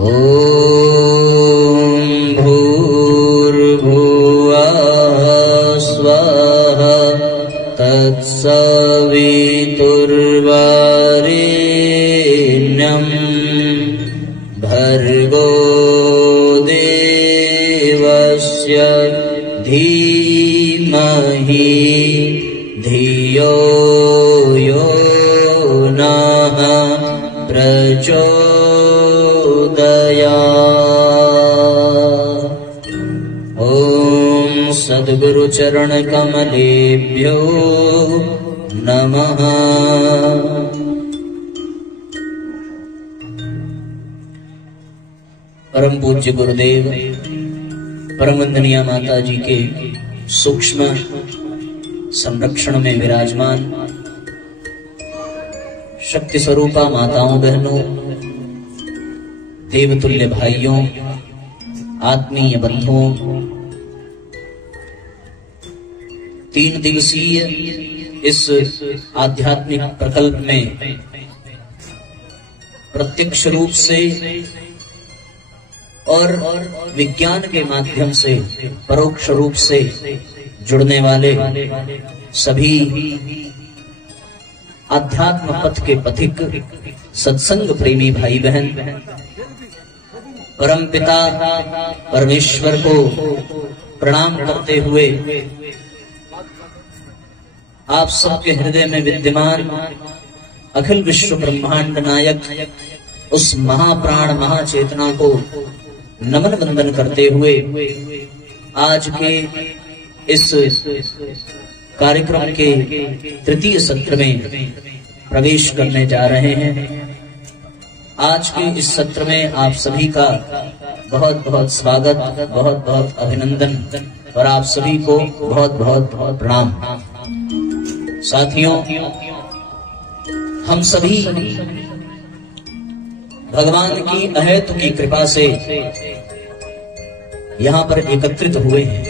भूर्भुवः स्वः तत्सवितुर्वरेण्यं भर्गो देवस्य धीमहि धियो यो नः प्रचोदयात्। ॐ सद्गुरु चरण कमलेभ्यो नमः। परम पूज्य गुरुदेव परम वंदनीय माता जी के सूक्ष्म संरक्षण में विराजमान शक्ति स्वरूपा माताओं बहनों, देवतुल्य भाइयों, आत्मीय बंधुओं, 3 दिवसीय इस आध्यात्मिक प्रकल्प में प्रत्यक्ष रूप से और विज्ञान के माध्यम से परोक्ष रूप से जुड़ने वाले सभी आध्यात्म पथ के पथिक सत्संग प्रेमी भाई बहन, परम पिता परमेश्वर को प्रणाम करते हुए आप सबके हृदय में विद्यमान अखिल विश्व ब्रह्मांड नायक उस महाप्राण महाचेतना को नमन वंदन करते हुए आज के इस कार्यक्रम के तृतीय सत्र में प्रवेश करने जा रहे हैं। आज के इस सत्र में आप सभी का बहुत बहुत स्वागत, बहुत बहुत अभिनंदन और आप सभी को बहुत बहुत प्रणाम। साथियों, हम सभी भगवान की अहेतु की कृपा से यहाँ पर एकत्रित हुए हैं।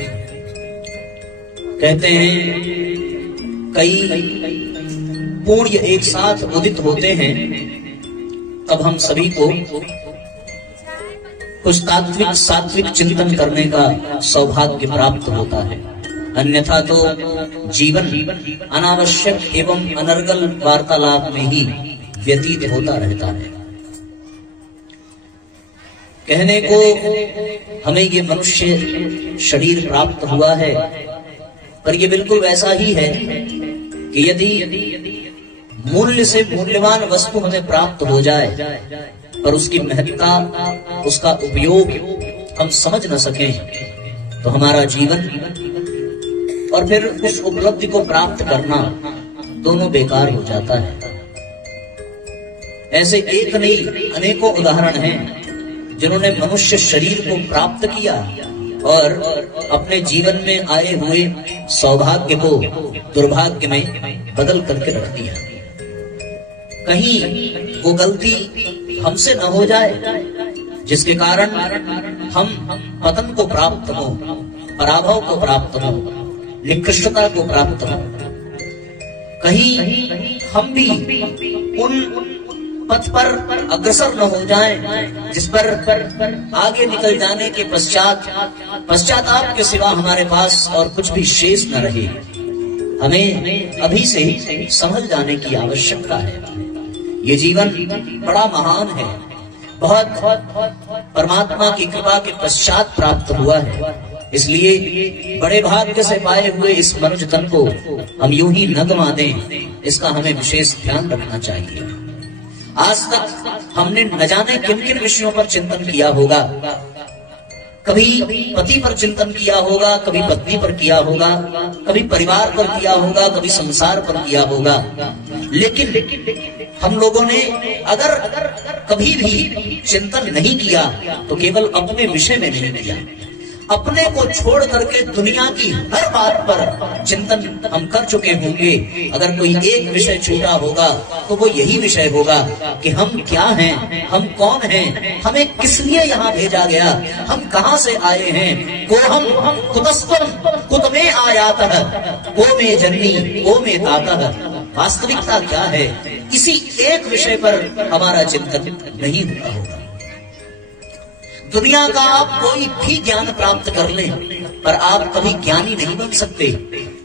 कहते हैं कई पुण्य एक साथ उदित होते हैं, तब हम सभी को कुछ तात्विक सात्विक चिंतन करने का सौभाग्य प्राप्त होता है। अन्यथा तो जीवन अनावश्यक एवं अनर्गल वार्तालाप में ही व्यतीत होता रहता है। कहने को हमें ये मनुष्य शरीर प्राप्त हुआ है, पर ये बिल्कुल वैसा ही है कि यदि मूल्य से मूल्यवान वस्तु हमें प्राप्त हो जाए पर उसकी महत्ता, उसका उपयोग हम समझ न सकें, तो हमारा जीवन और फिर उस उपलब्धि को प्राप्त करना दोनों बेकार हो जाता है। ऐसे एक नहीं अनेकों उदाहरण हैं जिन्होंने मनुष्य शरीर को प्राप्त किया और अपने जीवन में आए हुए सौभाग्य को दुर्भाग्य में बदल करके रख दिया। कहीं वो गलती हमसे न हो जाए जिसके कारण हम पतन को प्राप्त हो, पराभव को प्राप्त हो, निकृष्टता को प्राप्त हो। कहीं हम भी उन पथ पर अग्रसर न हो जाएं जिस पर आगे निकल जाने के पश्चाताप के सिवा हमारे पास और कुछ भी शेष न रहे। हमें अभी से ही समझ जाने की आवश्यकता है। ये जीवन बड़ा महान है, बहुत परमात्मा की कृपा के पश्चात प्राप्त हुआ है। इसलिए बड़े भाग्य से पाए हुए इस मनुष्य तन को हम यूं ही न गंवा दें, इसका हमें विशेष ध्यान रखना चाहिए। आज तक हमने न जाने किन किन विषयों पर चिंतन किया होगा। कभी पति पर चिंतन किया होगा, कभी पत्नी पर किया होगा, कभी परिवार पर किया होगा, कभी संसार पर किया होगा। लेकिन हम लोगों ने अगर कभी भी चिंतन नहीं किया तो केवल अपने विषय में नहीं किया। अपने को छोड़ करके दुनिया की हर बात पर चिंतन हम कर चुके होंगे। अगर कोई एक विषय छूटा होगा तो वो यही विषय होगा कि हम क्या हैं, हम कौन हैं, हमें किस लिए यहाँ भेजा गया, हम कहाँ से आए हैं। को हम कुतस्त्वं कुत में आयातः, को में जन्मी को में तातः। वास्तविकता क्या है, इसी एक विषय पर हमारा चिंतन नहीं हुआ होगा। दुनिया का आप कोई भी ज्ञान प्राप्त कर लें, पर आप कभी ज्ञानी नहीं बन सकते।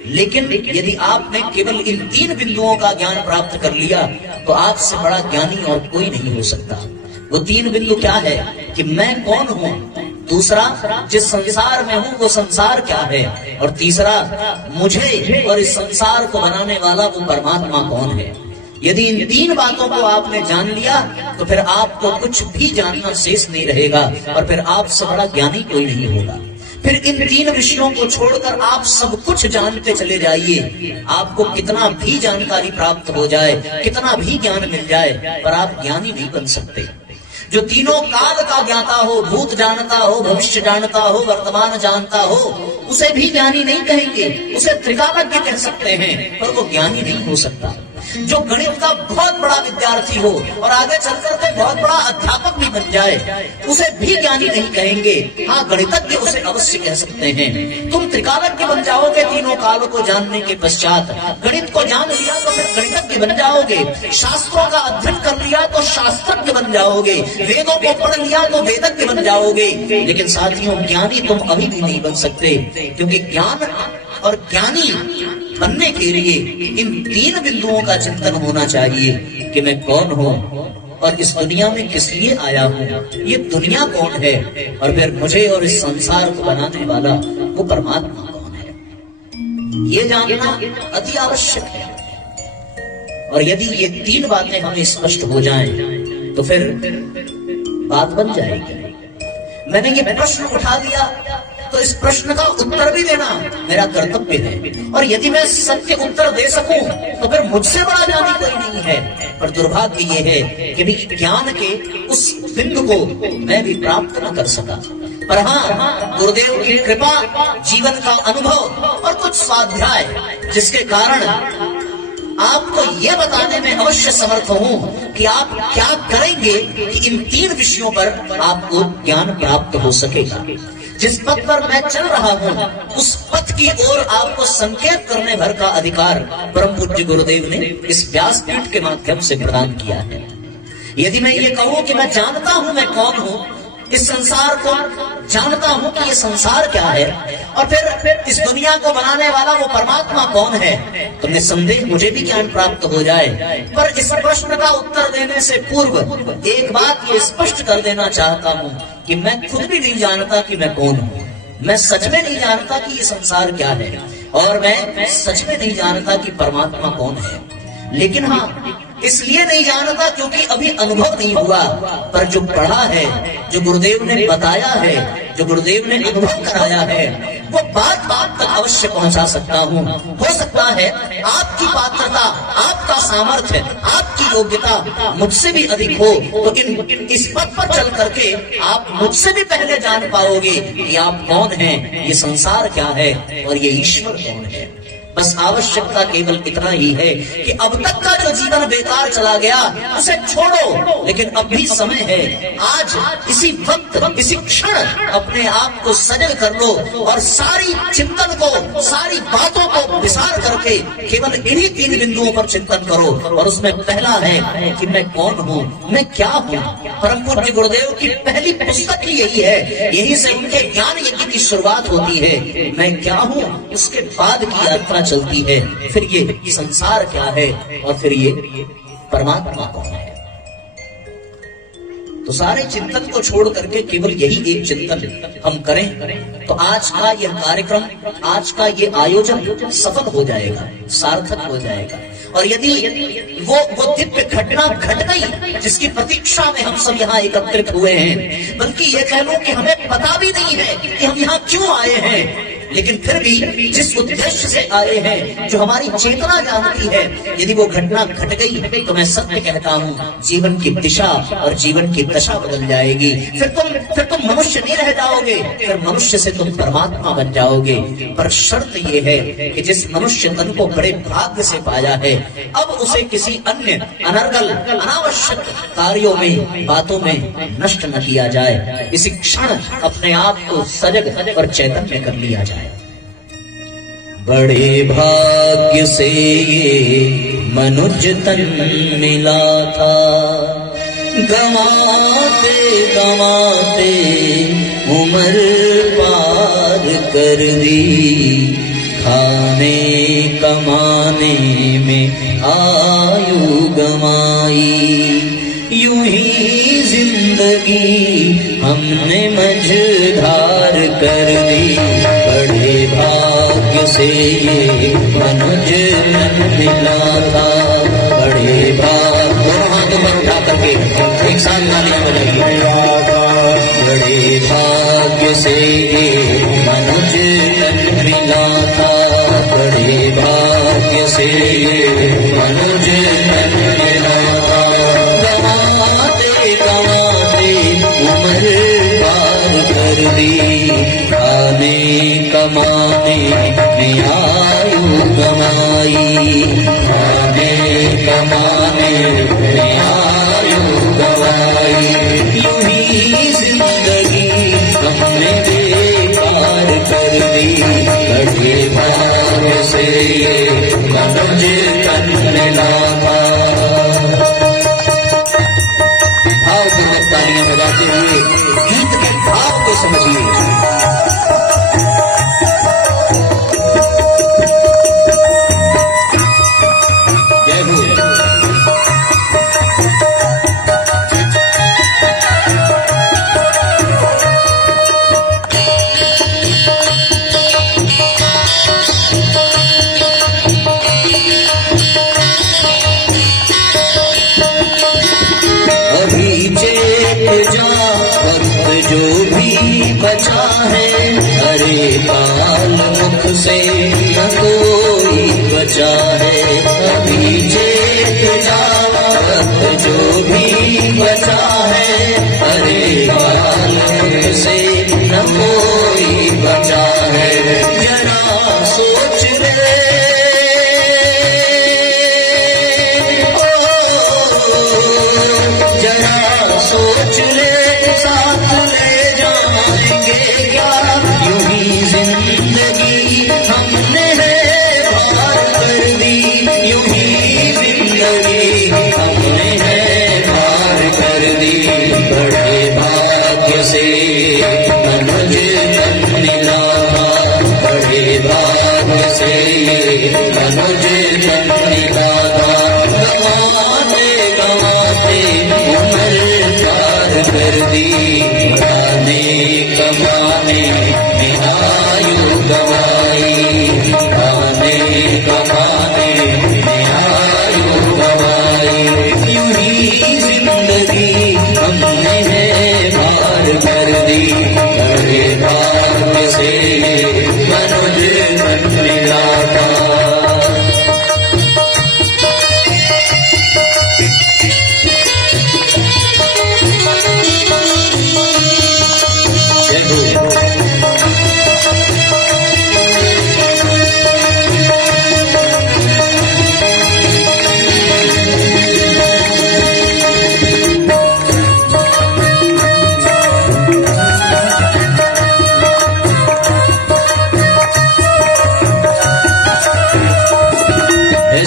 लेकिन यदि आपने केवल इन 3 बिंदुओं का ज्ञान प्राप्त कर लिया तो आपसे बड़ा ज्ञानी और कोई नहीं हो सकता। वो 3 बिंदु क्या है कि मैं कौन हूं, दूसरा जिस संसार में हूं वो संसार क्या है, और तीसरा मुझे और इस संसार को बनाने वाला वो परमात्मा कौन है। यदि इन 3 बातों को आपने जान लिया तो फिर आपको कुछ भी जानना शेष नहीं रहेगा, और फिर आपसे बड़ा ज्ञानी कोई नहीं होगा। फिर इन 3 विषयों को छोड़कर आप सब कुछ जानते चले जाइए, आपको कितना भी जानकारी प्राप्त हो जाए, कितना भी ज्ञान मिल जाए, पर आप ज्ञानी नहीं बन सकते। जो तीनों काल का ज्ञाता हो, भूत जानता हो, भविष्य जानता हो, वर्तमान जानता हो, उसे भी ज्ञानी नहीं कहेंगे, उसे त्रिकालज्ञ कह सकते हैं, पर वो ज्ञानी नहीं हो सकता। जो गणित का बहुत बड़ा विद्यार्थी हो और आगे चलकर के बहुत बड़ा अध्यापक भी बन जाए, उसे भी ज्ञानी नहीं कहेंगे। हाँ, गणितज्ञ उसे अवश्य कह सकते हैं। तुम त्रिकालज्ञ बन जाओगे तीनों कालों को जानने के पश्चात। गणित को जान लिया तो फिर गणितज्ञ बन जाओगे, शास्त्रों का अध्ययन कर लिया तो शास्त्रज्ञ बन जाओगे, वेदों को पढ़ लिया तो वेदज्ञ बन जाओगे। लेकिन साथियों, ज्ञानी तुम अभी भी नहीं बन सकते, क्योंकि ज्ञान और ज्ञानी बनने के लिए इन 3 बिंदुओं का चिंतन होना चाहिए कि मैं कौन हूं और इस दुनिया में किस लिए आया हूं, ये दुनिया कौन है, और फिर मुझे और इस संसार को बनाने वाला वो परमात्मा कौन है। ये जानना अति आवश्यक है। और यदि ये 3 बातें हमें स्पष्ट हो जाएं तो फिर बात बन जाएगी। मैंने ये प्रश्न उठा दिया तो इस प्रश्न का उत्तर भी देना मेरा कर्तव्य है, और यदि मैं सत्य उत्तर दे सकूं तो फिर मुझसे बड़ा ज्ञानी कोई नहीं है। पर दुर्भाग्य ये है कि भी ज्ञान के उस बिंदु को मैं भी प्राप्त न कर सका। पर हाँ, गुरुदेव की कृपा, जीवन का अनुभव और कुछ स्वाध्याय, जिसके कारण आपको ये बताने में अवश्य समर्थ हूं कि आप क्या करेंगे कि इन 3 विषयों पर आपको ज्ञान प्राप्त हो सकेगा। जिस पथ पर मैं चल रहा हूं उस पथ की ओर आपको संकेत करने भर का अधिकार परम पूज्य गुरुदेव ने इस व्यासपीठ के माध्यम से प्रदान किया है। यदि मैं ये कहूं कि मैं जानता हूं मैं कौन हूं, इस संसार को जानता हूं कि ये संसार क्या है, और फिर इस दुनिया को बनाने वाला वो परमात्मा कौन है, तो निसंदेह मुझे भी ज्ञान प्राप्त हो जाए। पर इस प्रश्न का उत्तर देने से पूर्व एक बात ये स्पष्ट कर देना चाहता हूं कि मैं खुद भी नहीं जानता कि मैं कौन हूं। मैं सच में नहीं जानता कि ये संसार क्या है, और मैं सच में नहीं जानता कि परमात्मा कौन है। लेकिन हाँ, इसलिए नहीं जानता क्योंकि अभी अनुभव नहीं हुआ, पर जो पढ़ा है, जो गुरुदेव ने बताया है, जो गुरुदेव ने अनुभव कराया है, वो बात बात तक अवश्य पहुंचा सकता हूँ। हो सकता है आपकी पात्रता, आपका सामर्थ्य, आपकी योग्यता मुझसे भी अधिक हो, तो इस पथ पर चल करके आप मुझसे भी पहले जान पाओगे कि आप कौन हैं, ये संसार क्या है और ये ईश्वर कौन है। बस आवश्यकता केवल इतना ही है कि अब तक का जो जीवन बेकार चला गया उसे छोड़ो, लेकिन अब भी समय है। आज इसी वक्त, इसी क्षण अपने आप को सजग कर लो और सारी चिंतन को, सारी बातों को विसार करके केवल इन्हीं 3 बिंदुओं पर चिंतन करो। और उसमें पहला है कि मैं कौन हूँ, मैं क्या हूँ। परम पूज्य गुरुदेव की पहली पुस्तक ही यही है, यहीं से उनके ज्ञान यज्ञ की शुरुआत होती है। मैं क्या हूँ, उसके बाद की यात्रा चलती है, फिर ये संसार क्या है और फिर ये परमात्मा कौन है। तो सारे चिंतन को छोड़ करके केवल यही एक चिंतन हम करें तो आज का यह कार्यक्रम, आज का ये आयोजन सफल हो जाएगा, सार्थक हो जाएगा। और यदि वो दिव्य घटना घट गई जिसकी प्रतीक्षा में हम सब यहाँ एकत्रित हुए हैं, बल्कि ये कह लो कि हमें पता भी नहीं है कि हम यहाँ क्यों आए हैं, लेकिन फिर भी जिस उद्देश्य से आए हैं, जो हमारी चेतना जानती है, यदि वो घटना घट गई तो मैं सत्य कहता हूँ जीवन की दिशा और जीवन की दशा बदल जाएगी। फिर तुम मनुष्य नहीं रह जाओगे, फिर मनुष्य से तुम परमात्मा बन जाओगे। पर शर्त ये है कि जिस मनुष्य तन को बड़े भाग्य से पाया है, अब उसे किसी अन्य अनर्गल अनावश्यक कार्यों में, बातों में नष्ट न किया जाए। इसी क्षण अपने आप को सजग और चैतन्य कर लिया जाए। बड़े भाग्य से ये मनुज तन मिला था, गवाते गवाते उम्र पार कर दी, खाने कमाने में आयु गमाई। यूं ही जिंदगी हमने मझधार कर दी, बड़े भाग्य से ये मनुज मिला था। बड़े भाग्य, दोनों हाथों पर उठा करके एक साथ तालियां बजाइए। बड़े भाग्य से ये मनुज मिला था, बड़े भाग्य से ये मनुज मिला था। गवाते गवाते उम्र पार कर दी, खाने कमाने में आयु गमाई। खाने कमाने में आयु गमाई। यूं ही जिंदगी हमने बेकार कर दी, बड़े भाग्य से ये मनुज तन मिला था। भावपूर्वक तालियां बजाते हुए गीत के भाव को समझिए। जो भी बचा है हरे बाल मुख से न कोई बचा है। अभी चेत जावत जो भी बचा है हरे बाल मुख से न कोई बचा है। जरा सोच ले, जरा सोच ले, साथ ले जाएंगे क्या यूं ही जिंदगी हमने है पार कर दी। यूं ही जिंदगी हमने है पार कर दी, बड़े भाग्य से मनुज तन मिला था। बड़े भाग्य से मनुज तन मिला था। गवाते गवाते उम्र पार कर दी, खाने कमाने में आयु गवाई। खाने कमाने में आयु गवाई। यूं ही जिंदगी हमने है पार कर दी, बड़े भाग्य से मनुज तन मिला था।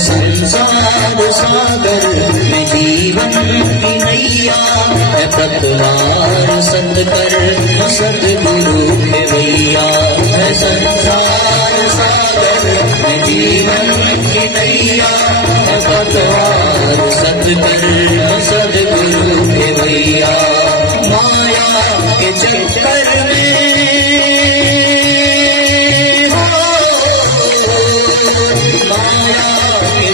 संसार सागर में जीवन की नैया है पतवार सतकर सतगुरु के भैया। है संसार सागर में जीवन की नैया है पतवार सतकर सतगुरु के भैया। माया के चक्कर में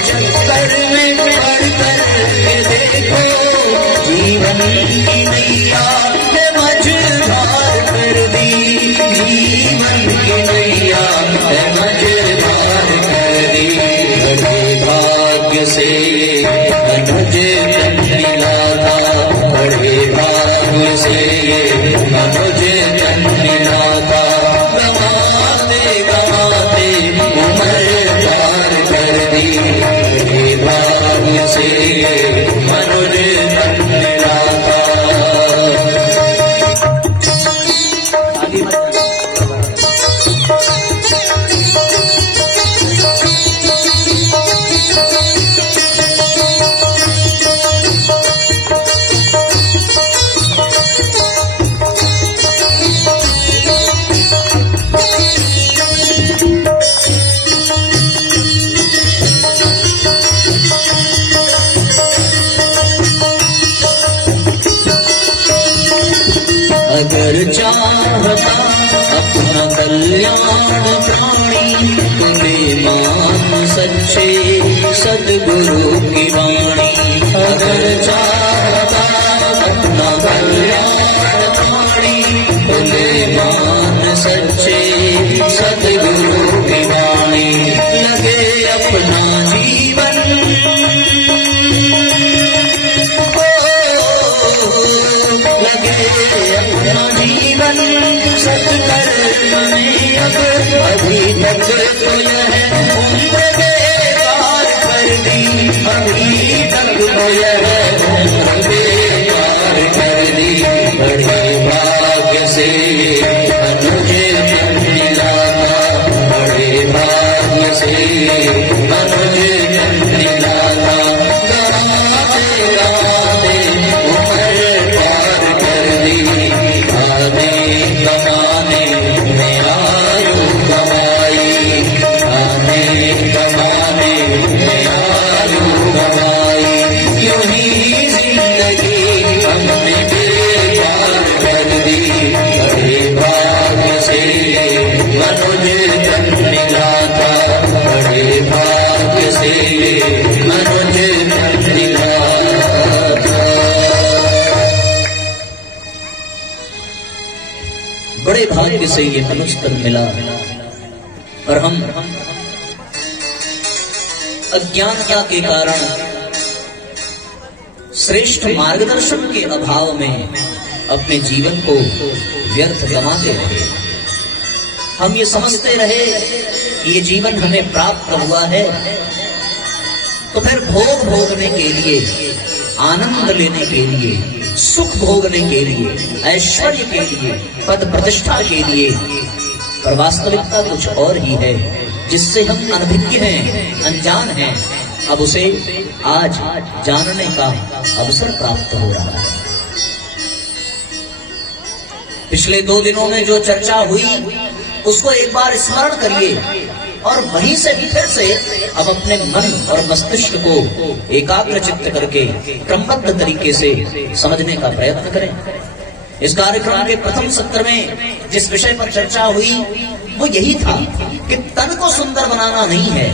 चक्कर में पड़ कर के देखो, जीवन की नैया ने मझधार कर दी। जीवन की नैया ने मझधार कर दी, बड़े भाग्य से मनुज तन मिला था। बड़े भाग्य से मनुज तन मिला था। गवाते गवाते उम्र पार कर दी, भाग्य से मनुज तन मिला था। अगर चाहता अपना कल्याण प्राणी, तुम्हें मान सच्चे सद्गुरु की वाणी। अगर चाहता अपना कल्याण प्राणी, तुम्हें मान सच्चे सद्गुरु की वाणी। लगे अपना जीवन अपना जीवन सत्कर्म में, अब अभी तक तो यह उम्र बेकार कर दी, अभी तक तो यह उम्र बेकार कर दी। बड़े भाग्य से मुझे जन्म मिला था, बड़े भाग्य से मुझे जन्म मिला था। बड़े भाग्य से ये मनुष्य तन मिला, और हम अज्ञानता के कारण, श्रेष्ठ मार्गदर्शन के अभाव में अपने जीवन को व्यर्थ गंवाते रहे। हम ये समझते रहे कि ये जीवन हमें प्राप्त हुआ है, तो फिर भोग भोगने के लिए, आनंद लेने के लिए, सुख भोगने के लिए, ऐश्वर्य के लिए, पद प्रतिष्ठा के लिए। पर वास्तविकता कुछ और ही है, जिससे हम अनभिज्ञ हैं, अनजान हैं। अब उसे आज जानने का अवसर प्राप्त हो रहा है। पिछले 2 दिनों में जो चर्चा हुई उसको एक बार स्मरण करिए, और वहीं से फिर से अब अपने मन और मस्तिष्क को एकाग्र चित्त करके क्रमबद्ध तरीके से समझने का प्रयत्न करें। इस कार्यक्रम के प्रथम सत्र में जिस विषय पर चर्चा हुई वो यही था कि तन को सुंदर बनाना नहीं है,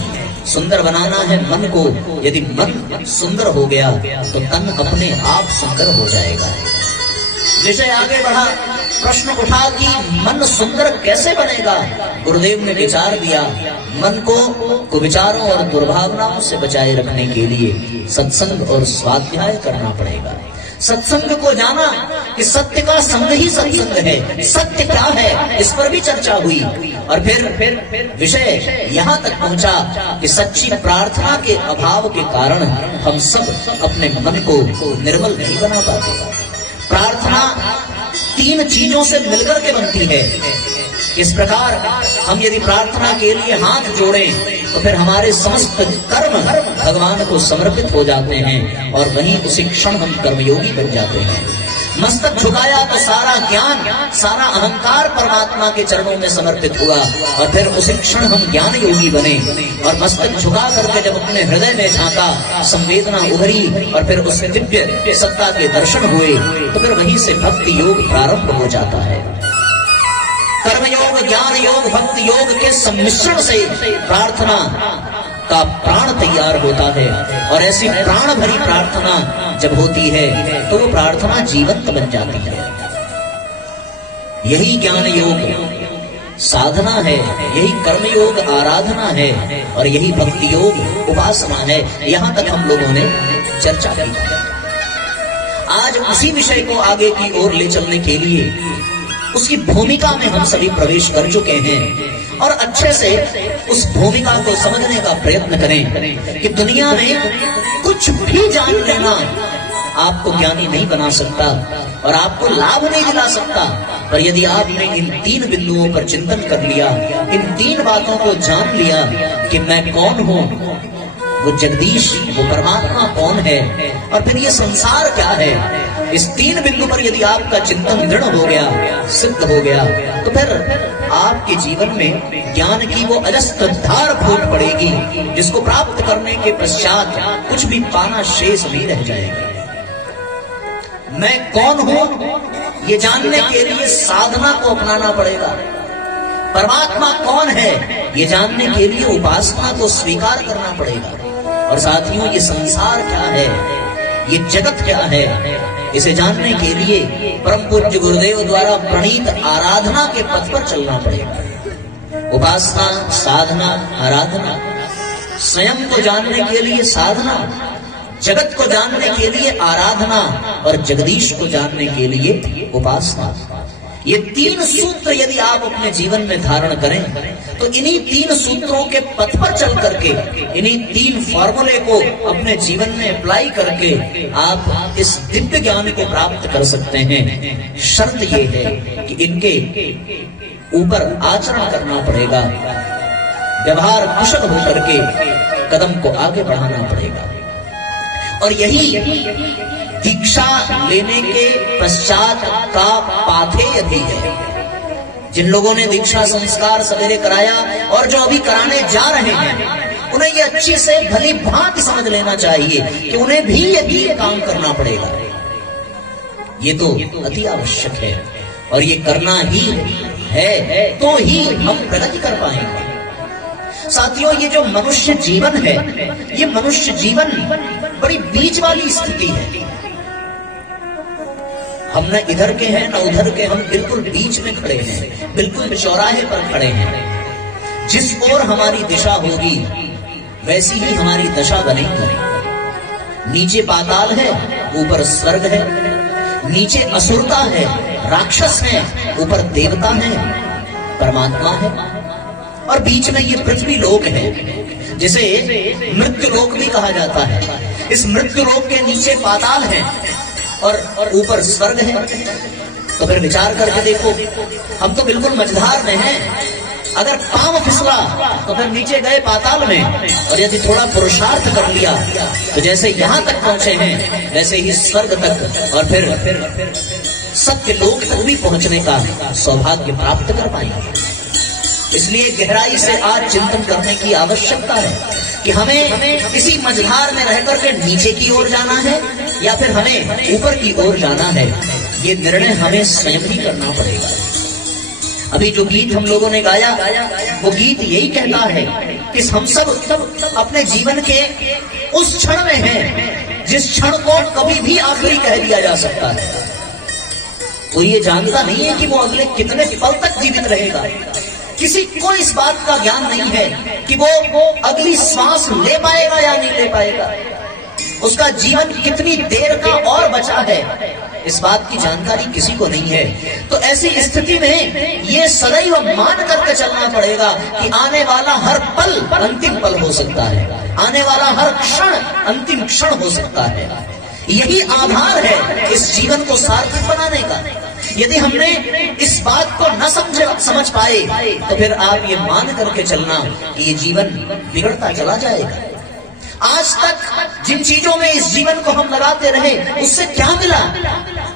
सुंदर बनाना है मन को। यदि मन सुंदर हो गया तो तन अपने आप सुंदर हो जाएगा। विषय आगे बढ़ा, प्रश्न उठा कि मन सुंदर कैसे बनेगा। गुरुदेव ने विचार दिया, मन को कुविचारों और दुर्भावनाओं से बचाए रखने के लिए सत्संग और स्वाध्याय करना पड़ेगा। सत्संग को जाना कि सत्य का संग ही सत्संग है, सत्य क्या है इस पर भी चर्चा हुई। और फिर विषय यहाँ तक पहुँचा कि सच्ची प्रार्थना के अभाव के कारण हम सब अपने मन को निर्मल नहीं बना पाते। प्रार्थना 3 चीजों से मिलकर के बनती है। इस प्रकार हम यदि प्रार्थना के लिए हाथ जोड़ें तो फिर हमारे समस्त कर्म भगवान को समर्पित हो जाते हैं, और वहीं उसी क्षण हम कर्मयोगी बन जाते हैं। मस्तक झुकाया तो सारा ज्ञान, सारा अहंकार परमात्मा के चरणों में समर्पित हुआ, और फिर उसी क्षण हम ज्ञान योगी बने। और मस्तक झुका करके जब अपने हृदय में झांका, संवेदना उभरी, और फिर उस दिव्य सत्ता के दर्शन हुए, तो फिर वहीं से भक्ति योग प्रारंभ हो जाता है। कर्मयोग, ज्ञान योग, भक्ति योग के सम्मिश्रण से प्रार्थना का प्राण तैयार होता है, और ऐसी प्राण भरी प्रार्थना जब होती है तो वो प्रार्थना जीवंत बन जाती है। यही ज्ञान योग साधना है, यही कर्म योग आराधना है, और यही भक्ति योग उपासना है। यहाँ तक हम लोगों ने चर्चा की। आज उसी विषय को आगे की ओर ले चलने के लिए उसकी भूमिका में हम सभी प्रवेश कर चुके हैं, और अच्छे से उस भूमिका को समझने का प्रयत्न करें कि दुनिया में कुछ भी जान लेना आपको ज्ञानी नहीं बना सकता और आपको लाभ नहीं दिला सकता। पर यदि आपने इन 3 बिंदुओं पर चिंतन कर लिया, इन 3 बातों को जान लिया कि मैं कौन हूँ, वो जगदीश, वो परमात्मा कौन है, और फिर ये संसार क्या है, इस 3 बिंदु पर यदि आपका चिंतन दृढ़ हो गया, सिद्ध हो गया, तो फिर आपके जीवन में ज्ञान की वो अजस्त्र धार फूट पड़ेगी, जिसको प्राप्त करने के पश्चात कुछ भी पाना शेष नहीं रह जाएगा। मैं कौन हूं, ये जानने के लिए साधना को अपनाना पड़ेगा। परमात्मा कौन है, ये जानने के लिए उपासना को स्वीकार करना पड़ेगा। और साथियों, ये संसार क्या है, ये जगत क्या है, इसे जानने के लिए परम पूज्य गुरुदेव द्वारा प्रणीत आराधना के पथ पर चलना पड़ेगा। उपासना, साधना, आराधना, स्वयं को जानने के लिए साधना, जगत को जानने के लिए आराधना और जगदीश को जानने के लिए उपासना। ये तीन सूत्र यदि आप अपने जीवन में धारण करें तो इन्हीं तीन सूत्रों के पथ पर चल करके, इन्हीं तीन फॉर्मूले को अपने जीवन में अप्लाई करके आप इस दिव्य ज्ञान को प्राप्त कर सकते हैं। शर्त ये है कि इनके ऊपर आचरण करना पड़ेगा, व्यवहार कुशल होकर के कदम को आगे बढ़ाना पड़ेगा। और यही दीक्षा लेने के पश्चात का पाथेय भी है। जिन लोगों ने दीक्षा संस्कार सवेरे कराया और जो अभी कराने जा रहे हैं, उन्हें ये अच्छी से भली भांति समझ लेना चाहिए कि उन्हें भी ये काम करना पड़ेगा। ये तो अति आवश्यक है और ये करना ही है तो ही हम प्रगति कर पाएंगे। साथियों, ये जो मनुष्य जीवन है, ये मनुष्य जीवन बड़ी बीच वाली स्थिति है। हम न इधर के हैं न उधर के, हम बिल्कुल बीच में खड़े हैं, बिल्कुल चौराहे पर खड़े हैं। जिस ओर हमारी दिशा होगी वैसी ही हमारी दशा बनेगी। नीचे पाताल है, ऊपर स्वर्ग है, नीचे असुरता है, राक्षस है, ऊपर देवता है, परमात्मा है, और बीच में ये पृथ्वी लोक है, जिसे मृत्यु लोक भी कहा जाता है। इस मृत्यु लोक के नीचे पाताल है और ऊपर स्वर्ग है। तो फिर विचार करके देखो, हम तो बिल्कुल मझधार में हैं। अगर पांव फिसला तो फिर नीचे गए पाताल में, और यदि थोड़ा पुरुषार्थ कर लिया तो जैसे यहां तक पहुंचे हैं वैसे ही स्वर्ग तक और फिर सत्य लोक तक भी पहुंचने का सौभाग्य प्राप्त कर पाएंगे। इसलिए गहराई से आज चिंतन करने की आवश्यकता है कि हमें इसी मझधार में रह करके नीचे की ओर जाना है या फिर हमें ऊपर की ओर जाना है। ये निर्णय हमें स्वयं ही करना पड़ेगा। अभी जो गीत हम लोगों ने गाया, वो गीत यही कहता है कि हम सब अपने जीवन के उस क्षण में हैं जिस क्षण को कभी भी आखिरी कह दिया जा सकता है। वो ये जानता नहीं है कि वो अगले कितने पल तक जीवित रहेगा। किसी को इस बात का ज्ञान नहीं है कि वो अगली सांस ले पाएगा या नहीं ले पाएगा। उसका जीवन कितनी देर का और बचा है, इस बात की जानकारी किसी को नहीं है। तो ऐसी स्थिति में ये सदैव मान करके चलना पड़ेगा कि आने वाला हर पल अंतिम पल हो सकता है, आने वाला हर क्षण अंतिम क्षण हो सकता है। यही आधार है इस जीवन को सार्थक बनाने का। यदि हमने इस बात को न समझ पाए तो फिर आप ये मान करके चलना कि ये जीवन बिगड़ता चला जाएगा। आज तक जिन चीजों में इस जीवन को हम लगाते रहे उससे क्या मिला?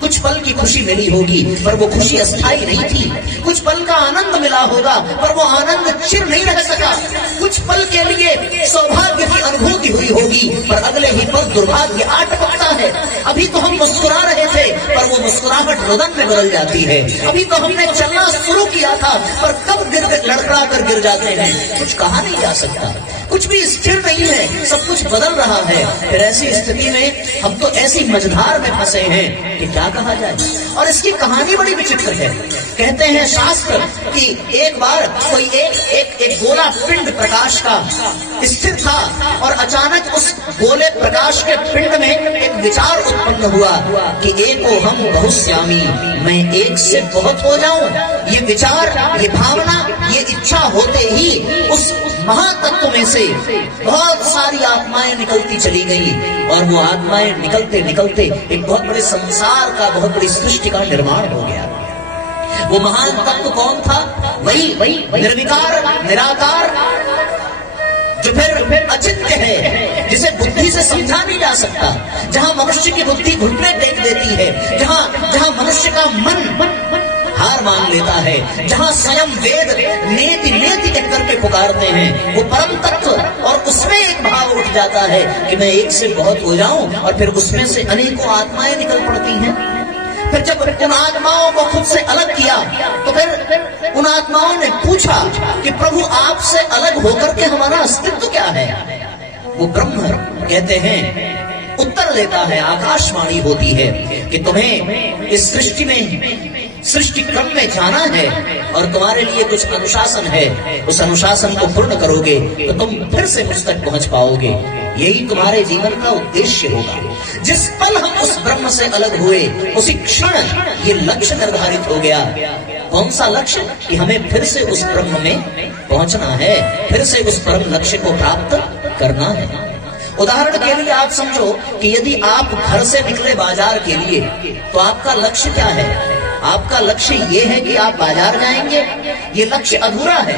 कुछ पल की खुशी मिली होगी पर वो खुशी अस्थायी नहीं थी। कुछ पल का आनंद मिला होगा पर वो आनंद चिर नहीं रह सका। कुछ पल के लिए सौभाग्य की अनुभूति हुई होगी पर अगले ही पल दुर्भाग्य आ टपकता है। अभी तो हम मुस्कुरा रहे थे पर वो मुस्कुराहट रुदन में बदल जाती है। अभी तो हमने चलना शुरू किया था पर कब लड़खड़ा कर गिर जाते हैं कुछ कहा नहीं जा सकता। कुछ भी स्थिर नहीं है, सब कुछ बदल रहा है। फिर ऐसी स्थिति में हम तो ऐसी मझधार में फंसे हैं कि क्या कहा जाए। और इसकी कहानी बड़ी विचित्र है। कहते हैं शास्त्र कि एक बार कोई एक गोला पिंड प्रकाश का स्थिर था और अचानक उस गोले प्रकाश के पिंड में एक विचार उत्पन्न हुआ कि एको हम बहुश्यामी, मैं एक से बहुत हो जाऊं। ये विचार, ये भावना, ये इच्छा होते ही उस महातत्व में से बहुत सारी आत्माएं निकलती चली गई और वो आत्माएं निकलते निकलते एक बहुत बड़े संसार का, बहुत बड़ी सृष्टि का निर्माण हो गया। वो महान तत्व कौन था? वही निर्विकार, निराकार, जो फिर अचिंत्य है, जिसे बुद्धि से समझा नहीं जा सकता। जहां मनुष्य की बुद्धि घुटने टेक देती है, जहां मनुष्य का मन हार मान लेता है, जहां स्वयं वेद नेति नेति कहकर के पुकारते हैं, वो परम तत्व, और उसमें एक भाव उठ जाता है कि मैं एक से बहुत हो जाऊं और फिर उसमें से अनेकों आत्माएं निकल पड़ती हैं। जब उन आत्माओं को खुद से अलग किया तो फिर उन आत्माओं ने पूछा कि प्रभु आपसे अलग होकर के हमारा अस्तित्व क्या है? वो ब्रह्म कहते हैं, उत्तर देता है, आकाशवाणी होती है कि तुम्हें इस सृष्टि में, सृष्टि क्रम में जाना है और तुम्हारे लिए कुछ अनुशासन है। उस अनुशासन को पूर्ण करोगे तो तुम फिर से मुझ तक पहुंच पाओगे। यही तुम्हारे जीवन का उद्देश्य होगा। जिस पल हम उस ब्रह्म से अलग हुए उसी क्षण ये लक्ष्य निर्धारित हो गया। कौन सा लक्ष्य? कि हमें फिर से उस ब्रह्म में पहुंचना है, फिर से उस परम लक्ष्य को प्राप्त करना है। उदाहरण के लिए आप समझो कि यदि आप घर से निकले बाजार के लिए तो आपका लक्ष्य क्या है? आपका लक्ष्य ये है कि आप बाजार जाएंगे? ये लक्ष्य अधूरा है।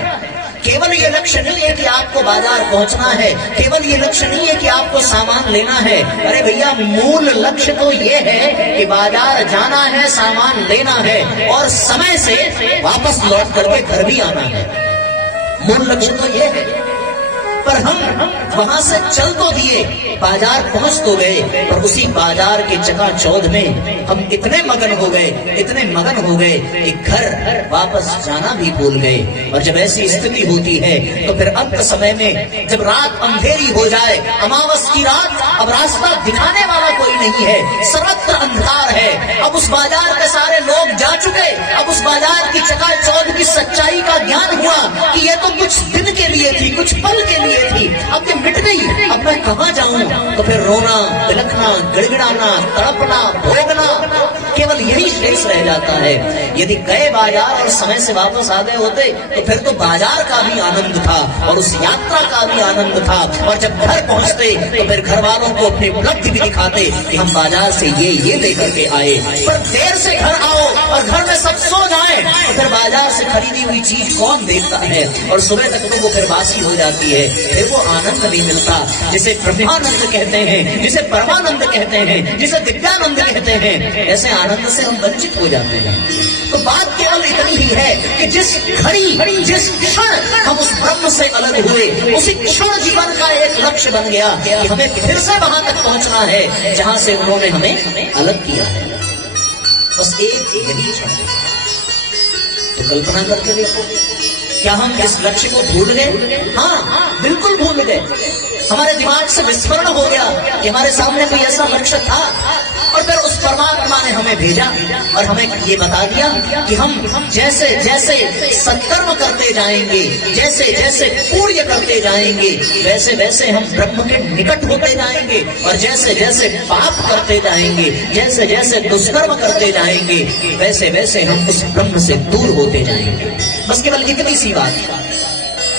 केवल ये लक्ष्य नहीं है कि आपको बाजार पहुंचना है, केवल ये लक्ष्य नहीं है कि आपको सामान लेना है। अरे भैया, मूल लक्ष्य तो ये है कि बाजार जाना है, सामान लेना है और समय से वापस लौट करके घर भी आना है। मूल लक्ष्य तो ये है। पर हम वहां से चल तो दिए, बाजार पहुंच तो गए, पर उसी बाजार के चकाचौंध में हम इतने मगन हो गए कि घर वापस जाना भी भूल गए। और जब ऐसी स्थिति होती है तो फिर अंत समय में जब रात अंधेरी हो जाए, अमावस की रात, अब रास्ता दिखाने वाला कोई नहीं है, सर्वत्र अंधकार है। अब उस बाजार के सारे लोग जा चुके, अब उस बाजार की चकाचौंध की सच्चाई का ज्ञान हुआ कि ये तो कुछ दिन के लिए थी, कुछ पल के लिए थी, अब ये मिट गई, अब मैं कहां जाऊं? तो फिर रोना, बिलखना, गिड़गिड़ाना, तड़पना, भोगना, केवल यही शेष रह जाता है। यदि गए बाजार और समय से वापस आ गए होते तो फिर तो बाजार का भी आनंद था और उस यात्रा का भी आनंद था। और जब घर पहुंचते तो फिर घर वालों को अपनी उपलब्धि भी दिखाते कि हम बाजार से ये लेकर के आए। पर देर से घर आओ और घर में सब सो जाए तो फिर बाजार से खरीदी हुई चीज कौन देखता है? और सुबह तक तो वो फिर बासी हो जाती है, फिर वो आनंद नहीं मिलता जिसे ब्रह्मानंद कहते हैं, जिसे परमानंद कहते हैं, जिसे दिव्यानंद कहते हैं। ऐसे आनंद से हम वंचित हो जाते हैं। तो बात केवल इतनी ही है कि जिस घड़ी, जिस क्षण हम उस ब्रह्म से अलग हुए, उसी क्षण जीवन का एक लक्ष्य बन गया कि हमें फिर से वहां तक पहुंचना है जहां से उन्होंने हमें अलग किया है। बस एक यही क्षण। तो कल्पना करके देखो, क्या हम इस लक्ष्य को भूल गए? हाँ, बिल्कुल भूल गए। हमारे दिमाग से विस्मरण हो गया कि हमारे सामने कोई ऐसा लक्ष्य था। और फिर उस परमात्मा ने हमें भेजा और हमें ये बता दिया कि हम जैसे जैसे सत्कर्म करते जाएंगे, जैसे जैसे पुण्य करते जाएंगे, वैसे वैसे हम ब्रह्म के निकट होते जाएंगे। और जैसे जैसे पाप करते जाएंगे, जैसे जैसे दुष्कर्म करते जाएंगे, वैसे वैसे हम उस ब्रह्म से दूर होते जाएंगे। बस केवल इतनी सी बात।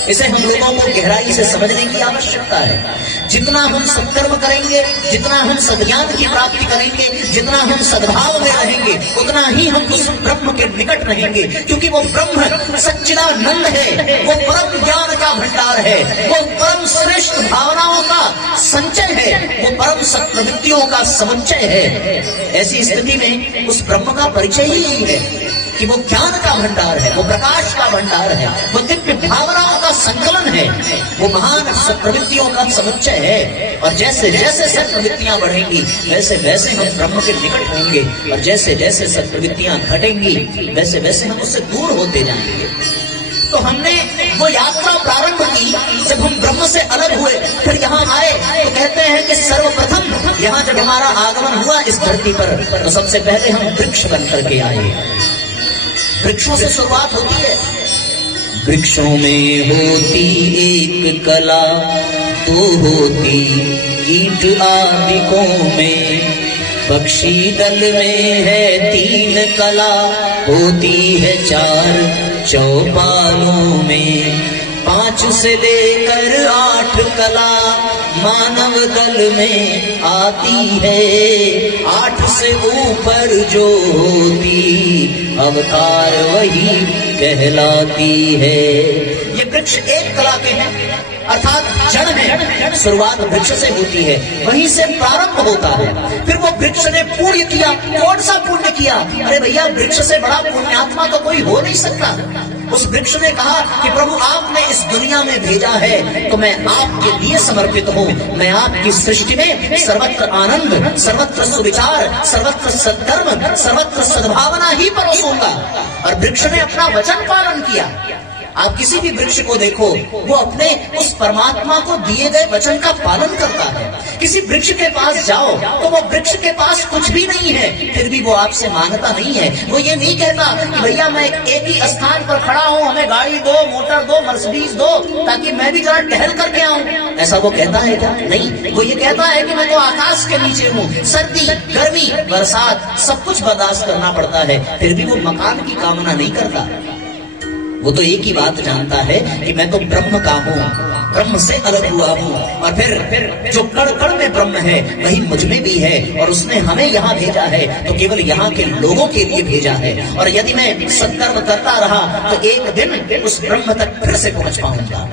इसे हम लोगों को गहराई से समझने की आवश्यकता है। जितना हम सत्कर्म करेंगे, जितना हम सद्ज्ञान की प्राप्ति करेंगे, जितना हम सद्भाव में रहेंगे, उतना ही हम उस ब्रह्म के निकट रहेंगे। क्योंकि वो ब्रह्म सच्चिदानंद है, वो परम ज्ञान का भंडार है, वो परम श्रेष्ठ भावनाओं का संचय है, वो परम सत्प्रवृत्तियों का समुच्चय है। ऐसी स्थिति में उस ब्रह्म का परिचय ही यही है कि वो ज्ञान का भंडार है, वो प्रकाश का भंडार है, वो दिव्य भावनाओं का संकलन है, वो महान सत्प्रवृत्तियों का समुच्चय है। और जैसे जैसे सत्प्रवृत्तियां बढ़ेंगी वैसे वैसे हम ब्रह्म के निकट होंगे, और जैसे जैसे सत्प्रवृत्तियां घटेंगी वैसे वैसे हम उससे दूर होते जाएंगे। तो हमने वो यात्रा प्रारंभ की जब हम ब्रह्म से अलग हुए, फिर यहाँ आए तो कहते हैं कि सर्वप्रथम यहाँ जब हमारा आगमन हुआ इस धरती पर तो सबसे पहले हम वृक्ष बन करके आए। वृक्षों से शुरुआत होती है। वृक्षों में होती एक कला, तो होती कीट आदिकों में, पक्षी दल में है 3 कला, होती है 4 चौपालों में। 5 से लेकर 8 कला मानव दल में आती है, 8 से ऊपर जो होती अवतार वही कहलाती है। ये वृक्ष एक कला के हैं, अर्थात जड़ में शुरुआत वृक्ष से होती है, वहीं से प्रारंभ होता है। फिर वो वृक्ष ने पुण्य किया। कौन सा पुण्य किया? अरे भैया, वृक्ष से बड़ा पुण्यात्मा तो कोई हो नहीं सकता। उस वृक्ष ने कहा कि प्रभु आपने इस दुनिया में भेजा है तो मैं आपके लिए समर्पित हूँ। मैं आपकी सृष्टि में सर्वत्र आनंद, सर्वत्र सुविचार, सर्वत्र सद्धर्म, सर्वत्र सद्भावना ही परोसूंगा। और वृक्ष ने अपना वचन पालन किया। आप किसी भी वृक्ष को देखो, वो अपने उस परमात्मा को दिए गए वचन का पालन करता है। किसी वृक्ष के पास जाओ तो वो वृक्ष के पास कुछ भी नहीं है, फिर भी वो आपसे मांगता नहीं है। वो ये नहीं कहता कि भैया मैं एक ही स्थान पर खड़ा हूँ, हमें गाड़ी दो, मोटर दो, मर्सिडीज दो, ताकि मैं भी जरा टहल करके आऊँ। ऐसा वो कहता है क्या? नहीं, वो ये कहता है कि मैं तो आकाश के नीचे हूँ, सर्दी, गर्मी, बरसात सब कुछ बर्दाश्त करना पड़ता है, फिर भी वो मकान की कामना नहीं करता। वो तो एक ही बात जानता है कि मैं तो ब्रह्म का हूँ, ब्रह्म से अलग हुआ हूँ, और फिर जो कण कण में ब्रह्म है वही मुझ में भी है, और उसने हमें यहाँ भेजा है तो केवल यहाँ के लोगों के लिए भेजा है। और यदि मैं सत्कर्म करता रहा तो एक दिन उस ब्रह्म तक फिर से पहुंच पाऊंगा।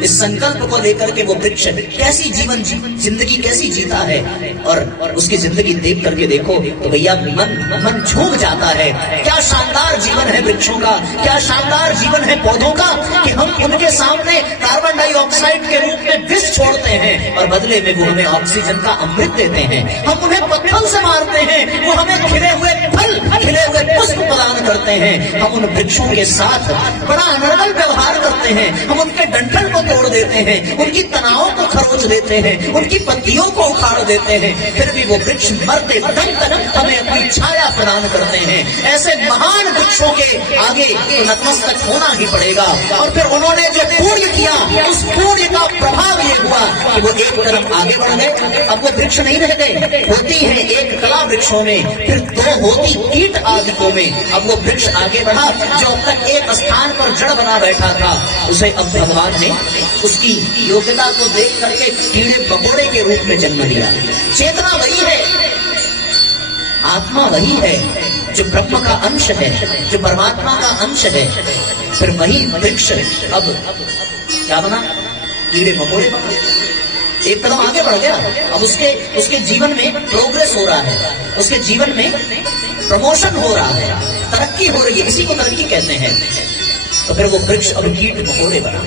इस संकल्प को लेकर के वो वृक्ष कैसी जिंदगी कैसी जीता है, और उसकी जिंदगी देख करके देखो तो भैया मन झूम जाता है। क्या शानदार जीवन है वृक्षों का, क्या शानदार जीवन है पौधों का, कि हम उनके सामने कार्बन डाइऑक्साइड के रूप में विष छोड़ते हैं और बदले में वो हमें ऑक्सीजन का अमृत देते हैं। हम उन्हें पत्थर से मारते हैं, वो हमें खिले हुए फल, खिले हुए पुष्प प्रदान करते हैं। हम उन वृक्षों के साथ बड़ा अनर्गल व्यवहार करते हैं, हम उनके डंठल को तोड़ देते हैं, उनकी तनावों को खरोच देते हैं, उनकी पत्तियों को उखाड़ देते हैं, फिर भी वो वृक्ष मरते दम तक हमें अपनी छाया प्रदान करते हैं। ऐसे महान वृक्षों के आगे तो नतमस्तक होना ही पड़ेगा। और फिर उन्होंने जो पुण्य किया, उस पुण्य का प्रभाव ये हुआ कि वो एक कदम आगे बढ़ गए। अब वो वृक्ष नहीं रह गए, होती है एक कला वृक्षों में, फिर दो होती कीट आदिकों में। अब वो वृक्ष आगे बढ़ा, जो अब तक एक स्थान पर जड़ बना बैठा था, उसे अब भगवान ने उसकी योग्यता को देख करके कीड़े मकोड़े के रूप में जन्म लिया। चेतना वही है, आत्मा वही है जो ब्रह्म का अंश है, जो परमात्मा का अंश है। फिर वही वृक्ष अब क्या बना? कीड़े मकोड़े बना, एक कदम आगे बढ़ गया। अब उसके जीवन में प्रोग्रेस हो रहा है, उसके जीवन में प्रमोशन हो रहा है, तरक्की हो रही है, इसी को तरक्की कहते हैं। तो फिर वो वृक्ष अब कीट मकोड़े बना,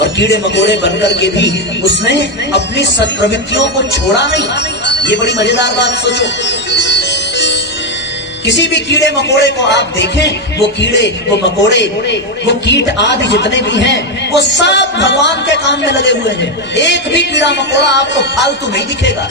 और कीड़े मकोड़े बनकर के भी उसने अपनी सत्प्रवृत्तियों को छोड़ा नहीं। ये बड़ी मजेदार बात सोचो, किसी भी कीड़े मकोड़े को आप देखें, वो कीड़े, वो मकोड़े, वो कीट आदि जितने भी हैं, वो सब भगवान के काम में लगे हुए हैं। एक भी कीड़ा मकोड़ा आपको फालतू नहीं दिखेगा।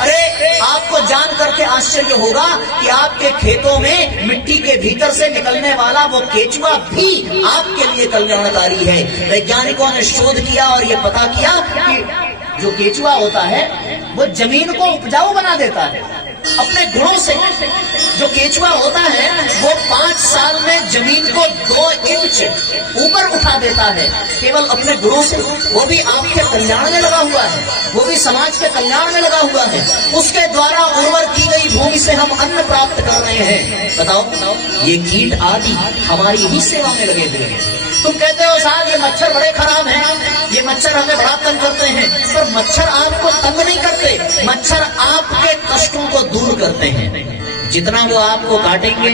अरे आपको जान करके आश्चर्य होगा कि आपके खेतों में मिट्टी के भीतर से निकलने वाला वो केचुआ भी आपके लिए कल्याणकारी है। वैज्ञानिकों ने शोध किया और ये पता किया कि जो केचुआ होता है वो जमीन को उपजाऊ बना देता है अपने गुणों से। जो केचुआ होता है वो 5 साल में जमीन को 2 इंच ऊपर उठा देता है, केवल अपने गुणों से। वो भी आपके कल्याण में लगा हुआ है, वो भी समाज के कल्याण में लगा हुआ है। उसके द्वारा उर्वर की गई भूमि से हम अन्न प्राप्त कर रहे हैं। बताओ, ये कीट आदि हमारी ही सेवा में लगे हुए हैं। तुम कहते हो साहब ये मच्छर बड़े खराब हैं, ये मच्छर हमें बड़ा तंग करते हैं, पर मच्छर आपको तंग नहीं करते, मच्छर आपके कष्टों को दूर करते हैं। जितना वो आपको काटेंगे,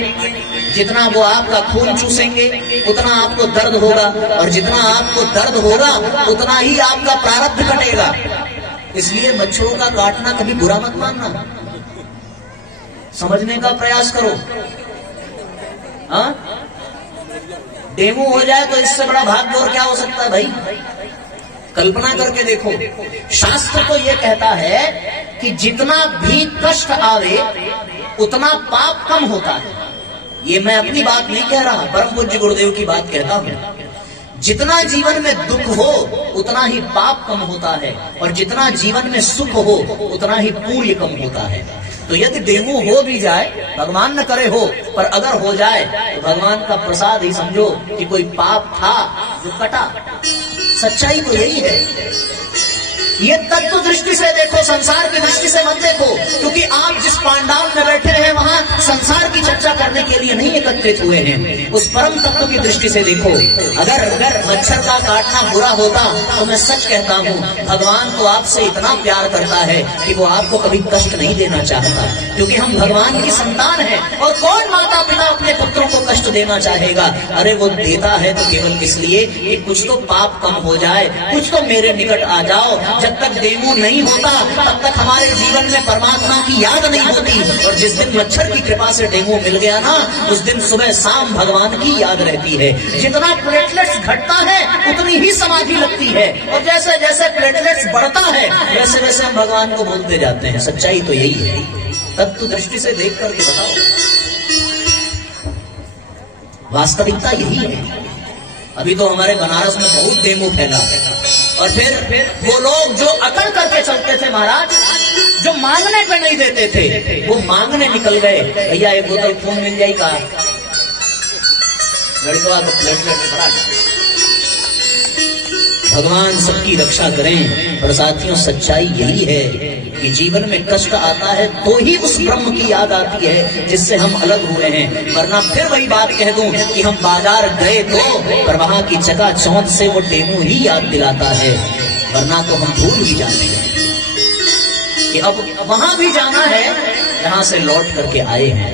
जितना वो आपका खून चूसेंगे, उतना आपको दर्द होगा, और जितना आपको दर्द होगा उतना ही आपका प्रारब्ध कटेगा। इसलिए मच्छरों का काटना कभी बुरा मत मानना, समझने का प्रयास करो। हाँ, डेंगू हो जाए तो इससे बड़ा भाग्य और क्या हो सकता है भाई? कल्पना करके देखो। शास्त्र तो ये कहता है कि जितना भी कष्ट आवे उतना पाप कम होता है। ये मैं अपनी बात नहीं कह रहा, परम पूज्य गुरुदेव की बात कहता हूं। जितना जीवन में दुख हो उतना ही पाप कम होता है, और जितना जीवन में सुख हो उतना ही पुण्य कम होता है। तो यदि डेंगू हो भी जाए, भगवान न करे हो, पर अगर हो जाए तो भगवान का प्रसाद ही समझो कि कोई पाप था जो कटा। सच्चाई तो यही है। ये तत्व दृष्टि से देखो, संसार की दृष्टि से मत देखो, क्योंकि आप जिस पांडाल में बैठे हैं वहां संसार की चर्चा करने के लिए नहीं एकत्रित हुए हैं। उस परम तत्व की दृष्टि से देखो। अगर मच्छर का काटना बुरा होता तो मैं सच कहता हूँ, भगवान तो आपसे इतना प्यार करता है कि वो आपको कभी कष्ट नहीं देना चाहता, क्योंकि हम भगवान की संतान हैं। और कौन माता पिता अपने पुत्रों को कष्ट देना चाहेगा? अरे वो देता है तो केवल इसलिए कि कुछ तो पाप कम हो जाए, कुछ तो मेरे निकट आ जाओ। जब तक डेंगू नहीं होता तब तक हमारे जीवन में परमात्मा की याद नहीं होती, और जिस दिन मच्छर की कृपा से डेंगू मिल गया ना, उस दिन सुबह शाम भगवान की याद रहती है। जितना प्लेटलेट्स घटता है उतनी ही समाधि लगती है, और जैसे जैसे प्लेटलेट्स बढ़ता है वैसे वैसे हम भगवान को भूलते जाते हैं। सच्चाई तो यही है। तत्व दृष्टि से देख करके बताओ, वास्तविकता यही है। अभी तो हमारे बनारस में बहुत डेंगू फैला, और फिर वो लोग जो अकड़ करके चलते थे महाराज, जो मांगने पे नहीं देते थे, वो मांगने निकल गए। भैया एक बोतल खून मिल जाएगा, लड़का को प्लेटलेट बढ़ा। भगवान सबकी रक्षा करें। और साथियों, सच्चाई यही है कि जीवन में कष्ट आता है तो ही उस ब्रह्म की याद आती है जिससे हम अलग हुए हैं। वरना फिर वही बात कह दूं कि हम बाजार गए तो, पर वहां की चकाचौंध से वो डेंगू ही याद दिलाता है। वरना तो हम भूल ही जाते हैं कि अब वहां भी जाना है जहां से लौट करके आए हैं।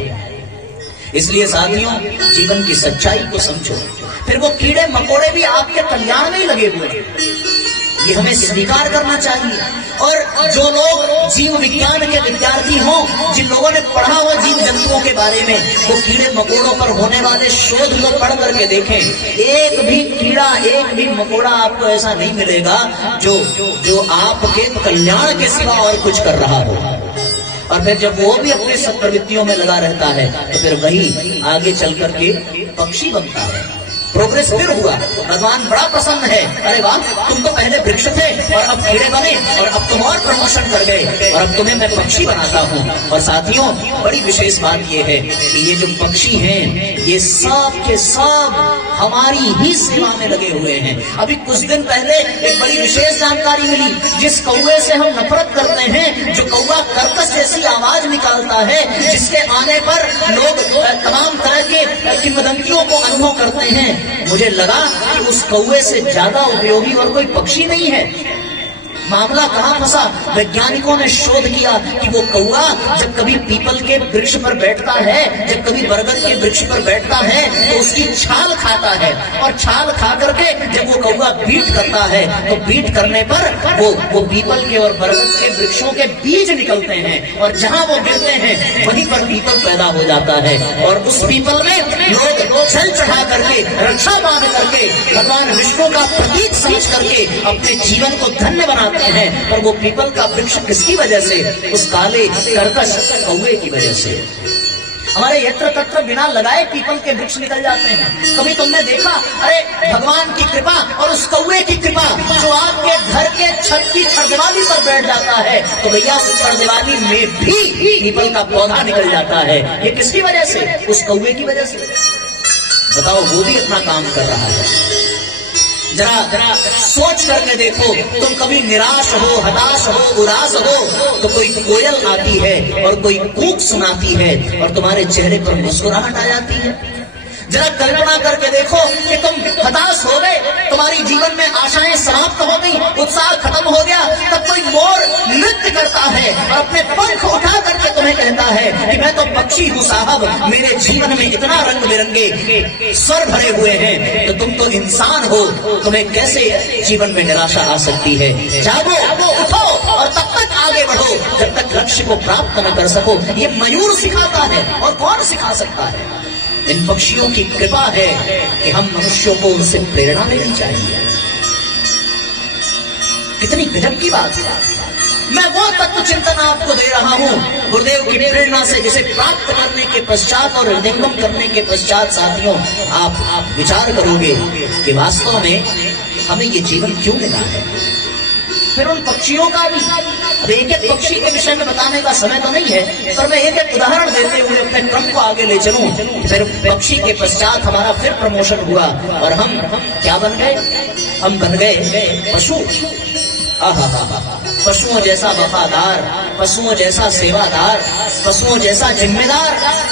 इसलिए साथियों, जीवन की सच्चाई को समझो। फिर वो कीड़े मकोड़े भी आपके कल्याण में ही लगे हुए हैं, ये हमें स्वीकार करना चाहिए। और जो लोग जीव विज्ञान के विद्यार्थी हों, जिन लोगों ने पढ़ा हो जीव जंतुओं के बारे में, वो कीड़े मकोड़ों पर होने वाले शोध को पढ़ करके देखें। एक भी कीड़ा, एक भी मकोड़ा आपको ऐसा नहीं मिलेगा जो आपके कल्याण के सिवा और कुछ कर रहा हो। और फिर जब वो भी अपने सत्प्रवृत्तियों में लगा रहता है तो फिर वही आगे चल करके पक्षी बनता है। प्रोग्रेस फिर हुआ, भगवान बड़ा प्रसन्न है। अरे वाह, तुम तो पहले वृक्ष थे और अब कीड़े बने, और अब तुम और प्रमोशन कर गए, और अब तुम्हें मैं पक्षी बनाता हूँ। और साथियों, बड़ी विशेष बात यह है कि ये जो पक्षी हैं, ये सब के सब हमारी ही सेवा में लगे हुए हैं। अभी कुछ दिन पहले एक बड़ी विशेष जानकारी मिली, जिस कौवे से हम नफरत करते हैं, जो कौवा कर्कश जैसी आवाज निकालता है, जिसके आने पर लोग तमाम तरह के किंवदंतियों को अनुभव करते हैं, मुझे लगा कि उस कौवे से ज्यादा उपयोगी और कोई पक्षी नहीं है। मामला कहां फंसा? वैज्ञानिकों ने शोध किया कि वो कौवा जब कभी पीपल के वृक्ष पर बैठता है, जब कभी बरगद के वृक्ष पर बैठता है, तो उसकी छाल खाता है, और छाल खा करके जब वो कौवा बीट करता है, तो बीट करने पर वो पीपल के और बरगद के वृक्षों के बीज निकलते हैं, और जहां वो गिरते हैं वहीं पर पीपल पैदा हो जाता है। और उस पीपल में लोग जल चढ़ा करके, रक्षा बांध करके, भगवान विष्णु का प्रतीक समझ करके अपने जीवन को धन्य बनाते हैं। पर वो पीपल का वृक्ष किसकी वजह से? उस काले कर्कश कौवे की वजह से। हमारे यत्र तत्र बिना लगाए पीपल के वृक्ष निकल जाते हैं। कभी तुमने देखा? अरे भगवान की कृपा और उस कौवे की कृपा, जो आपके घर के छत की छरदीवाली पर बैठ जाता है, तो भैया उस छरदीवाली में भी पीपल का पौधा निकल जाता है। ये किसकी वजह से? उस कौवे की वजह से। बताओ, वो भी अपना काम कर रहा है। जरा सोच करके देखो, तुम कभी निराश हो, हताश हो, उदास हो, तो कोई कोयल आती है और कोई कूक सुनाती है और तुम्हारे चेहरे पर मुस्कुराहट आ जाती है। जरा कल्पना करके देखो कि तुम हताश हो गए, तुम्हारी जीवन में आशाएं समाप्त हो गई, उत्साह खत्म हो गया, तब कोई मोर नृत्य करता है और अपने पंख उठा करके तुम्हें कहता है कि मैं तो पक्षी हूँ साहब, मेरे जीवन में इतना रंग बिरंगे स्वर भरे हुए हैं। तो तुम तो इंसान हो, तुम्हें कैसे जीवन में निराशा आ सकती है? जागो, उठो और तब तक आगे बढ़ो जब तक लक्ष्य को प्राप्त न कर सको। ये मयूर सिखाता है, और कौन सिखा सकता है? इन पक्षियों की कृपा है कि हम मनुष्यों को उनसे प्रेरणा लेनी चाहिए। कितनी गजब की बात है। मैं वो तत्व चिंतन आपको दे रहा हूं गुरुदेव की प्रेरणा से, जिसे प्राप्त करने के पश्चात और हृदयंगम करने के पश्चात साथियों, आप विचार करोगे कि वास्तव में हमें ये जीवन क्यों मिला है। फिर उन पक्षियों का भी, अब एक एक पक्षी के विषय में बताने का समय तो नहीं है, पर मैं एक एक उदाहरण देते हुए अपने क्रम को आगे ले चलूं। फिर पक्षी के पश्चात हमारा फिर प्रमोशन हुआ और हम क्या बन गए? हम बन गए पशु। पशुओं जैसा वफादार, पशुओं जैसा सेवादार, पशुओं जैसा जिम्मेदार,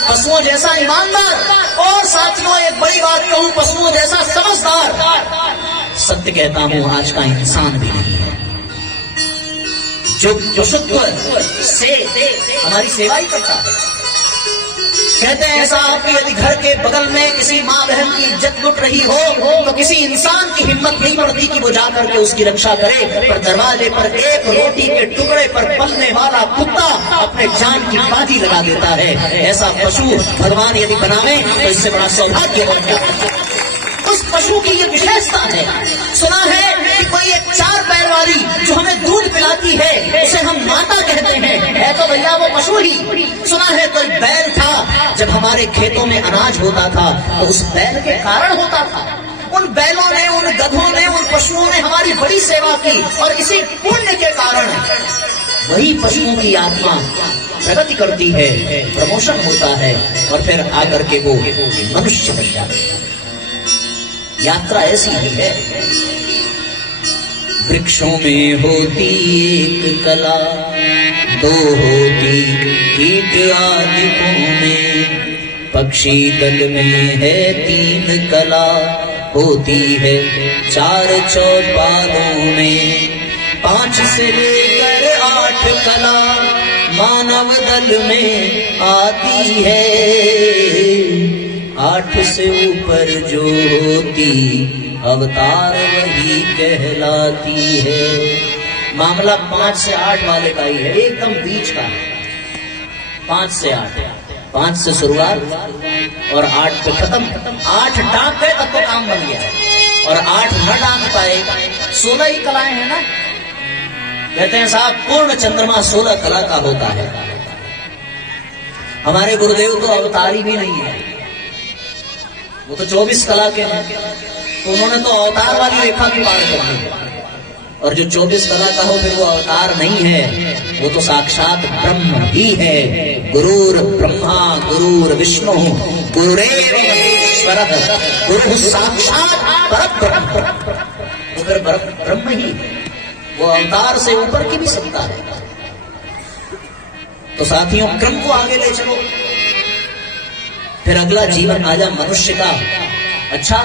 पशुओं जैसा ईमानदार, और साथियों एक बड़ी बात कहूं, पशुओं जैसा समझदार। सत्य कहता हूं, आज का इंसान भी नहीं है जो पशुत्व से हमारी सेवा ही करता है। कहते हैं ऐसा कि यदि घर के बगल में किसी माँ बहन की इज्जत लुट रही हो तो किसी इंसान की हिम्मत नहीं पड़ती कि वो जाकर के उसकी रक्षा करे, पर दरवाजे पर एक रोटी के टुकड़े पर पलने वाला कुत्ता अपने जान की बाजी लगा देता है। ऐसा पशु भगवान यदि बनावे तो इससे बड़ा सौभाग्य होगा। उस पशु की ये विशेषता है। सुना है कि कोई एक 4 पैर वाली जो हमें दूध पिलाती है उसे हम माता कहते हैं, है तो भैया वो पशु ही। सुना है कोई बैल था, जब हमारे खेतों में अनाज होता था तो उस बैल के कारण होता था। उन बैलों ने, उन गधों ने, उन पशुओं ने हमारी बड़ी सेवा की और इसी पुण्य के कारण वही पशुओं की आत्मा प्रगति करती है, प्रमोशन होता है और फिर आकर के वो मनुष्य बन जाते हैं। यात्रा ऐसी ही है। वृक्षों में होती एक कला, 2 होती कीट आदिकों में, पक्षी दल में है 3 कला, होती है 4 चौपालों में, 5 से लेकर 8 कला मानव दल में आती है, 8 से ऊपर जो होती अवतार वही कहलाती है। मामला 5 से 8 वाले का ही है, एकदम बीच का। 5 से 8, 5 से शुरुआत और 8 पे खत्म। 8 डांक गए तब तो काम बन गया और 8 न डांक पाए। 16 ही कलाएं हैं ना। कहते हैं साहब पूर्ण चंद्रमा 16 कला का होता है। हमारे गुरुदेव तो अवतारी भी नहीं है, वो तो 24 कला के हैं, तो उन्होंने तो अवतार वाली रेखा भी पार कर दी। और जो 24 कला का हो फिर वो अवतार नहीं है, वो तो साक्षात ब्रह्म ही है। गुरुर ब्रह्मा गुरुर विष्णु गुरुरेव महेश्वरः, गुरु साक्षात परब्रह्म। तो फिर ब्रह्म ही, वो अवतार से ऊपर की भी सत्ता है। तो साथियों क्रम को आगे ले चलो। फिर अगला जीवन आजा मनुष्य का। अच्छा,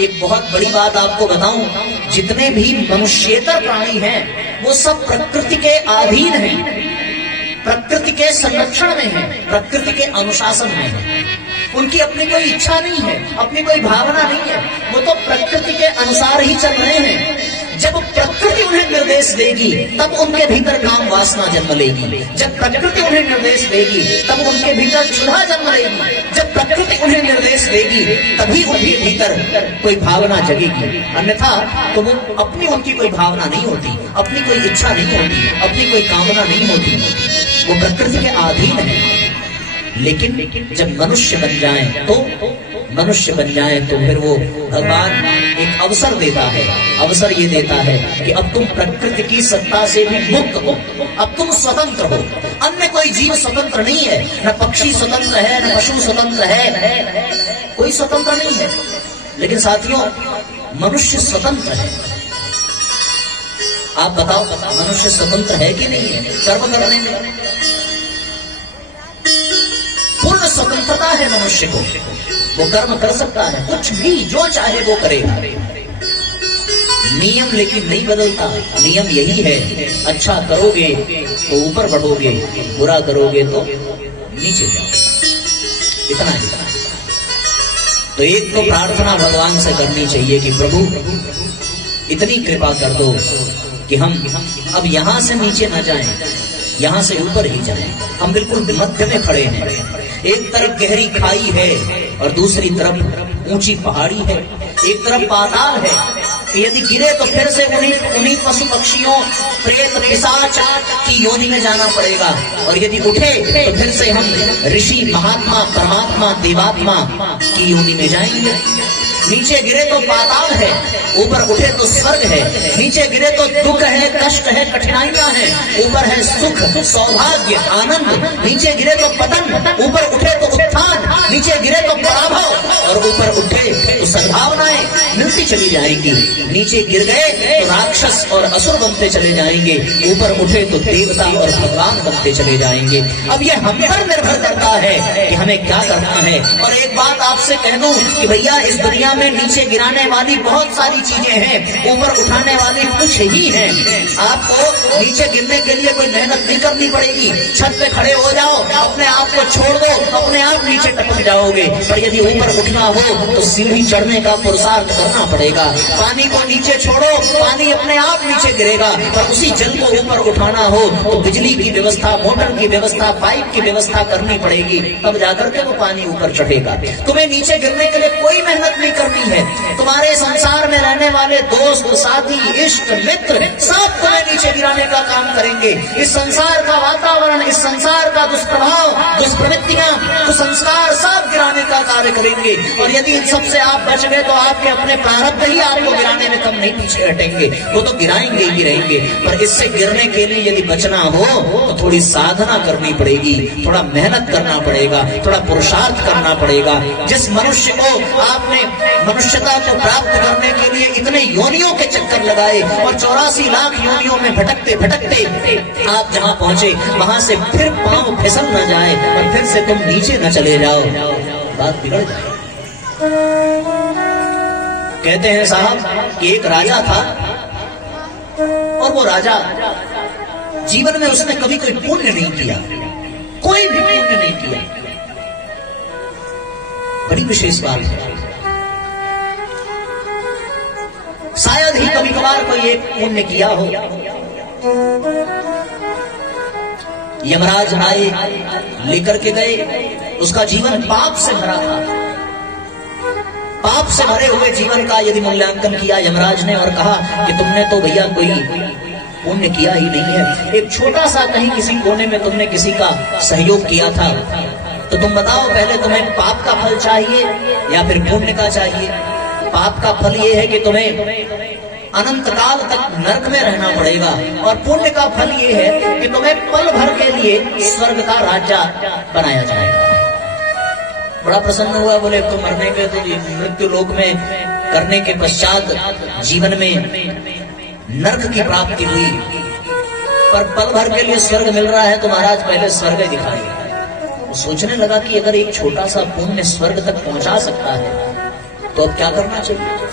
एक बहुत बड़ी बात आपको बताऊं, जितने भी मनुष्येतर प्राणी हैं वो सब प्रकृति के अधीन हैं, प्रकृति के संरक्षण में हैं, प्रकृति के अनुशासन में हैं। उनकी अपनी कोई इच्छा नहीं है, अपनी कोई भावना नहीं है, वो तो प्रकृति के अनुसार ही चल रहे हैं। जब प्रकृति उन्हें निर्देश देगी तब उनके भीतर काम वासना जन्म लेगी। जब प्रकृति उन्हें निर्देश देगी तब उनके भीतर क्षुधा जन्म लेगी। जब प्रकृति उन्हें निर्देश देगी तभी उनके भीतर कोई भावना जगेगी, अन्यथा तो वो अपनी उनकी कोई भावना नहीं होती, अपनी कोई इच्छा नहीं होती, अपनी कोई कामना नहीं होती, वो प्रकृति के अधीन है। लेकिन जब मनुष्य बन जाएं तो फिर वो भगवान एक अवसर देता है। अवसर ये देता है कि अब तुम प्रकृति की सत्ता से भी मुक्त हो, अब तुम स्वतंत्र हो। अन्य कोई जीव स्वतंत्र नहीं है, न पक्षी स्वतंत्र है, न पशु स्वतंत्र है, कोई स्वतंत्र नहीं है। लेकिन साथियों मनुष्य स्वतंत्र है। आप बताओ मनुष्य स्वतंत्र है कि नहीं है कर्म करने में? पूर्ण स्वतंत्रता है मनुष्य को, वो कर्म कर सकता है, कुछ भी जो चाहे वो करेगा। नियम लेकिन नहीं बदलता। नियम यही है, अच्छा करोगे तो ऊपर बढ़ोगे, बुरा करोगे तो नीचे जाओगे। इतना ही। तो एक तो प्रार्थना भगवान से करनी चाहिए कि प्रभु इतनी कृपा कर दो कि हम अब यहां से नीचे न जाएं, यहां से ऊपर ही जाएं। हम बिल्कुल मध्य में खड़े हैं। एक तरफ गहरी खाई है और दूसरी तरफ ऊंची पहाड़ी है, एक तरफ पाताल है। यदि गिरे तो फिर से उन्हीं पशु पक्षियों प्रेत पिशाच की योनि में जाना पड़ेगा, और यदि उठे तो फिर से हम ऋषि महात्मा परमात्मा देवात्मा की योनि में जाएंगे। नीचे गिरे तो पाताल है, ऊपर उठे तो स्वर्ग है। नीचे गिरे तो दुख है, कष्ट है, कठिनाइयां हैं, ऊपर है सुख सौभाग्य आनंद। नीचे गिरे तो पतन, ऊपर उठे तो उत्थान। नीचे गिरे तो पराभव और ऊपर उठे तो सद्भावनाएं मिलती चली जाएंगी। नीचे गिर गए तो राक्षस और असुर बनते चले जाएंगे, ऊपर उठे तो देवता और भगवान बनते चले जाएंगे। अब ये हम पर निर्भर करता है कि हमें क्या करना है। और एक बात आपसे कह दूं कि भैया इस दुनिया में नीचे गिराने वाली बहुत सारी चीजें हैं, ऊपर उठाने वाली कुछ ही हैं। आपको नीचे गिरने के लिए कोई मेहनत नहीं करनी पड़ेगी। छत पे खड़े हो जाओ, अपने आप को छोड़ दो, अपने आप नीचे टपक जाओगे। पर यदि ऊपर उठना हो तो सीढ़ी चढ़ने का पुरुषार्थ करना पड़ेगा। पानी को नीचे छोड़ो, पानी अपने आप नीचे गिरेगा। पर उसी जल को ऊपर उठाना हो तो बिजली की व्यवस्था, मोटर की व्यवस्था, पाइप की व्यवस्था करनी पड़ेगी, तब जाकर के वो पानी ऊपर चढ़ेगा। तुम्हें नीचे गिरने के लिए कोई मेहनत नहीं करनी है। तुम्हारे संसार में रहने वाले दोस्त, साथी, इष्ट, मित्र सब तुम्हें नीचे गिराने का काम करेंगे। इस संसार का वातावरण, इस संसार का दुष्प्रभाव, दुष्प्रवृत्तियां, कुसंस्कार सब गिराने का कार्य करेंगे। और यदि इन सबसे आप बच गए तो आपके अपने प्रारब्ध ही आपको गिराने में कम नहीं पीछे हटेंगे, वो तो गिराएंगे ही रहेंगे। पर इससे गिरने के लिए यदि बचना हो तो थोड़ी साधना करनी पड़ेगी, थोड़ा मेहनत करना पड़ेगा, थोड़ा पुरुषार्थ करना पड़ेगा। जिस मनुष्य को आपने मनुष्यता को प्राप्त करने के लिए इतने योनियों के चक्कर लगाए और 84 लाख योनियों में भटकते भटकते आप जहां पहुंचे वहां से फिर पांव फिसल न जाए और फिर से तुम नीचे न चले जाओ, बात बिगड़ जाए। कहते हैं साहब कि एक राजा था और वो राजा जीवन में उसने कभी कोई पुण्य नहीं किया, कोई भी पुण्य नहीं किया। बड़ी विशेष बात है। शायद ही कभी कभार कोई एक पुण्य किया हो। यमराज आए, लेकर के गए, उसका जीवन पाप से भरा था। पाप से भरे हुए जीवन का यदि मूल्यांकन किया यमराज ने और कहा कि तुमने तो भैया कोई पुण्य किया ही नहीं है, एक छोटा सा कहीं किसी कोने में तुमने किसी का सहयोग किया था, तो तुम बताओ पहले तुम्हें पाप का फल चाहिए या फिर पुण्य का चाहिए? पाप का फल ये है कि तुम्हें अनंत काल तक नरक में रहना पड़ेगा, और पुण्य का फल ये है कि तुम्हें पल भर के लिए स्वर्ग का राजा बनाया जाएगा। बड़ा प्रसन्न हुआ, बोले तो मरने के तो मृत्यु लोक में करने के पश्चात जीवन में नरक की प्राप्ति हुई, पर पल भर के लिए स्वर्ग मिल रहा है, तो महाराज पहले स्वर्ग दिखाइए। वो सोचने लगा कि अगर एक छोटा सा पुण्य स्वर्ग तक पहुंचा सकता है तो अब क्या करना चाहिए।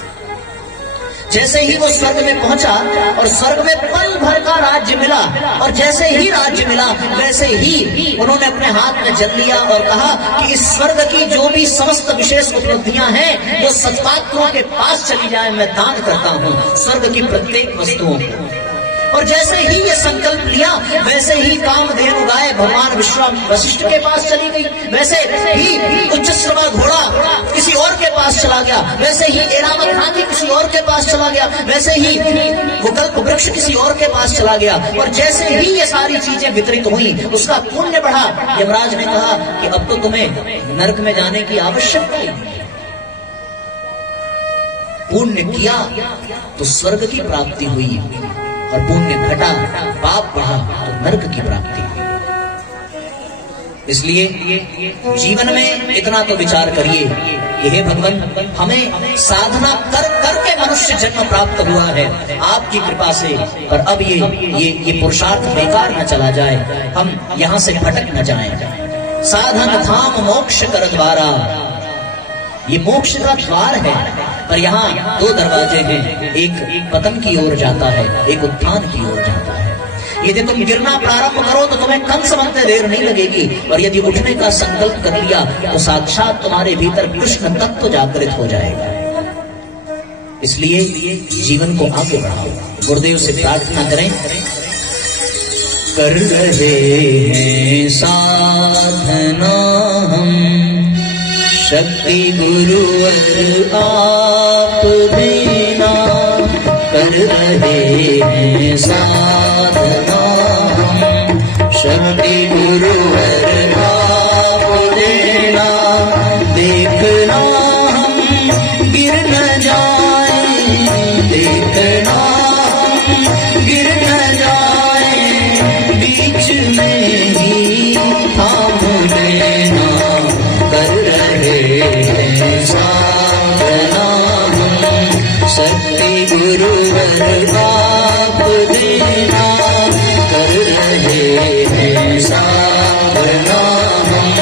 जैसे ही वो स्वर्ग में पहुंचा और स्वर्ग में पल भर का राज्य मिला, और जैसे ही राज्य मिला वैसे ही उन्होंने अपने हाथ में जल लिया और कहा कि इस स्वर्ग की जो भी समस्त विशेष उपलब्धियां हैं वो सत्पात्रों के पास चली जाए, मैं दान करता हूं स्वर्ग की प्रत्येक वस्तुओं को। और जैसे ही ये संकल्प लिया वैसे ही कामधेनु गाय भगवान वशिष्ठ के पास चली गई, वैसे ही उच्चश्रवा घोड़ा किसी और के पास चला गया, वैसे ही ऐरावत हाथी किसी और के पास चला गया, वैसे ही वो कल्प वृक्ष किसी और के पास चला गया। और जैसे ही ये सारी चीजें वितरित हुई उसका पुण्य बढ़ा। यमराज ने कहा कि अब तो तुम्हें नरक में जाने की आवश्यकता नहीं, पुण्य किया तो स्वर्ग की प्राप्ति हुई, और पुण्य घटा, पाप बढ़ा तो नरक की प्राप्ति हुई। इसलिए जीवन में इतना तो विचार करिए कि हे भगवान, हमें साधना कर करके मनुष्य जन्म प्राप्त हुआ है आपकी कृपा से, पर अब ये पुरुषार्थ बेकार न चला जाए, हम यहाँ से भटक न जाएं। साधन धाम मोक्ष कर द्वारा, ये मोक्ष का द्वार है, पर यहाँ दो दरवाजे हैं, एक पतन की ओर जाता है, एक उत्थान की ओर जाता है। यदि तुम गिरना प्रारंभ करो तो तुम्हें कंस बनते देर नहीं लगेगी, और यदि उठने का संकल्प कर लिया तो साक्षात तुम्हारे भीतर कृष्ण तत्व जागृत हो जाएगा। इसलिए जीवन को आगे बढ़ाओ। गुरुदेव से प्रार्थना करें, कर रहे हैं साधना हम, शक्ति गुरुवर आप बिना, कर रहे हैं साधना हम, शक्ति गुरुवर आप देना, देखना हम गिर न जाए, देखना हम गिर न जाए, बीच में ही थाम लेना, कर रहे हैं साधना हम, शक्ति गुरुवर आप देना, कर रहे हैं साधना हम।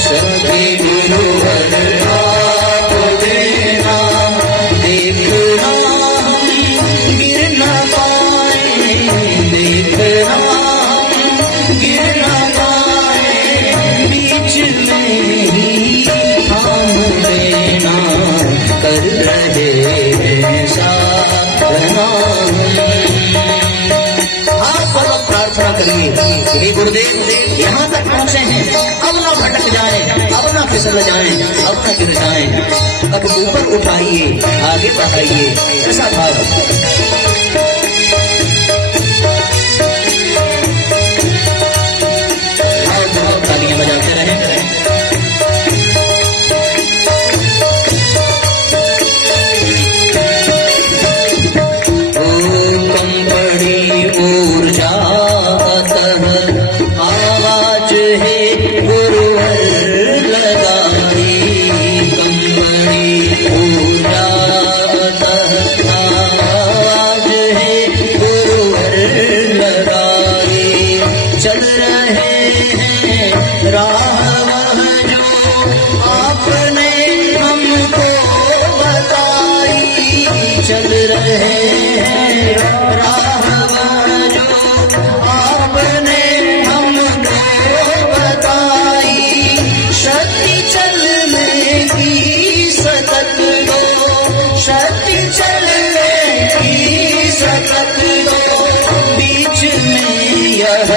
शक्ति गुरुवर आप देना, देखना हम गिर न पाए, देखना हम गिर न पाए, बीच में ही थाम देना, कर रहे हैं साधना। आप प्रार्थना करिए, हे गुरुदेव यहाँ तक पहुँचे हैं, अब ना भटक जाए, अब ना फिसल जाए, अब ना गिर जाए, अब ऊपर उठाइए, आगे बढ़ाइए, ऐसा भाव। तालियां बजाते रहे। ऊर्जा आवाज है गुरुवर लगाई, कंबड़ी ऊर्जा आवाज है गुरुवर लगाई। चल रहे हैं राह जो आपने हमको बताई, चल रहे हैं राह आपने हमको बताई। शक्ति चलने की सतत दो, शक्ति चलने की सतत दो, बीच में यह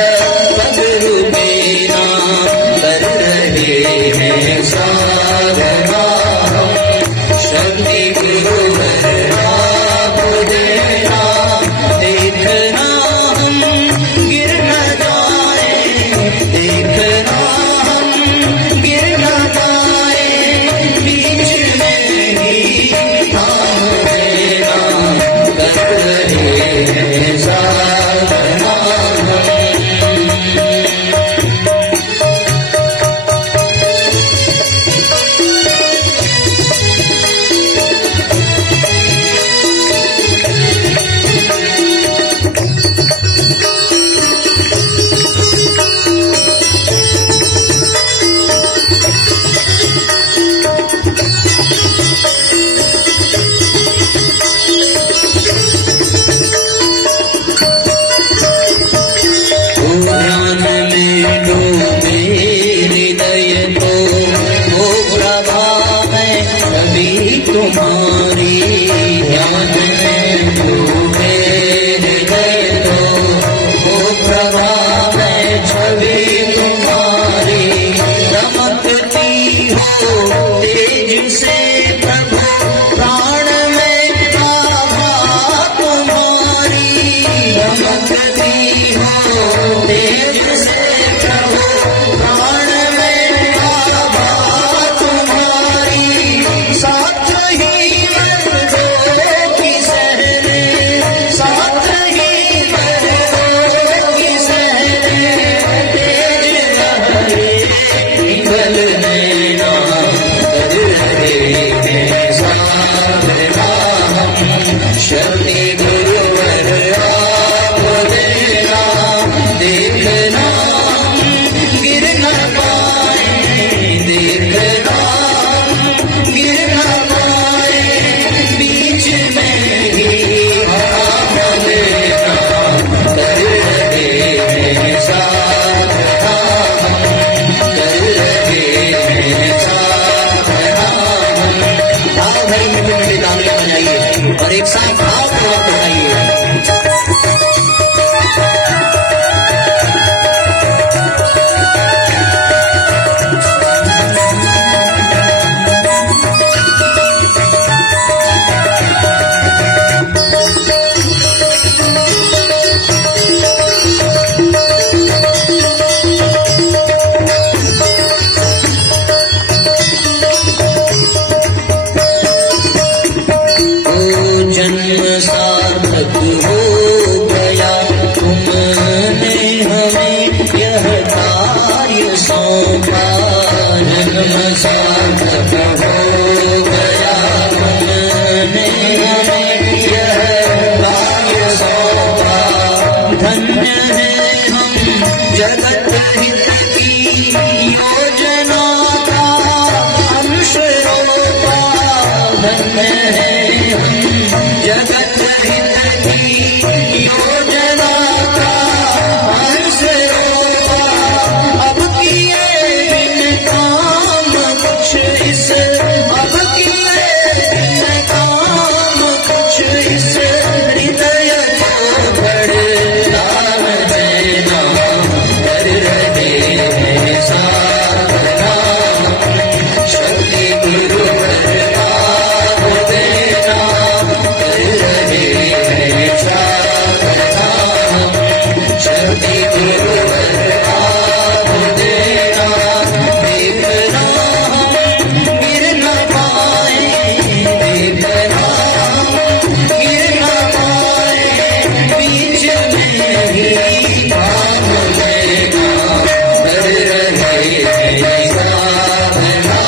बदरू बेना, कर रहे हैं साधना हम। शक्ति गुरुवर आप देना, देखना गिर न जाए, देखना हम गिर न जाए, बीच में ही थाम देना, कर रहे हैं साधना हम। तुम्हारी याद में डूबे हृदय तो, वो प्रभा में छवि तुम्हारी, दमकती हो तेज से प्रभु, प्राण में आभा तुम्हारी, दमकती हो तेज से प्रभु, प्राण में आभा तुम्हारी। साथ शक्ति गुरुवर आप देना, देखना गिर न पाए, देखना गिर न पाए, बीच में ही थाम देना, कर रहे हैं साधना हम, कर रहे हैं साधना हम। आओ भाई मीठे मीठे तालियां बजाइए और एक साथ भाव पूर्वक बताइए। जन्म जगत हित की योजना का अंश रोपा धन्य है हम। जगत हित की योजना का अंश रोपा अब किए बिन काम कुछ इस, अब किए बिन काम कुछ इस हृदय को बढ़ता देना कर रहे हैं साधना। शक्ति गुरुवर आप देना कर रहे हैं साधना। शक्ति गुरुवर आप देना देखना हम गिर न पाए, देखना हम गिर न पाए, बीच में ही काम लेना कर रहे हैं साधना।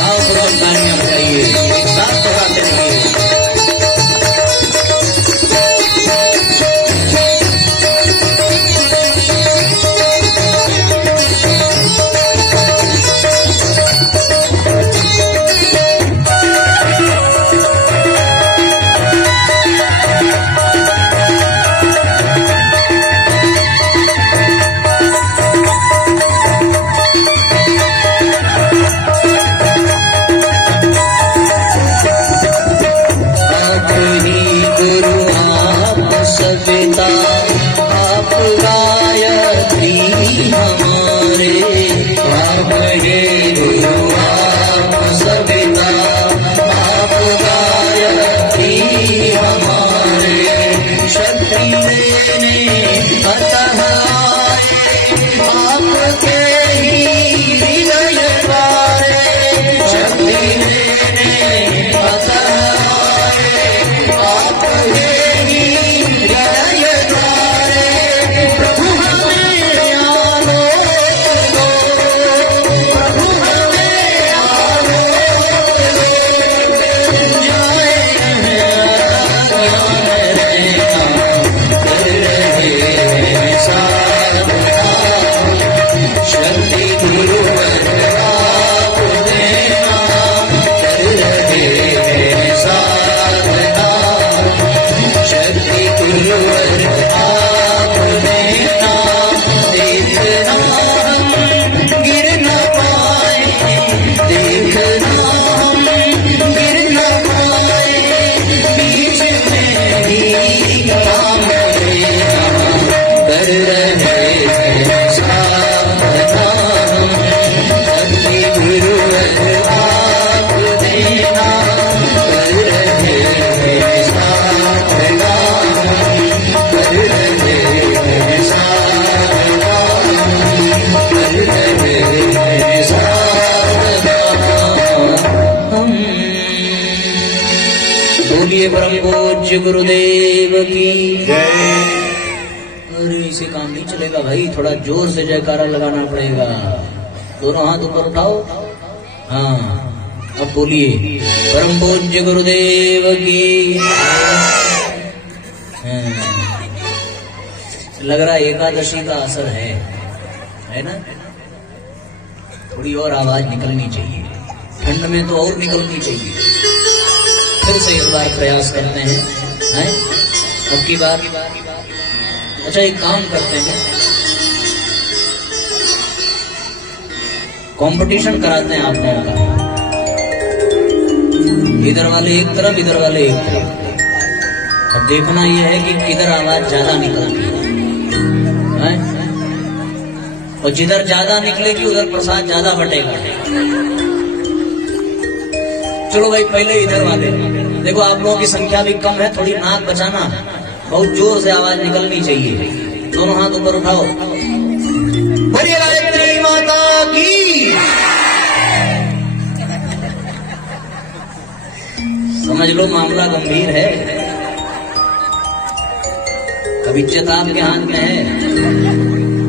आओ तुरंत तालियां बजाइए, एक साथ दोहराते रहिए। आप ही गुरु आप सविता आप गायत्री हमारे। आप ही गुरु आप सविता आप गायत्री हमारे। शक्ति देने अतः आए आपके ही हृदय द्वारे। शक्ति देने अतः आप ही हृदय द्वारे। प्रभु हमें आलोक दो, प्रभु हमें आलोक दो। जाए ज्ञान रहना कर रहे हैं साधना। शक्ति गुरुवर आप देना कर रहे हैं साधना। शक्ति गुरुवर आप देना देखना हम गिर न पाए, देखना हम गिर न पाए, बीच में ही काम लेना कर रहे हैं साधना। शक्ति गुरुवर आप देना कर रहे हैं साधना। कर रहे हैं साधना, कर रहे हैं साधना हम। बोलिए परम पूज्य गुरुदेव की जय। अरे इसे काम नहीं चलेगा भाई, थोड़ा जोर से जयकारा लगाना पड़ेगा। दोनों हाथ ऊपर उठाओ। हाँ अब बोलिए परम पूज्य गुरुदेव की। लग रहा है एकादशी का असर है ना? थोड़ी और आवाज निकलनी चाहिए, ठंड में तो और निकलनी चाहिए। फिर से एक बार प्रयास करते हैं, अब की बार। अच्छा एक काम करते हैं, कंपटीशन कराते हैं आप लोगों का। इधर वाले एक तरफ, इधर वाले एक तरफ। अब देखना यह है कि किधर आवाज ज्यादा निकलती है, और जिधर ज्यादा निकलेगी उधर प्रसाद ज्यादा बटेगा। चलो भाई पहले इधर वाले देखो, आप लोगों की संख्या भी कम है, थोड़ी नाक बचाना, बहुत जोर से आवाज निकलनी चाहिए। दोनों हाथ ऊपर उठाओ। बोलिए गायत्री माता की। समझ लो मामला गंभीर है, अब इज्जत आपके हाथ में है।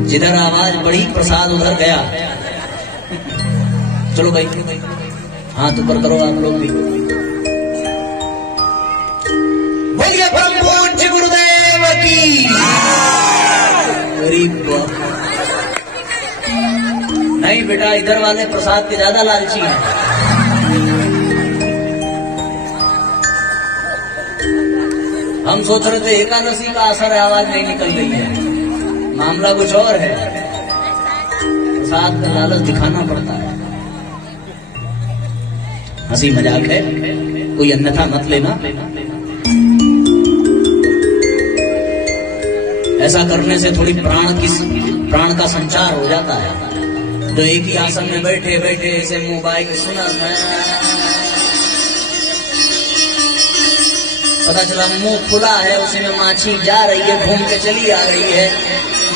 जिधर आवाज बढ़ी प्रसाद उधर गया। चलो भाई हाथ ऊपर करो आप लोग भी। बोलिए ब्रह्म गरीब नहीं बेटा, इधर वाले प्रसाद के ज्यादा लालची हैं। हम सोच रहे थे एकादशी का असर है, आवाज नहीं निकल रही है, मामला कुछ और है। प्रसाद का लालच दिखाना पड़ता है। हंसी मजाक है, कोई अन्यथा मत लेना। ऐसा करने से थोड़ी प्राण का संचार हो जाता है। तो एक ही आसन में बैठे बैठे ऐसे मोबाइल सुना, पता चला मुंह खुला है, उसी में माछी जा रही है, घूम के चली आ रही है।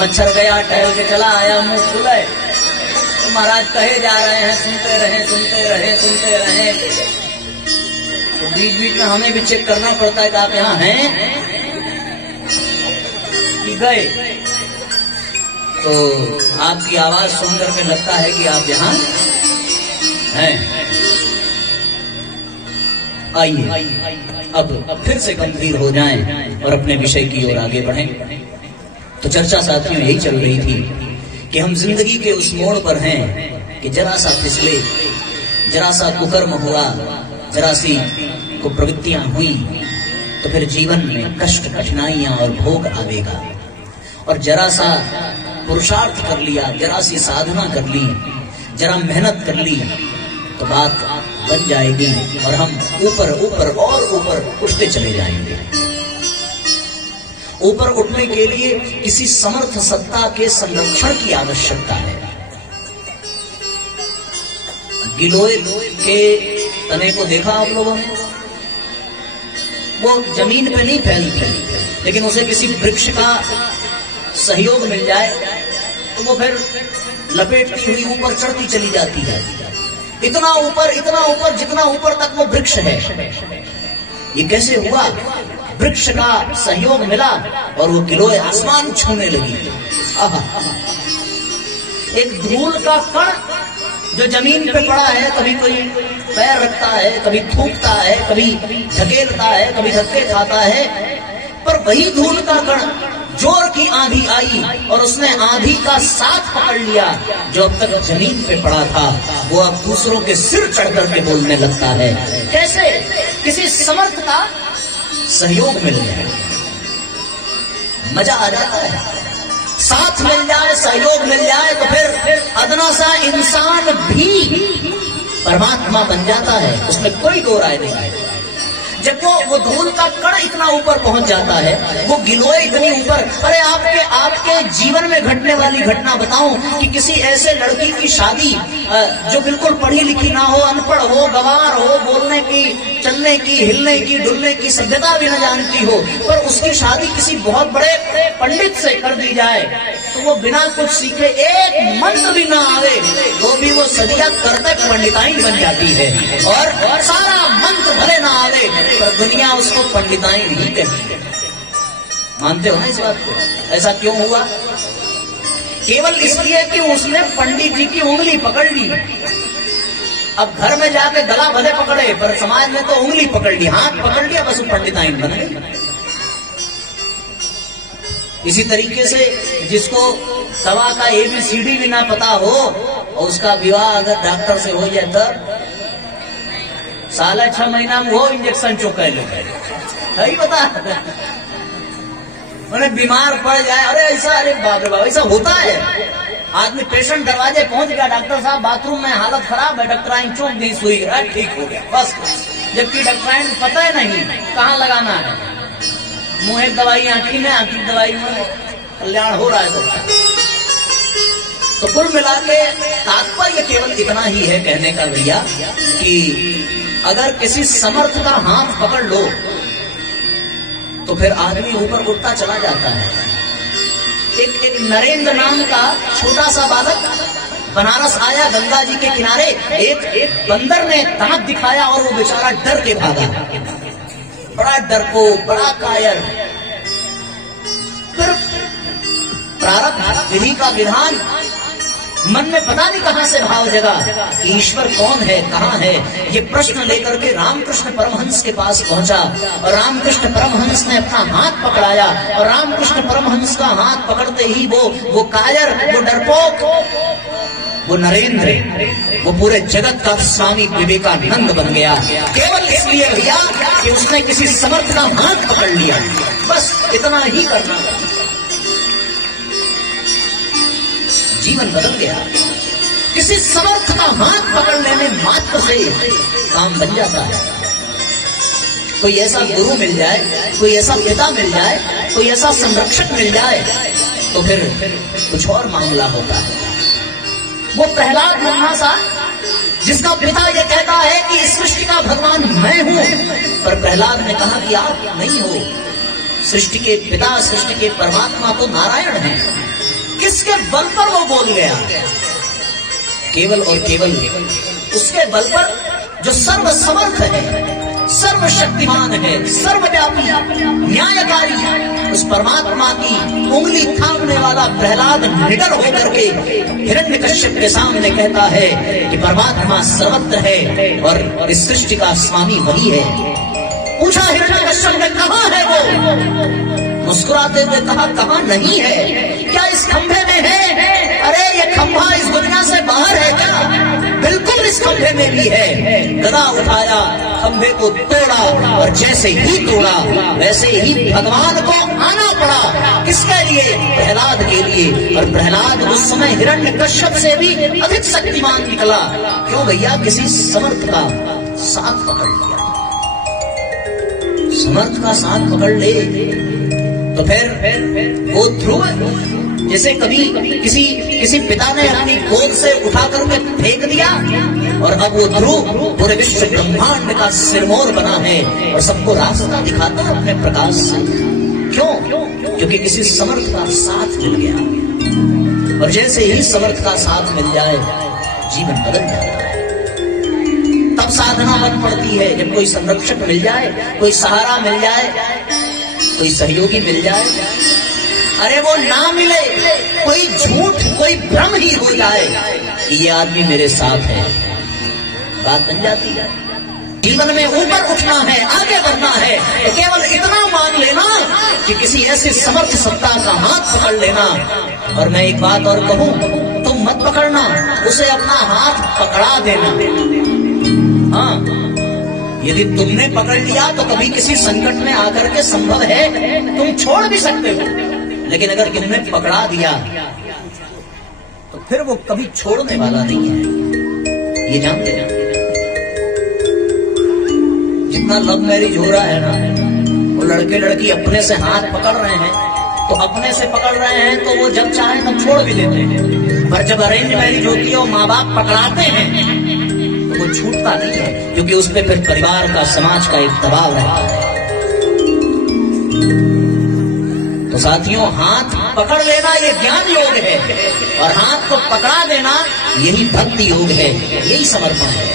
मच्छर गया, टहल के चला आया, मुंह खुला है। तो महाराज कहे जा रहे हैं सुनते रहे सुनते रहे सुनते रहे। तो बीच बीच में हमें भी चेक करना पड़ता है कि आप यहाँ हैं कि गए। तो आपकी आवाज सुन करके लगता है कि आप यहाँ हैं। आइए अब फिर से गंभीर हो जाएं और अपने विषय की ओर आगे बढ़ें। तो चर्चा साथियों यही चल रही थी कि हम जिंदगी के उस मोड़ पर हैं कि जरा सा फिसले, जरा सा कुकर्म हुआ, जरा सी कुप्रवृत्तियां हुई तो फिर जीवन में कष्ट, कठिनाइयां और भोग आवेगा। और जरा सा पुरुषार्थ कर लिया, जरा सी साधना कर ली, जरा मेहनत कर ली तो बात बन जाएगी और हम ऊपर ऊपर और ऊपर उठते चले जाएंगे। ऊपर उठने के लिए किसी समर्थ सत्ता के संरक्षण की आवश्यकता है। गिलोय के तने को देखा आप लोगों ने? वो जमीन पे नहीं फैलती, लेकिन उसे किसी वृक्ष का सहयोग मिल जाए तो वो फिर लपेटती हुई ऊपर चढ़ती चली जाती है। इतना ऊपर जितना ऊपर तक वो वृक्ष है। ये कैसे हुआ? वृक्ष का सहयोग मिला और वो गिलोय आसमान छूने लगी। एक धूल का कण जो जमीन पे पड़ा है, कभी कोई पैर रखता है, कभी थूकता है, कभी धकेलता है, कभी धक्के खाता है, पर वही धूल का कण जोर की आंधी आई और उसने आंधी का साथ पकड़ लिया। जो अब तक जमीन पे पड़ा था वो अब दूसरों के सिर चढ़ करके बोलने लगता है। कैसे? किसी समर्थ का सहयोग मिल जाए, मजा आ जाता है। साथ मिल जाए, सहयोग मिल जाए तो फिर अदना सा इंसान भी परमात्मा बन जाता है, उसमें कोई दो राय नहीं है। जब वो धूल का कण इतना ऊपर पहुंच जाता है, वो गिलोय इतनी ऊपर। अरे आपके जीवन में घटने वाली घटना बताऊं कि किसी ऐसे लड़की की शादी जो बिल्कुल पढ़ी लिखी ना हो, अनपढ़ हो, गंवार हो, बोलने की, चलने की, हिलने की, डुलने की सभ्यता भी न जानती हो, पर उसकी शादी किसी बहुत बड़े पंडित से कर दी जाए तो वो बिना कुछ सीखे, एक मंत्र भी ना आवे, तो भी वो सदिया कर्तक पंडिताइन बन जाती है। और सारा मंत्र भले ना आवे पर दुनिया उसको पंडिताइन ही कहती है। मानते हो ना इस बात को? ऐसा क्यों हुआ? केवल इसलिए कि उसने पंडित जी की उंगली पकड़ ली। अब घर में जाके गला भले पकड़े पर समाज में तो उंगली पकड़ ली, हाथ पकड़ लिया, बस वो पंडिताइन बन गई। इसी तरीके से जिसको दवा का ABCD भी ना पता हो और उसका विवाह अगर डॉक्टर से हो जाए तब साला 6 महीना में वो इंजेक्शन चुका लो, सही बता। मैंने बीमार पड़ जाए, अरे ऐसा, अरे बाप रे बाप, ऐसा होता है। आदमी पेशेंट दरवाजे पहुंच गया, डॉक्टर साहब बाथरूम में हालत खराब है, डॉक्टराइन चौंक दी, सुई ठीक हो गया बस। जबकि डॉक्टराइन पता है नहीं कहाँ लगाना है। मुंह एक दवाई आंखी में, आंखी दवाई में, कल्याण हो रहा है सबका। तो कुल मिला के तात्पर्य केवल इतना ही है कहने का भैया कि अगर किसी समर्थ का हाथ पकड़ लो तो फिर आदमी ऊपर उठता चला जाता है। एक नरेंद्र नाम का छोटा सा बालक बनारस आया, गंगा जी के किनारे एक बंदर ने दांत दिखाया और वो बेचारा डर के भागा। बड़ा डरपोक, बड़ा कायर। फिर प्रारब्ध विधि का विधान, मन में पता नहीं कहां से भाव जगा कि ईश्वर कौन है, कहां है। ये प्रश्न लेकर के रामकृष्ण परमहंस के पास पहुंचा और रामकृष्ण परमहंस ने अपना हाथ पकड़ाया और रामकृष्ण परमहंस का हाथ पकड़ते ही वो कायर, वो डरपोक, वो नरेंद्र, वो पूरे जगत का स्वामी विवेकानंद बन गया। केवल इसलिए भैया कि उसने किसी समर्थ का हाथ पकड़ लिया। बस इतना ही करना, जीवन बदल गया। किसी समर्थ का हाथ पकड़ लेने मात्र से काम बन जाता है। कोई ऐसा गुरु मिल जाए, कोई ऐसा पिता मिल जाए, कोई ऐसा संरक्षक मिल जाए तो फिर कुछ और मामला होता है। वो प्रहलाद नन्हा सा जिसका पिता ये कहता है कि इस सृष्टि का भगवान मैं हूं, पर प्रहलाद ने कहा कि आप नहीं हो। सृष्टि के पिता, सृष्टि के परमात्मा तो नारायण हैं। किसके बल पर वो बोल गया? केवल और केवल उसके बल पर जो सर्वसमर्थ है, सर्वशक्तिमान है, सर्वव्यापी, न्यायकारी, उस परमात्मा की उंगली थामने वाला प्रहलाद निडर होकर के हिरण्यकश्यप के सामने कहता है कि परमात्मा सर्वत्र है और इस सृष्टि का स्वामी वही है। पूछा हिरण्यकश्यप ने, कहां है वो? मुस्कुराते हुए कहा, कहां नहीं है? क्या इस खंभे में है? अरे ये खंभा इस दुनिया से बाहर है क्या? बिल्कुल इस खंभे में भी है। गदा उठाया, खंभे को तोड़ा और जैसे ही तोड़ा वैसे ही भगवान को आना पड़ा। किसके लिए? प्रहलाद के लिए। और प्रहलाद उस समय हिरण्यकश्यप से भी अधिक शक्तिमान निकला। क्यों भैया? किसी समर्थ का साथ पकड़ लिया। समर्थ का साथ पकड़ ले तो फिर वो ध्रुव, जैसे कभी किसी पिता ने अपनी गोद से उठा करके फेंक दिया और अब वो ध्रुव पूरे विश्व ब्रह्मांड का सिरमौर बना है और सबको रास्ता दिखाता है अपने प्रकाश से। क्यों? क्योंकि किसी समर्थ का साथ मिल गया। और जैसे ही समर्थ का साथ मिल जाए जीवन बदल जाता है। तब साधना बन पड़ती है जब कोई संरक्षक मिल जाए, कोई सहारा मिल जाए, कोई सहयोगी मिल जाए। अरे वो ना मिले, कोई झूठ, कोई भ्रम ही हो जाए कि ये आदमी मेरे साथ है, बात बन जाती है। जीवन में ऊपर उठना है, आगे बढ़ना है तो केवल इतना मान लेना कि किसी ऐसे समर्थ सत्ता का हाथ पकड़ लेना। और मैं एक बात और कहूं, तुम मत पकड़ना, उसे अपना हाथ पकड़ा देना। हाँ, यदि तुमने पकड़ लिया तो कभी किसी संकट में आकर के संभव है तुम छोड़ भी सकते हो, लेकिन अगर तुमने पकड़ा दिया तो फिर वो कभी छोड़ने वाला नहीं है। ये जान लेना। जितना लव मैरिज हो रहा है ना, वो लड़के लड़की अपने से हाथ पकड़ रहे हैं तो अपने से पकड़ रहे हैं तो वो जब चाहे तब छोड़ भी देते हैं। पर जब अरेंज मैरिज होती है और माँ बाप पकड़ाते हैं वो छूटता नहीं है, क्योंकि उस पर फिर परिवार का, समाज का एक दबाव रहता है। तो साथियों, हाथ पकड़ लेना ये ज्ञान योग है और हाथ को पकड़ा देना यही भक्ति योग है, यही समर्पण है।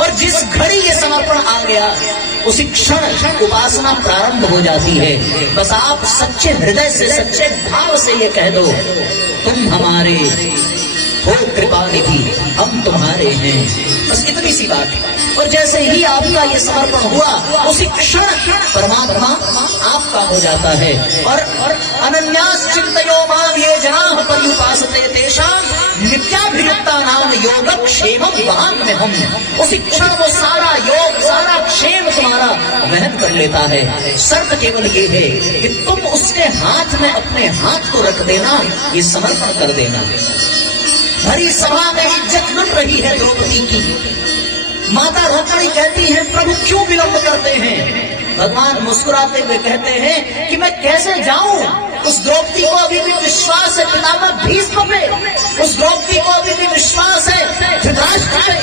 और जिस घड़ी ये समर्पण आ गया उसी क्षण उपासना प्रारंभ हो जाती है। बस आप सच्चे हृदय से, सच्चे भाव से ये कह दो, तुम हमारे हो कृपा निधि, हम तुम्हारे हैं। बस इतनी सी बात है। और जैसे ही आपका ये समर्पण हुआ उसी क्षण परमात्मा आपका हो जाता है। और अनन्यास चिंतयो माम ये जनाः पर्युपासते तेषां नित्याभियुक्ता नाम योगक्षेमं वहाम्यहम्। उसी क्षण वो सारा योग, सारा क्षेम तुम्हारा वहन कर लेता है। शर्त केवल ये है कि तुम उसके हाथ में अपने हाथ को रख देना, ये समर्पण कर देना। भरी सभा में इज्जत लुट रही है द्रौपदी की। माता रुक्मिणी कहती है, प्रभु क्यों विलंब करते हैं? भगवान मुस्कुराते हुए कहते हैं कि मैं कैसे जाऊं? उस द्रौपदी को अभी भी विश्वास है पितामह भीष्म पे, उस द्रौपदी को अभी भी विश्वास है धृतराष्ट्र पे।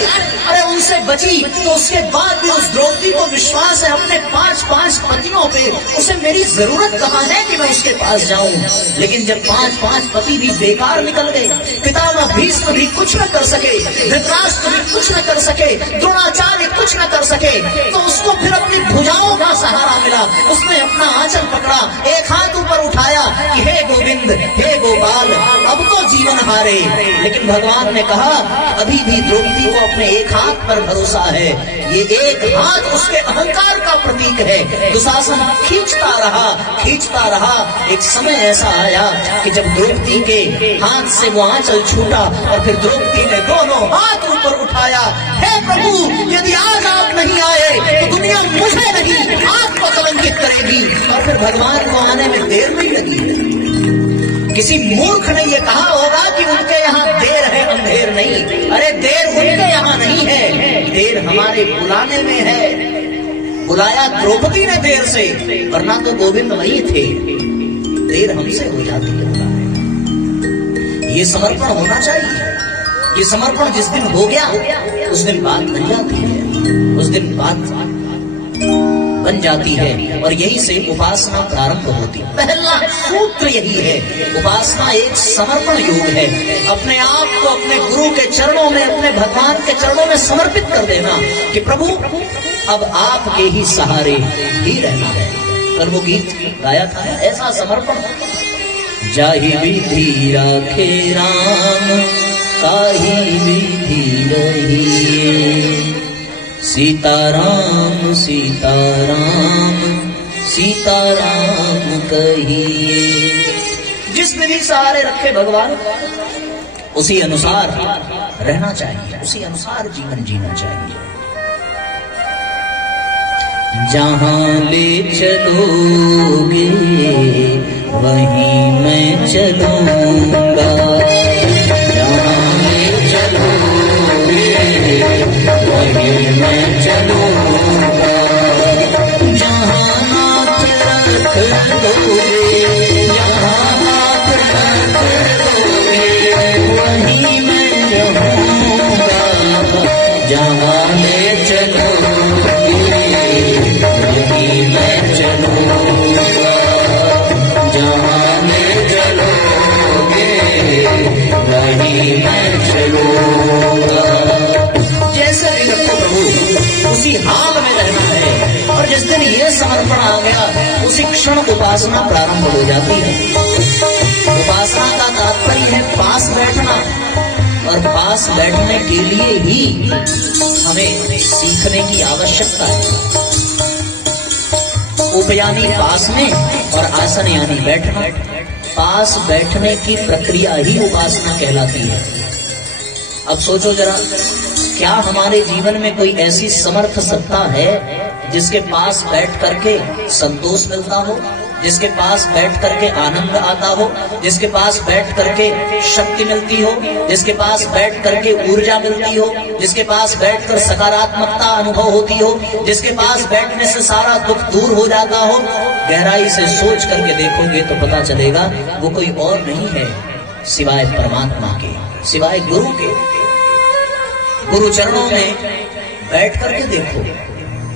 अरे उनसे बची तो उसके बाद भी उस द्रौपदी को विश्वास है अपने 5 पतियों पे, उसे मेरी जरूरत कहाँ है कि मैं उसके पास जाऊं। लेकिन जब 5 पति भी बेकार निकल गए, पितामह भीष्म भी कुछ न कर सके, धृतराष्ट्र भी कुछ न कर सके, द्रोणाचार्य कुछ न कर सके, तो उसको फिर अपनी भुजाओं का सहारा मिला। उसने अपना आंचल पकड़ा, एक हाथ ऊपर उठाया कि हे गोविंद, हे गोपाल, अब तो जीवन हारे। लेकिन भगवान ने कहा अभी भी द्रौपदी को अपने एक हाथ पर भरोसा है, ये एक हाथ उसके अहंकार का प्रतीक है। दुशासन खींचता रहा। एक समय ऐसा आया कि जब द्रौपदी के हाथ से वो आंचल छूटा और फिर द्रौपदी ने दोनों हाथ ऊपर उठाया, हे प्रभु, यदि आज आप नहीं आए तो दुनिया मुझे नहीं आपको कलंकित करेगी। और फिर भगवान को आने में देर नहीं लगी। किसी मूर्ख ने ये कहा होगा कि उनके यहाँ देर है, अंधेर नहीं। अरे देर उनके यहाँ नहीं है, देर हमारे बुलाने में है। बुलाया द्रौपदी ने देर से, वरना तो गोविंद वही थे। देर हमसे हो जाती है। ये समर्पण होना चाहिए। ये समर्पण जिस दिन हो गया उस दिन बात बन जाती है, उस दिन बात बन जाती है। और यही से उपासना प्रारंभ होती है। पहला सूत्र यही है, उपासना एक समर्पण योग है। अपने आप को अपने गुरु के चरणों में, अपने भगवान के चरणों में समर्पित कर देना कि प्रभु अब आपके ही सहारे ही रहना है। कल वो गीत गाया था, ऐसा समर्पण। जाहि विधि राखे राम, ताहि विधि रहिए। सीताराम सीताराम सीताराम कहिए। जिस विधि सहारे रखे भगवान, उसी अनुसार रहना चाहिए, उसी अनुसार जीवन जीना चाहिए। जहाँ ले चलोगे वहीं मैं चलूंगा, जहाँ ले चलोगे वहीं मैं चलूंगा। जहाँ हाथ रख दोगे, जहाँ हाथ रख दोगे वहीं मैं रहूंगा। जहाँ ले चलोगे वहीं मैं चलूंगा, जहाँ ले चलोगे वहीं मैं चलूंगा। जैसे भी रखो प्रभु, उसी हाल में रहना है। और जिस दिन ये समर्पण आ गया, उसी क्षण उपासना प्रारंभ हो जाती है। उपासना का तात्पर्य है पास बैठना, और पास बैठने के लिए ही हमें सीखने की आवश्यकता है। उप यानी पास में और आसन यानी बैठना। पास बैठने की प्रक्रिया ही उपासना कहलाती है। अब सोचो जरा, क्या हमारे जीवन में कोई ऐसी समर्थ सत्ता है जिसके पास बैठ करके संतोष मिलता हो, जिसके पास बैठ करके आनंद आता हो, जिसके पास बैठ करके शक्ति मिलती हो, जिसके पास बैठ करके ऊर्जा मिलती हो, जिसके पास बैठकर सकारात्मकता अनुभव होती हो, जिसके पास बैठने से सारा दुख दूर हो जाता हो? गहराई से सोच करके देखोगे तो पता चलेगा वो कोई और नहीं है सिवाय परमात्मा के, सिवाय गुरु के। गुरु चरणों में बैठ करके देखो,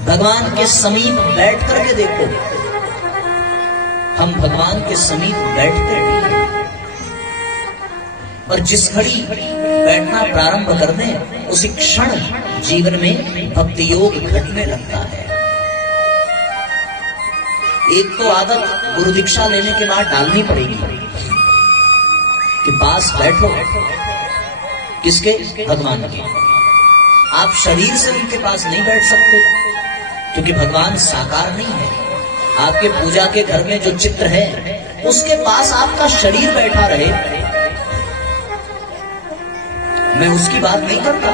भगवान के समीप बैठ करके देखो। हम भगवान के समीप बैठते हैं, और जिस घड़ी बैठना प्रारंभ कर दें उसी क्षण जीवन में भक्ति योग घटने लगता है। एक तो आदत गुरु दीक्षा लेने के बाद डालनी पड़ेगी कि पास बैठो। किसके? भगवान के। आप शरीर से उनके पास नहीं बैठ सकते क्योंकि भगवान साकार नहीं है। आपके पूजा के घर में जो चित्र है उसके पास आपका शरीर बैठा रहे, मैं उसकी बात नहीं करता।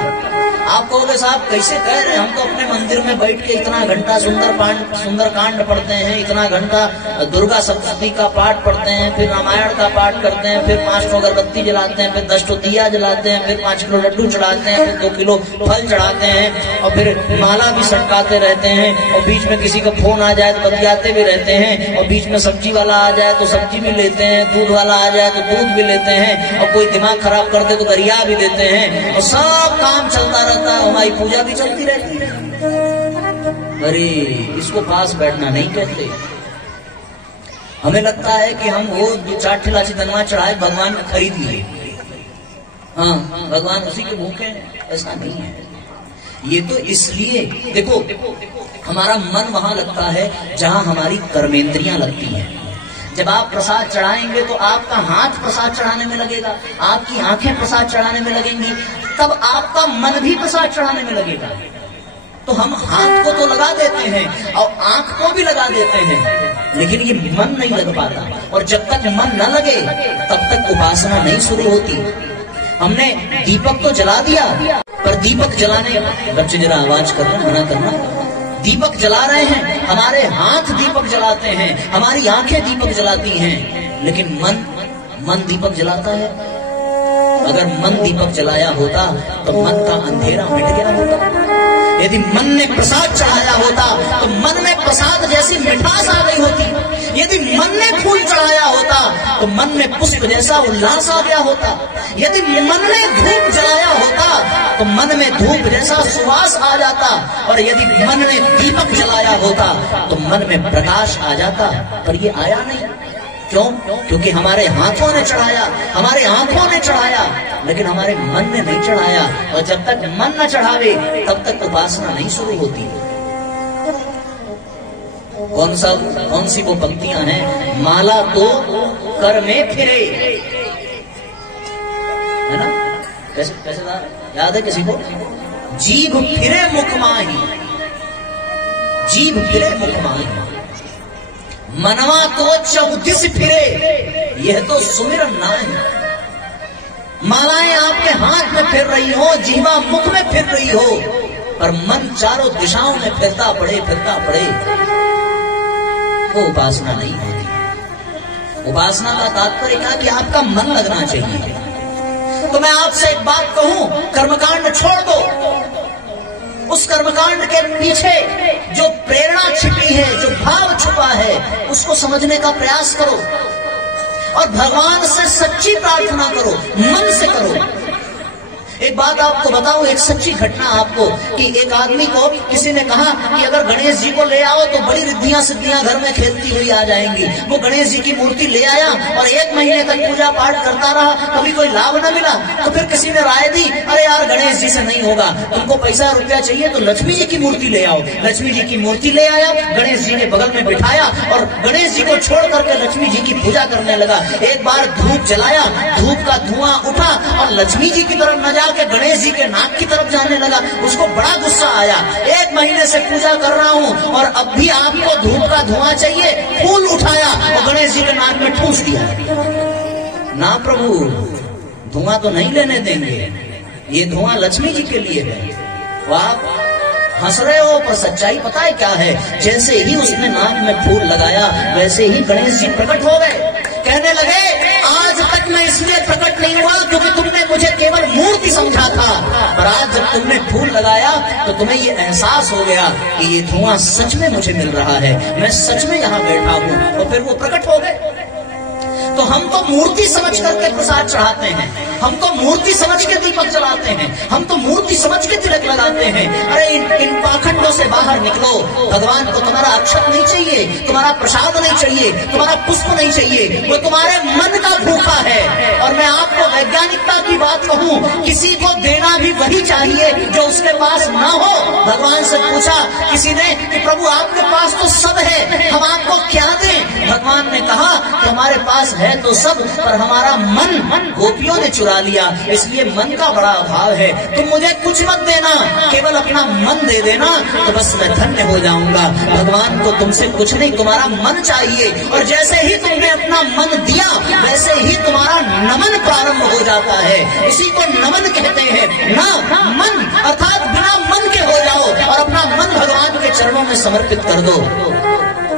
आप कहोगे साहब कैसे कह रहे हैं, हम तो अपने मंदिर में बैठ के इतना घंटा सुंदर कांड पढ़ते हैं, इतना घंटा दुर्गा सप्तशती का पाठ पढ़ते हैं, फिर रामायण का पाठ करते हैं, फिर 5 अगरबत्ती जलाते हैं, फिर 10 दिया जलाते हैं, फिर 5 किलो लड्डू चढ़ाते हैं, फिर 2 किलो फल चढ़ाते हैं, और फिर माला भी सटकाते रहते हैं, और बीच में किसी का फोन आ जाए तो बतियाते भी रहते हैं, और बीच में सब्जी वाला आ जाए तो सब्जी भी लेते हैं, दूध वाला आ जाए तो दूध भी लेते हैं, और कोई दिमाग खराब कर दे तो गरिया भी देते हैं, और सब काम चलता रहता है, हमारी पूजा भी चलती रहती है। अरे इसको पास बैठना नहीं कहते। हमें लगता है कि हम वो 2-4 ठेला चितनवा चढ़ाए, भगवान को खरीद लिए, हाँ भगवान उसी के भूखे हैं। ऐसा नहीं है। ये तो इसलिए देखो, हमारा मन वहां लगता है जहां हमारी कर्मेंद्रियां लगती हैं। जब आप प्रसाद चढ़ाएंगे तो आपका हाथ प्रसाद चढ़ाने में लगेगा, आपकी आंखें प्रसाद चढ़ाने में लगेंगी, तब आपका मन भी प्रसाद चढ़ाने में लगेगा। तो हम हाथ को तो लगा देते हैं और आंख को भी लगा देते हैं, लेकिन ये मन नहीं लग पाता। और जब तक मन न लगे तब तक उपासना नहीं शुरू होती। हमने दीपक तो जला दिया, पर दीपक जलाने, बच्चे जरा आवाज करना, मना करना, दीपक जला रहे हैं, हमारे हाथ दीपक जलाते हैं, हमारी आंखें दीपक जलाती हैं, लेकिन मन दीपक जलाता है। अगर मन दीपक जलाया होता तो मन का अंधेरा मिट गया होता। यदि मन ने प्रसाद चढ़ाया होता तो मन में प्रसाद जैसी मिठास आ गई होती। यदि मन ने फूल चढ़ाया होता तो मन में पुष्प जैसा उल्लास आ गया होता। यदि मन ने धूप जलाया होता तो मन में धूप जैसा सुवास आ जाता। और यदि मन ने दीपक जलाया होता तो मन में प्रकाश आ जाता। पर ये आया नहीं। क्यों? क्योंकि हमारे हाथों ने चढ़ाया, हमारे आंखों ने चढ़ाया, लेकिन हमारे मन ने नहीं चढ़ाया। और जब तक मन न चढ़ावे तब तक उपासना नहीं शुरू होती। कौन सी वो पंक्तियां हैं? माला तो कर में फिरे, है ना? कैसे याद है किसी को? जीभ फिरे मुख माही, जीभ फिरे मुख माही, मनवा तो 14 फिरे, यह तो सुमिरन ना है। मालाएं आपके हाथ में फिर रही हो, जीवा मुख में फिर रही हो, पर मन चारों दिशाओं में फिरता पड़े, वो उपासना नहीं होती। उपासना का तात्पर्य क्या? कि आपका मन लगना चाहिए। तो मैं आपसे एक बात कहूं, कर्मकांड छोड़ दो। उस कर्मकांड के पीछे जो प्रेरणा छिपी है, जो भाव छुपा है, उसको समझने का प्रयास करो और भगवान से सच्ची प्रार्थना करो, मन से करो। एक बात आपको बताऊं, एक सच्ची घटना आपको, कि एक आदमी को किसी ने कहा कि अगर गणेश जी को ले आओ तो बड़ी रिद्धियां सिद्धियां घर में खेलती हुई आ जाएंगी। वो गणेश जी की मूर्ति ले आया और 1 महीने तक पूजा पाठ करता रहा, कभी कोई लाभ न मिला। तो फिर किसी ने राय दी, अरे यार गणेश जी से नहीं होगा, तुमको पैसा रुपया चाहिए तो लक्ष्मी जी की मूर्ति ले आओ। लक्ष्मी जी की मूर्ति ले आया, गणेश जी ने बगल में बिठाया और गणेश जी को छोड़ करके लक्ष्मी जी की पूजा करने लगा। एक बार धूप जलाया, धूप का धुआं उठा और लक्ष्मी जी की तरफ न जाके गणेश जी के नाक की तरफ जाने लगा। उसको बड़ा गुस्सा आया, 1 महीने से पूजा कर रहा हूं और अब भी आपको धूप का धुआं चाहिए। फूल उठाया और गणेश जी के नाक में ठूस दिया। ना प्रभु, धुआं तो नहीं लेने देंगे, ये धुआं लक्ष्मी जी के लिए है। आप हंस रहे हो, पर सच्चाई पता है क्या है? जैसे ही उसने नाक में फूल लगाया वैसे ही गणेश जी प्रकट हो गए। कहने लगे, आज तक मैं इसलिए प्रकट नहीं हुआ क्योंकि तुमने मुझे केवल मूर्ति समझा था, पर आज जब तुमने फूल लगाया तो तुम्हें ये एहसास हो गया कि ये धुआं सच में मुझे मिल रहा है, मैं सच में यहाँ बैठा हूँ। और फिर वो प्रकट हो गए। तो हम तो मूर्ति समझ करके प्रसाद चढ़ाते हैं, हम तो मूर्ति समझ के दीपक जलाते हैं, हम तो मूर्ति समझ के तिलक लगाते हैं। अरे इन पाखंडों से बाहर निकलो। भगवान को तुम्हारा अक्षत नहीं चाहिए, तुम्हारा प्रसाद नहीं चाहिए, तुम्हारा पुष्प नहीं चाहिए, वो तुम्हारे मन का भूखा है। और मैं आपको वैज्ञानिकता की बात कहूं, किसी को देना भी वही चाहिए जो उसके पास ना हो। भगवान से पूछा किसी ने कि प्रभु आपके पास तो सब है, हम आपको क्या दें? भगवान ने कहा कि हमारे पास है तो सब, पर हमारा मन गोपियों ने चुरा लिया, इसलिए मन का बड़ा अभाव है। तुम मुझे कुछ मत देना, केवल अपना मन दे देना तो बस मैं धन्य हो जाऊंगा। भगवान को तुमसे कुछ नहीं, तुम्हारा मन चाहिए। और जैसे ही तुमने अपना मन दिया वैसे ही तुम्हारा नमन प्रारंभ हो जाता है। इसी को नमन कहते हैं। ना मन अर्थात बिना मन के हो जाओ और अपना मन भगवान के चरणों में समर्पित कर दो।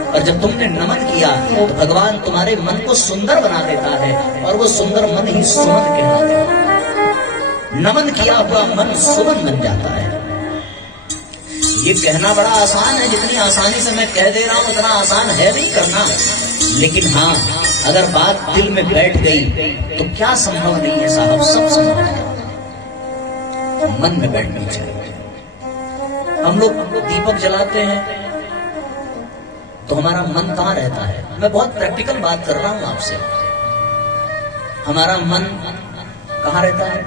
और जब तुमने नमन किया तो भगवान तुम्हारे मन को सुंदर बना देता है, और वो सुंदर मन ही सुमन कहलाता है। नमन किया हुआ मन सुमन बन जाता है। ये कहना बड़ा आसान है, जितनी आसानी से मैं कह दे रहा हूं उतना आसान है नहीं करना। लेकिन हाँ, अगर बात दिल में बैठ गई तो क्या संभव नहीं है साहब, सब संभव है। मन में बैठनी चाहिए। हम लोग दीपक जलाते हैं तो हमारा मन कहाँ रहता है? मैं बहुत प्रैक्टिकल बात कर रहा हूं आपसे। हमारा मन कहाँ रहता है?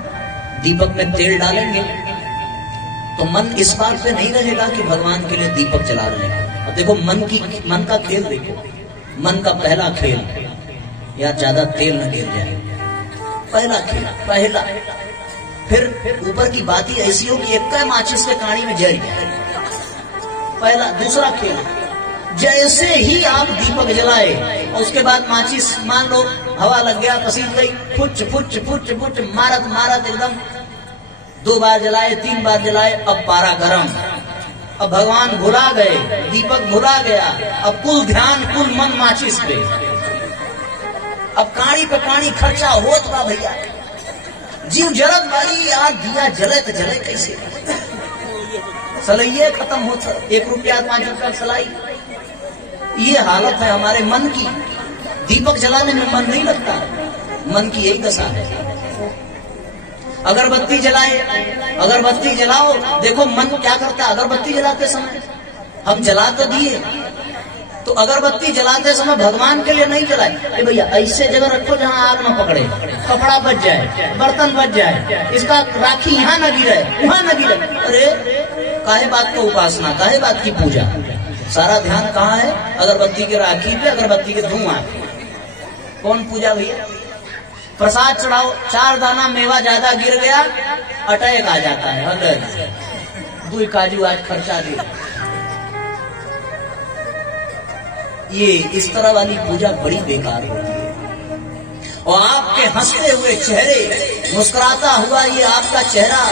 दीपक में तेल डालेंगे तो मन इस बात पे नहीं रहेगा कि भगवान के लिए दीपक जला रहे हैं। अब देखो मन का खेल देखो। मन का पहला खेल, या ज्यादा तेल न गिर जाए, पहला खेल पहला। फिर ऊपर की बात ही ऐसी हो कि एक माचिस के काड़ी में जल जाए, पहला। दूसरा खेल, जैसे ही आप दीपक जलाए और उसके बाद माचिस, मान लो हवा लग गया, पसीज गई, फुच फुच फुच फुच मारत मारत एकदम 2 बार जलाए, 3 बार जलाए, अब पारा गरम। अब भगवान भुला गए, दीपक भुला गया, अब कुल ध्यान कुल मन माचिस पे। अब काड़ी पे काड़ी खर्चा होत बा भैया, जीव जलत भाई, यार दिया जले तो जले कैसे? सलैये खत्म होता, 1 रुपया 5 रुपया सलाई। ये हालत है हमारे मन की। दीपक जलाने में मन नहीं लगता, मन की यही दशा है। अगरबत्ती जलाए, अगरबत्ती जलाओ, देखो मन क्या करता है। अगरबत्ती जलाते समय हम जला तो दिए, तो अगरबत्ती जलाते समय भगवान के लिए नहीं जलाए। भैया ऐसे जगह रखो जहां आग न पकड़े, कपड़ा बच जाए, बर्तन बच जाए, इसका राखी यहाँ न गिरे, वहां न गिरे। अरे काहे बात का उपासना, काहे बात की पूजा? सारा ध्यान कहाँ है? अगरबत्ती के राखी पे, अगरबत्ती के धुआं। कौन पूजा भैया? प्रसाद चढ़ाओ, 4 दाना मेवा ज्यादा गिर गया, अटैक आ जाता है। अगर 2 काजू आज खर्चा दे, ये इस तरह वाली पूजा बड़ी बेकार होती है। और आपके हंसते हुए चेहरे, मुस्कुराता हुआ ये आपका चेहरा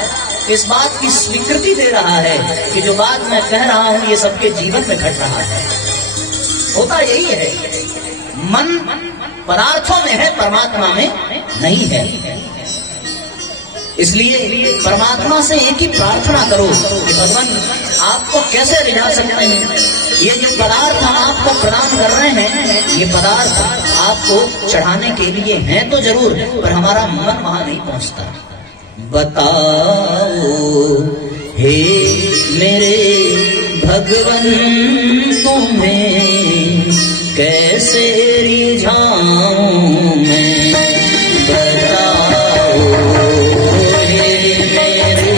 इस बात की स्वीकृति दे रहा है कि जो बात मैं कह रहा हूं ये सबके जीवन में घट रहा है। होता यही है, मन पदार्थों में है, परमात्मा में नहीं है। इसलिए परमात्मा से एक ही प्रार्थना करो कि भगवान आपको कैसे रिझा सकते हैं। ये जो पदार्थ हम आपको प्रदान कर रहे हैं, ये पदार्थ आपको चढ़ाने के लिए हैं तो जरूर, पर हमारा मन वहां नहीं पहुंचता। बताओ हे मेरे भगवन, तुम्हें कैसे रिझाऊं मैं? बताओ हे मेरे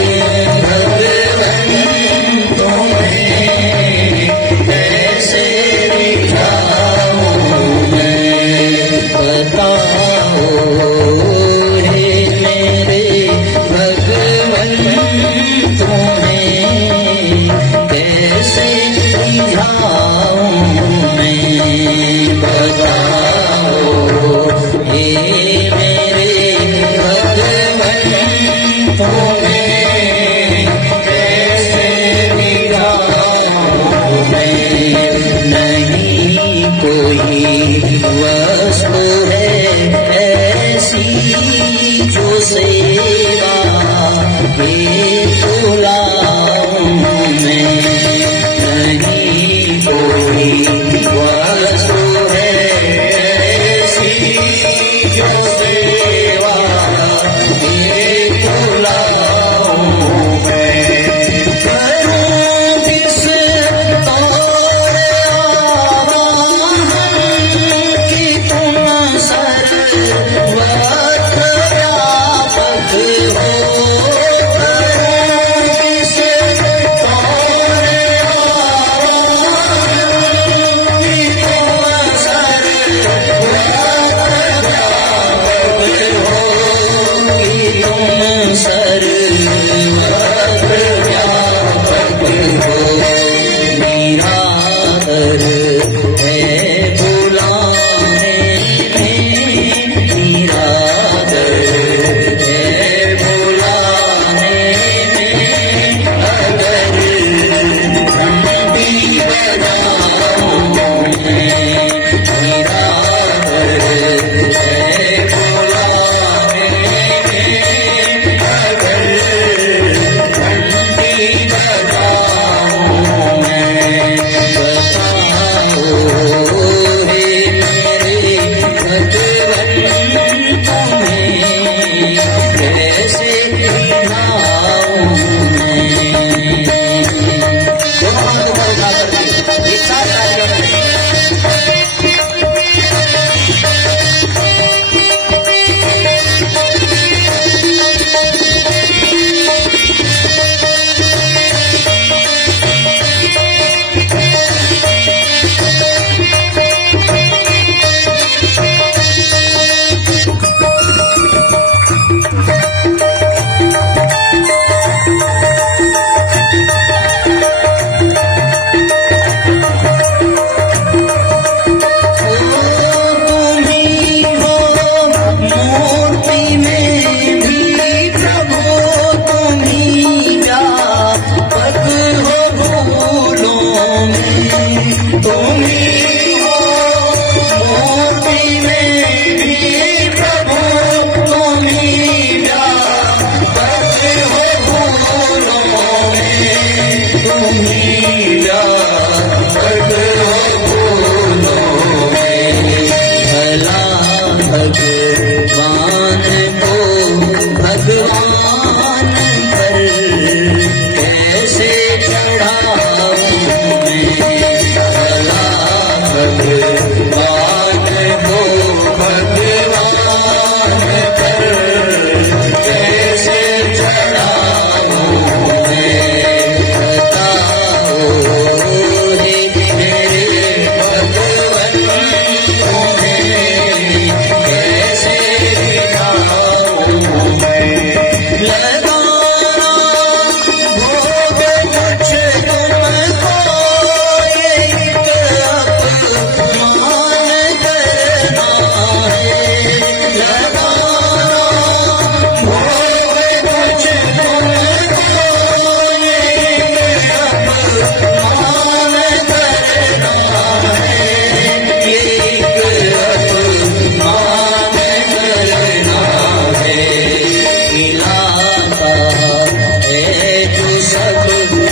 भगवन, तुम्हें कैसे रिझाऊं मैं? बताओ हे मेरे भगवन, तुम्हें कैसे रिझाऊं मैं? बताओ हे मेरे भगवन, तुम्हें कैसे रिझाऊं मैं? नहीं कोई वस्तु है ऐसी जो सेवा हेतु लाऊं मैं। नहीं कोई वस्तु है ऐसी जो सेवा हेतु लाऊं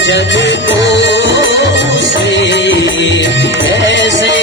जग को से ऐसे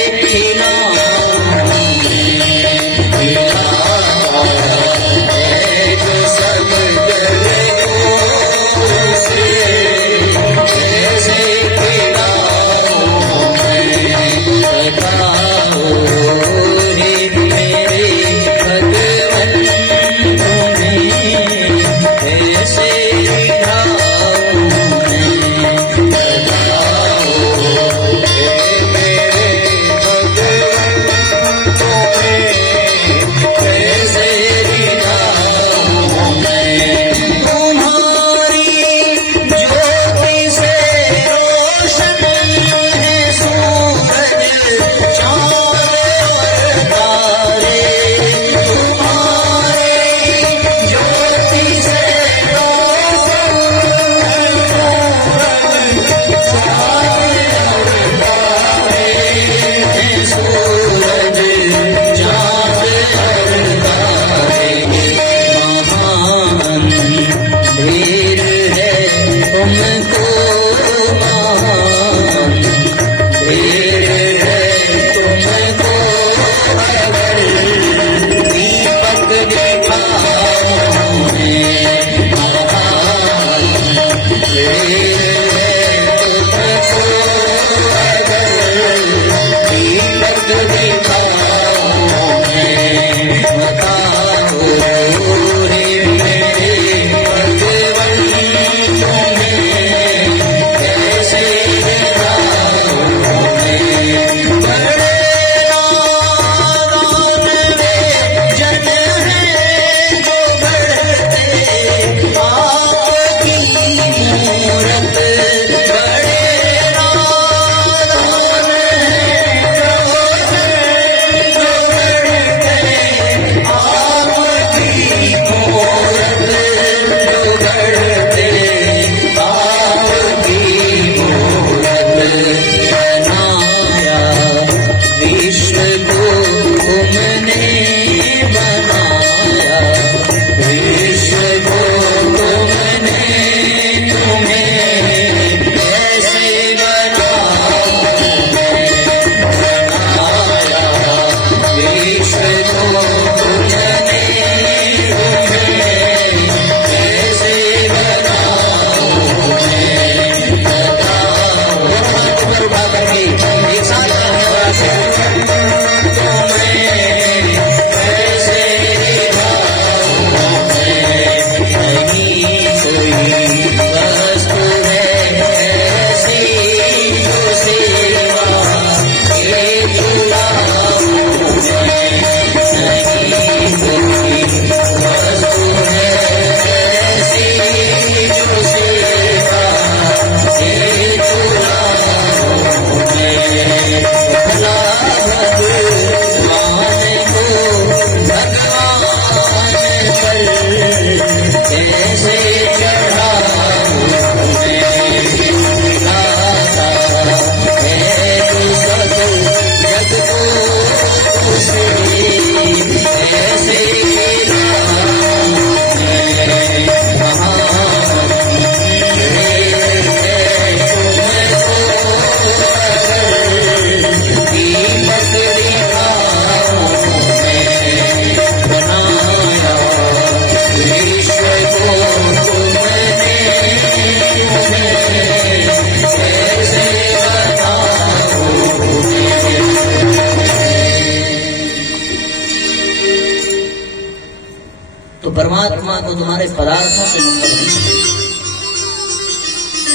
परमात्मा को तुम्हारे पदार्थों से मतलब नहीं है।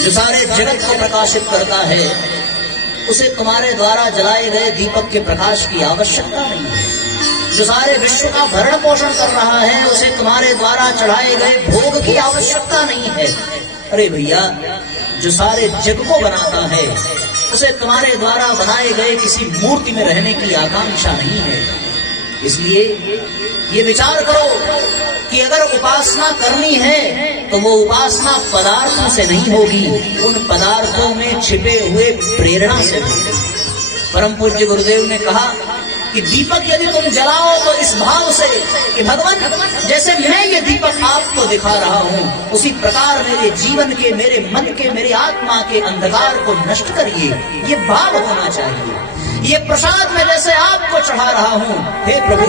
जो सारे जगत को प्रकाशित करता है उसे तुम्हारे द्वारा जलाए गए दीपक के प्रकाश की आवश्यकता नहीं है। जो सारे विश्व का भरण पोषण कर रहा है उसे तुम्हारे द्वारा चढ़ाए गए भोग की आवश्यकता नहीं है। अरे भैया, जो सारे जग को बनाता है उसे तुम्हारे द्वारा बनाए गए किसी मूर्ति में रहने की आकांक्षा नहीं है। इसलिए ये विचार करो कि अगर उपासना करनी है तो वो उपासना पदार्थों से नहीं होगी, उन पदार्थों में छिपे हुए प्रेरणा से होगी। परम पूज्य गुरुदेव ने कहा कि दीपक यदि तुम जलाओ तो इस भाव से कि भगवान जैसे मैं ये दीपक आपको दिखा रहा हूं, उसी प्रकार मेरे जीवन के, मेरे मन के, मेरी आत्मा के अंधकार को नष्ट करिए। ये भाव होना चाहिए। ये प्रसाद मैं जैसे आपको चढ़ा रहा हूं, हे प्रभु,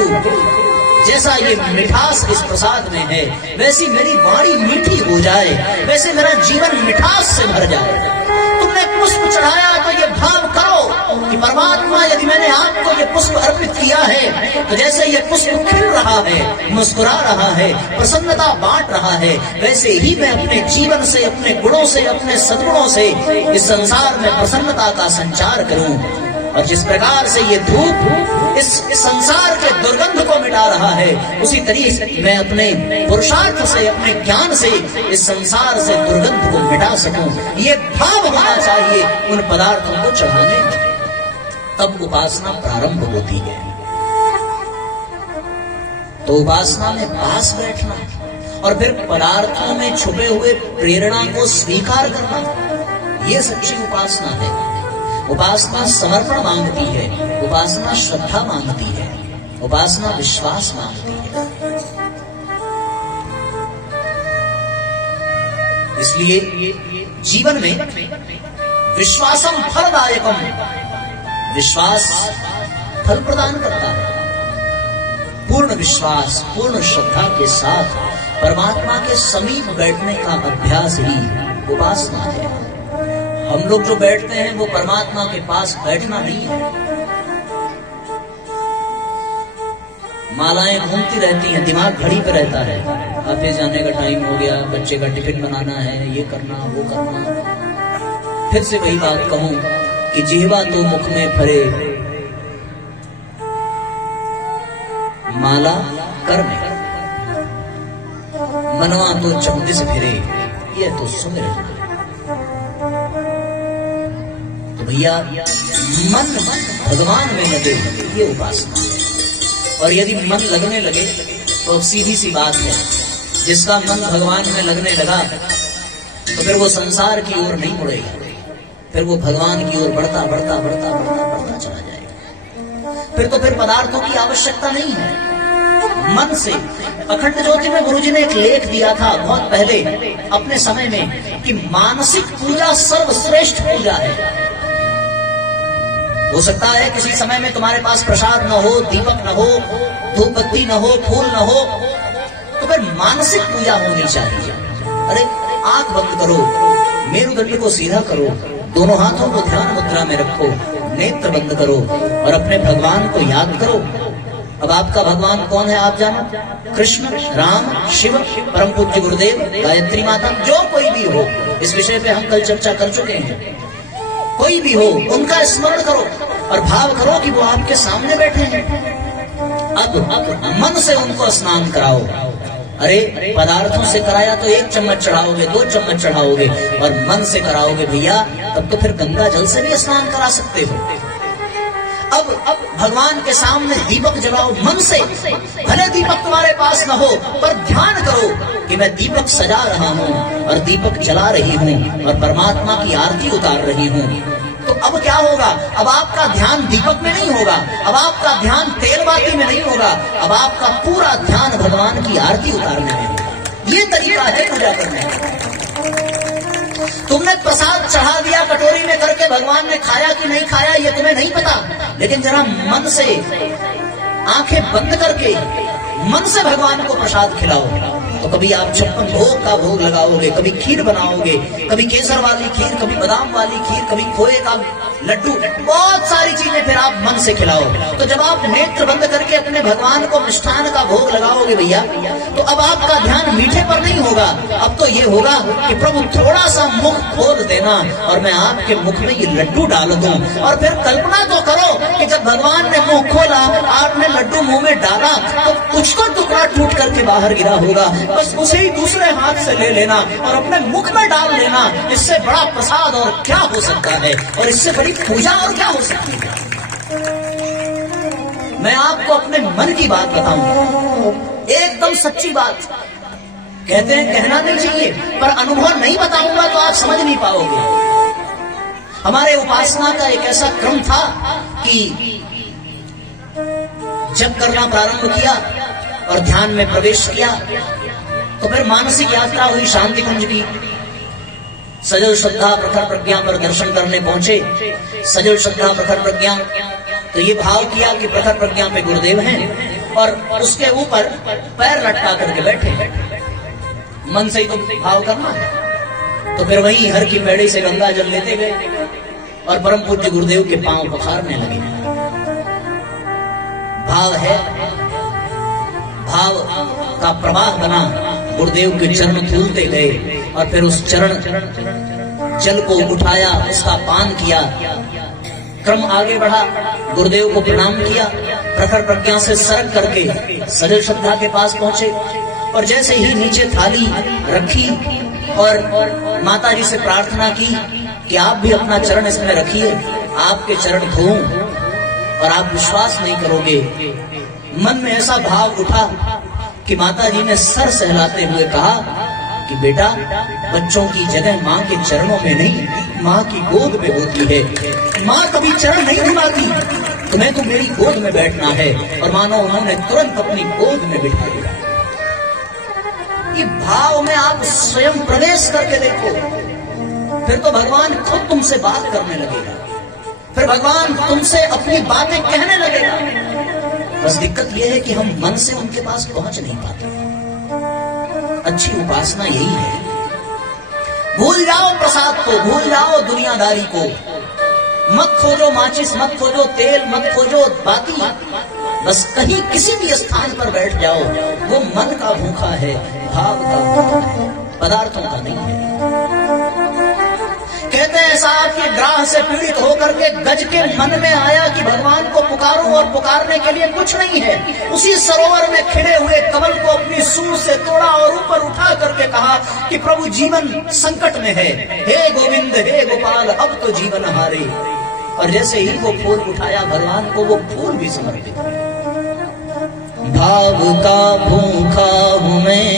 जैसा ये मिठास इस प्रसाद में है, वैसी मेरी वाणी मीठी हो जाए, वैसे मेरा जीवन मिठास से भर जाए। तुमने पुष्प चढ़ाया तो ये भाव करो कि परमात्मा, यदि मैंने आपको ये पुष्प अर्पित किया है तो जैसे ये पुष्प खिल रहा है, मुस्कुरा रहा है, प्रसन्नता बांट रहा है, वैसे ही मैं अपने जीवन से, अपने गुणों से, अपने सद्गुणों से इस संसार में प्रसन्नता का संचार करूं। और जिस प्रकार से ये धूप इस संसार के दुर्गंध को मिटा रहा है, उसी तरीके से मैं अपने पुरुषार्थ से, अपने ज्ञान से इस संसार से दुर्गंध को मिटा सकूं। ये भाव होना चाहिए उन पदार्थों को चढ़ाने में, तब उपासना प्रारंभ होती है। तो उपासना में पास बैठना और फिर पदार्थों में छुपे हुए प्रेरणा को स्वीकार करना, ये सच्ची उपासना है। उपासना समर्पण मांगती है, उपासना श्रद्धा मांगती है, उपासना विश्वास मांगती है। इसलिए जीवन में विश्वासम फलदायकम, विश्वास फल प्रदान करता है। पूर्ण विश्वास, पूर्ण श्रद्धा के साथ परमात्मा के समीप बैठने का अभ्यास ही उपासना है। हम लोग जो बैठते हैं वो परमात्मा के पास बैठना नहीं है। मालाएं घूमती रहती हैं, दिमाग घड़ी पे रहता है, ऑफिस जाने का टाइम हो गया, बच्चे का टिफिन बनाना है, ये करना वो करना। फिर से वही बात कहूं कि जिह्वा तो मुख में फरे, माला कर में, मनवा तो चौदिस फिरे, ये तो सुमिरन। तो भैया मन भगवान में लगे, ये उपासना है। और यदि मन लगने लगे तो सीधी सी बात है, जिसका मन भगवान में लगने लगा तो फिर वो संसार की ओर नहीं मुड़ेगा, फिर वो भगवान की ओर बढ़ता बढ़ता बढ़ता बढ़ता बढ़ता चला जाएगा। फिर पदार्थों की आवश्यकता नहीं है। मन से अखंड ज्योति में गुरुजी ने एक लेख दिया था बहुत पहले अपने समय में कि मानसिक पूजा सर्वश्रेष्ठ पूजा है। हो सकता है किसी समय में तुम्हारे पास प्रसाद न हो, दीपक न हो, धूप बत्ती न हो, फूल न हो, तो फिर मानसिक पूजा होनी चाहिए। अरे आंख बंद करो, मेरुदंड को सीधा करो, दोनों हाथों को ध्यान मुद्रा में रखो, नेत्र बंद करो और अपने भगवान को याद करो। अब आपका भगवान कौन है आप जानो? कृष्ण, राम, शिव, परम पूज्य गुरुदेव, गायत्री माता, जो कोई भी हो। इस विषय पे हम कल चर्चा कर चुके हैं। कोई भी हो उनका स्मरण करो और भाव करो कि वो आपके सामने बैठे हैं। अब मन से उनको स्नान कराओ। अरे पदार्थों से कराया तो 1 चम्मच चढ़ाओगे, 2 चम्मच चढ़ाओगे, और मन से कराओगे भैया तब तो फिर गंगा जल से भी स्नान करा सकते हो। अब भगवान के सामने दीपक जलाओ मन से। भले दीपक तुम्हारे पास न हो, पर ध्यान करो कि मैं दीपक सजा रहा हूँ और दीपक जला रही हूँ और परमात्मा की आरती उतार रही हूँ। तो अब क्या होगा? अब आपका ध्यान दीपक में नहीं होगा, अब आपका ध्यान तेल बाती में नहीं होगा, अब आपका पूरा ध्यान भगवान की आरती उतारने में होगा। ये तरीका है पूजा करने का। तुमने प्रसाद चढ़ा दिया कटोरी में करके, भगवान ने खाया कि नहीं खाया ये तुम्हें नहीं पता, लेकिन जरा मन से आंखें बंद करके मन से भगवान को प्रसाद खिलाओ। तो कभी आप 56 भोग का भोग लगाओगे, कभी खीर बनाओगे, कभी केसर वाली खीर, कभी बादाम वाली खीर, कभी खोए का लड्डू, बहुत सारी चीजें फिर आप मन से खिलाओ। तो जब आप नेत्र बंद करके अपने भगवान को मिष्ठान का भोग लगाओगे भैया, तो अब आपका ध्यान मीठे पर नहीं होगा, अब तो ये होगा कि प्रभु थोड़ा सा मुख खोल देना और मैं आपके मुख में ये लड्डू डाल दूं। और फिर कल्पना तो करो कि जब भगवान ने मुंह खोला, आपने लड्डू मुंह में डाला, तो कुछ तो टुकड़ा टूट करके बाहर गिरा होगा, बस उसे ही दूसरे हाथ से ले लेना और अपने मुख में डाल लेना। इससे बड़ा प्रसाद और क्या हो सकता है, और इससे बड़ी पूजा और क्या हो सकती है? मैं आपको अपने मन की बात बताऊं, एकदम सच्ची बात। कहते हैं कहना नहीं चाहिए, पर अनुभव नहीं बताऊंगा तो आप समझ नहीं पाओगे। हमारे उपासना का एक ऐसा क्रम था कि जप करना प्रारंभ किया और ध्यान में प्रवेश किया, तो फिर मानसिक यात्रा हुई शांति कुंज की। सजल श्रद्धा प्रखर प्रज्ञा पर दर्शन करने पहुंचे। सजल श्रद्धा प्रखर प्रज्ञा, तो ये भाव किया कि प्रखर प्रज्ञा पे गुरुदेव हैं और उसके ऊपर पैर लटका करके बैठे। मन से ही तो भाव करना है। तो फिर वहीं हर की पेड़ी से गंगा जल लेते गए और परम पूज्य गुरुदेव के पांव पखारने लगे। भाव है, भाव का प्रवाह बना, गुरुदेव के चरण धूलते गए और फिर उस चरण जल को उठाया, उसका पान किया। क्रम आगे बढ़ा, गुरुदेव को प्रणाम किया, प्रखर प्रज्ञा से सरक करके सजल श्रद्धा के पास पहुंचे और जैसे ही नीचे थाली रखी और माता जी से प्रार्थना की कि आप भी अपना चरण इसमें रखिए, आपके चरण धोऊं, और आप विश्वास नहीं करोगे, मन में ऐसा भाव उठा कि माता जी ने सर सहलाते हुए कहा कि बेटा, बच्चों की जगह माँ के चरणों में नहीं, माँ की गोद में होती है। माँ कभी चरण नहीं घुमाती, तुम्हें तो मेरी गोद में बैठना है। और मानो उन्होंने तुरंत अपनी गोद में बिठा दिया। ये भाव में आप स्वयं प्रवेश करके देखो, फिर तो भगवान खुद तुमसे बात करने लगेगा, फिर भगवान तुमसे अपनी बातें कहने लगेगा। बस दिक्कत यह है कि हम मन से उनके पास पहुंच नहीं पाते। अच्छी उपासना यही है, भूल जाओ प्रसाद को, भूल जाओ दुनियादारी को, मत खोजो माचिस, मत खोजो तेल, मत खोजो बाती, बस कहीं किसी भी स्थान पर बैठ जाओ। वो मन का भूखा है, भाव का भूखा है, पदार्थों का नहीं है। कहते हैं साहब कि ग्राह से पीड़ित होकर के गज के मन में आया कि भगवान को पुकारूं, और पुकारने के लिए कुछ नहीं है। उसी सरोवर में खिले हुए कमल को अपनी सूंड से तोड़ा और ऊपर उठा करके कहा कि प्रभु जीवन संकट में है, हे गोविंद, हे गोपाल, अब तो जीवन हारे। और जैसे ही वो फूल उठाया भगवान को, वो फूल भी समर्पित है। भाव का भूखा हूं मैं,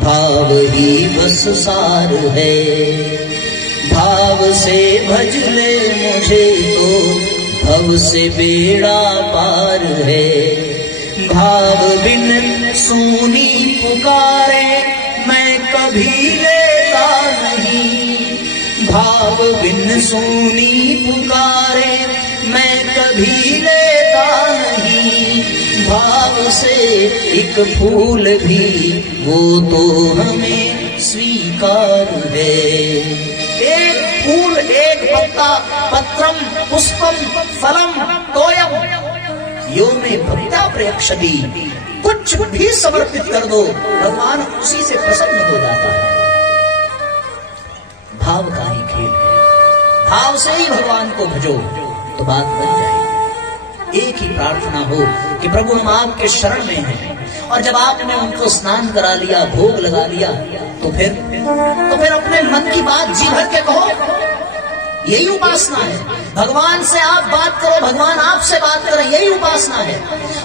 भाव ही बस सार है, भाव से भज ले मुझे तो भव से बेड़ा पार है। भाव बिन सूनी पुकारे मैं कभी लेता नहीं, भाव बिन सूनी पुकारे मैं कभी लेता नहीं। भाव से एक फूल भी वो तो हमें स्वीकार है। एक फूल, एक पत्ता, पत्रम पुष्पम फलम तोयम यो में भक्त्या प्रयक्षति, कुछ भी समर्पित कर दो, भगवान उसी से प्रसन्न हो जाता है। भाव का ही खेल है, भाव से ही भगवान को भजो तो बात बन जाएगी। एक ही प्रार्थना हो कि प्रभु हम आपके शरण में हैं, और जब आपने उनको स्नान करा लिया, भोग लगा लिया, तो फिर अपने मन की बात जी भर के कहो। यही उपासना है। भगवान से आप बात करो, भगवान आपसे बात करें, यही उपासना है।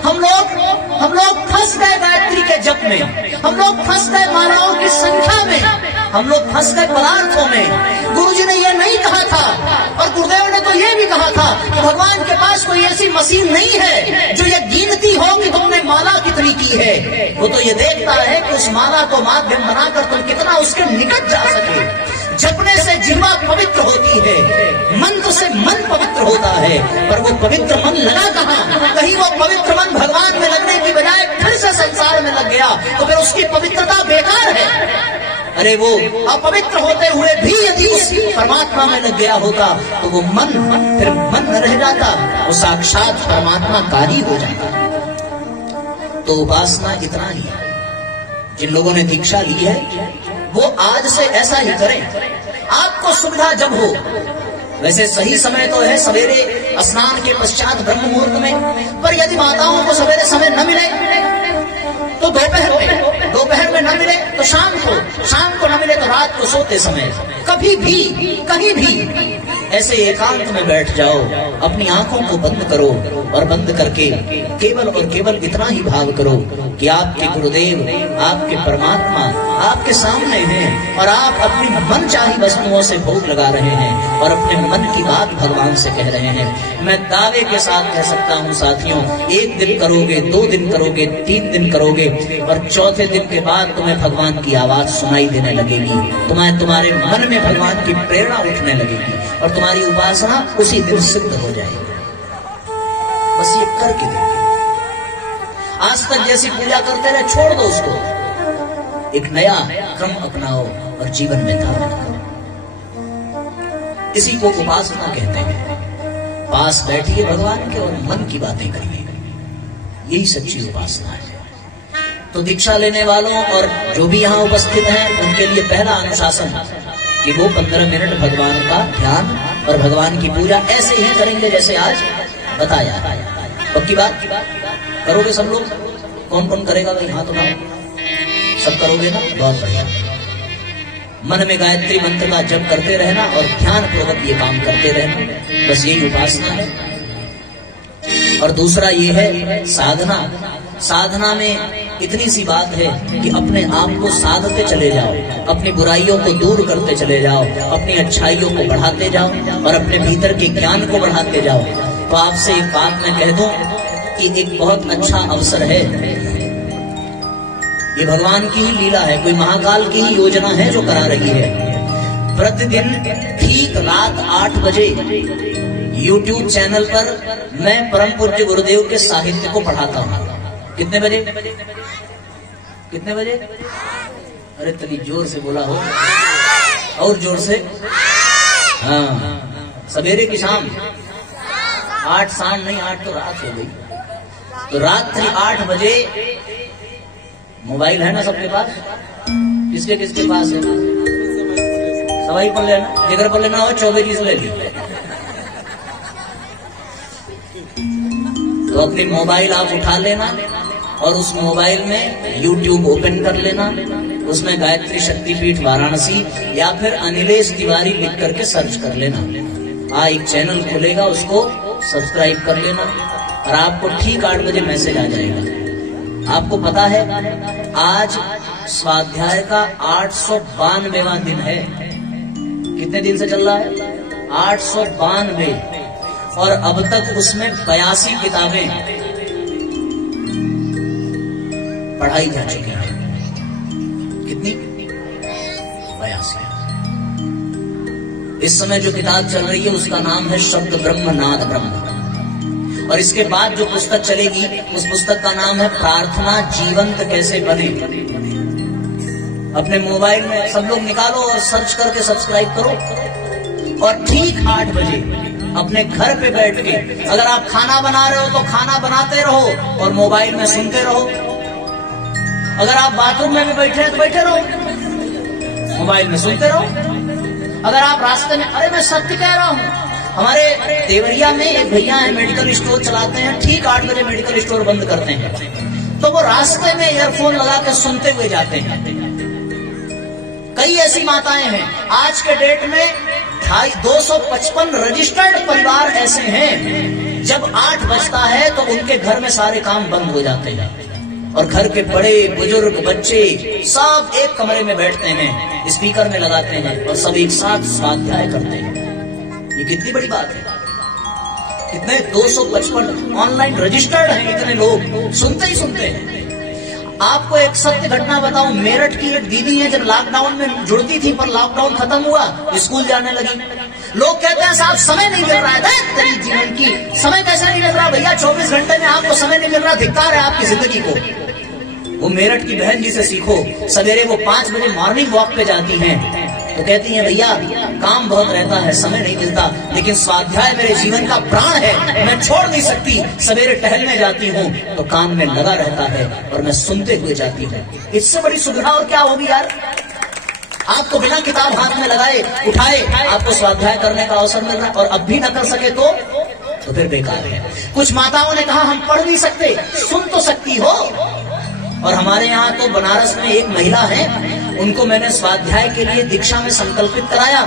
हम लोग फंस गए गायत्री के जप में, हम लोग फंस गए मालाओं की संख्या में, हम लोग फंस गए पदार्थों में। गुरुजी ने यह नहीं कहा था, और गुरुदेव ने तो यह भी कहा था कि भगवान के पास कोई ऐसी मशीन नहीं है जो ये गिनती हो कि तुमने माला कितनी की है। वो तो ये देखता है कि उस माला को माध्यम बनाकर तुम कितना उसके निकट जा सके। जपने से जीवा पवित्र होती है, मंत्र से मन पवित्र होता है, पर वो पवित्र मन लगा कहाँ? कहीं वो पवित्र मन भगवान में लगने की बजाय फिर से संसार में लग गया, तो फिर उसकी पवित्रता बेकार है। अरे वो अपवित्र होते हुए भी यदि उस परमात्मा में लग गया होता तो वो मन फिर मन न रह जाता, वो साक्षात परमात्मा कारी हो जाता। तो उपासना इतना ही है। जिन लोगों ने दीक्षा ली है वो आज से ऐसा ही करें। आपको सुविधा जब हो, वैसे सही समय तो है सवेरे स्नान के पश्चात ब्रह्म मुहूर्त में, पर यदि माताओं को सवेरे समय न मिले तो दोपहर में न मिले तो शाम को न मिले तो रात को सोते समय, कभी कभी भी कहीं भी ऐसे एकांत में बैठ जाओ, अपनी आंखों को बंद करो और बंद करके केवल और केवल इतना ही भाव करो कि आपके गुरुदेव, आपके परमात्मा आपके सामने हैं और आप अपनी मनचाही वस्तुओं से भोग लगा रहे हैं और अपने मन की बात भगवान से कह रहे हैं। मैं दावे के साथ कह सकता हूँ साथियों, 1 दिन करोगे, 2 दिन करोगे, 3 दिन करोगे और चौथे दिन के बाद तुम्हें भगवान की आवाज सुनाई देने लगेगी, तुम्हारे मन में भगवान की प्रेरणा उठने लगेगी और तुम्हारी उपासना उसी दिन सिद्ध हो जाएगी। बस ये करके देखो। आज तक जैसी पूजा करते रहे छोड़ दो उसको, एक नया क्रम अपनाओ और जीवन में धारण करो। इसी को उपासना कहते हैं। पास बैठिए भगवान के और मन की बातें करिए, यही सच्ची उपासना है। तो दीक्षा लेने वालों और जो भी यहाँ उपस्थित हैं उनके लिए पहला अनुशासन कि वो 15 मिनट भगवान का ध्यान और भगवान की पूजा ऐसे ही करेंगे जैसे आज बताया। पक्की बात करोगे सब लोग? कौन कौन करेगा भाई हाथ उठाओ। सब करोगे ना? बहुत बढ़िया। मन में गायत्री मंत्र का जप करते रहना और ध्यान पूर्वक ये काम करते रहना, बस यही उपासना है। और दूसरा ये है साधना। साधना में इतनी सी बात है कि अपने आप को साधते चले जाओ, अपनी बुराइयों को दूर करते चले जाओ, अपनी अच्छाइयों को बढ़ाते जाओ और अपने भीतर के ज्ञान को बढ़ाते जाओ। तो आपसे एक बात मैं कह दूं कि एक बहुत अच्छा अवसर है, ये भगवान की ही लीला है, कोई महाकाल की ही योजना है जो करा रही है। प्रतिदिन ठीक रात 8 बजे YouTube चैनल पर मैं परम पूज्य गुरुदेव के साहित्य को पढ़ाता हूँ। कितने बजे? कितने बजे? अरे तनी जोर से बोला हो, और जोर से। हाँ, सवेरे की शाम 8 शाम नहीं, 8 तो रात हो गई। तो रात्रि 8 बजे मोबाइल है ना सबके पास? किसके किसके पास है? सवाई पढ़ लेना, जिगर पढ़ लेना हो 24 ले ली। तो अपनी मोबाइल आप उठा लेना और उस मोबाइल में YouTube ओपन कर लेना, उसमें गायत्री शक्तिपीठ वाराणसी या फिर अनिलेश तिवारी लिख करके सर्च कर लेना। एक चैनल खुलेगा, उसको सब्सक्राइब कर लेना और आपको ठीक 8 बजे मैसेज आ जाएगा। आपको पता है आज स्वाध्याय का 892वां दिन है। कितने दिन से चल रहा है? 892। और अब तक उसमें 82 किताबें पढ़ाई जा चुकी है। कितनी? 82। इस समय जो किताब चल रही है उसका नाम है शब्द ब्रह्म नाद ब्रह्म, और इसके बाद जो पुस्तक चलेगी उस पुस्तक का नाम है प्रार्थना जीवंत कैसे बने। अपने मोबाइल में सब लोग निकालो और सर्च करके सब्सक्राइब करो और ठीक 8 बजे अपने घर पे बैठ के, अगर आप खाना बना रहे हो तो खाना बनाते रहो और मोबाइल में सुनते रहो। अगर आप बाथरूम में भी बैठे हैं तो बैठे रहो, मोबाइल में सुनते रहो। अगर आप रास्ते में, अरे मैं सत्य कह रहा हूँ, हमारे देवरिया में एक भैया है, मेडिकल स्टोर चलाते हैं, ठीक 8 बजे मेडिकल स्टोर बंद करते हैं तो वो रास्ते में ईयरफोन लगा के सुनते हुए जाते हैं। कई ऐसी माताएं हैं आज के डेट में, 255 रजिस्टर्ड परिवार ऐसे हैं, जब 8 बजता है तो उनके घर में सारे काम बंद हो जाते हैं और घर के बड़े बुजुर्ग बच्चे सब एक कमरे में बैठते हैं, स्पीकर में लगाते हैं और सब एक साथ स्वाध्याय करते हैं। ये कितनी बड़ी बात है। कितने? 255 ऑनलाइन रजिस्टर्ड हैं, इतने लोग सुनते ही सुनते हैं। आपको एक सत्य घटना बताऊं, मेरठ की एक दीदी है, जब लॉकडाउन में जुड़ती थी पर लॉकडाउन खत्म हुआ, स्कूल जाने लगी। लोग कहते हैं साहब समय नहीं मिल रहा है। तेरी जीवन की समय कैसे नहीं मिल रहा भैया? 24 घंटे में आपको समय नहीं मिल रहा, धिक्कार है आपकी जिंदगी को। वो मेरठ की बहन जी से सीखो। सवेरे वो 5 बजे मॉर्निंग वॉक पे जाती हैं तो कहती हैं भैया काम बहुत रहता है, समय नहीं मिलता, लेकिन स्वाध्याय मेरे जीवन का प्राण है, मैं छोड़ नहीं सकती। सवेरे टहलने जाती हूँ तो कान में लगा रहता है और मैं सुनते हुए जाती हूँ। इससे बड़ी सुविधा और क्या होगी यार? आपको बिना किताब हाथ में लगाए उठाए आपको स्वाध्याय करने का अवसर मिल रहा है, और अब भी न कर सके तो फिर बेकार है। कुछ माताओं ने कहा हम पढ़ नहीं सकते, सुन तो सकती हो। और हमारे यहाँ तो बनारस में एक महिला है, उनको मैंने स्वाध्याय के लिए दीक्षा में संकल्पित कराया।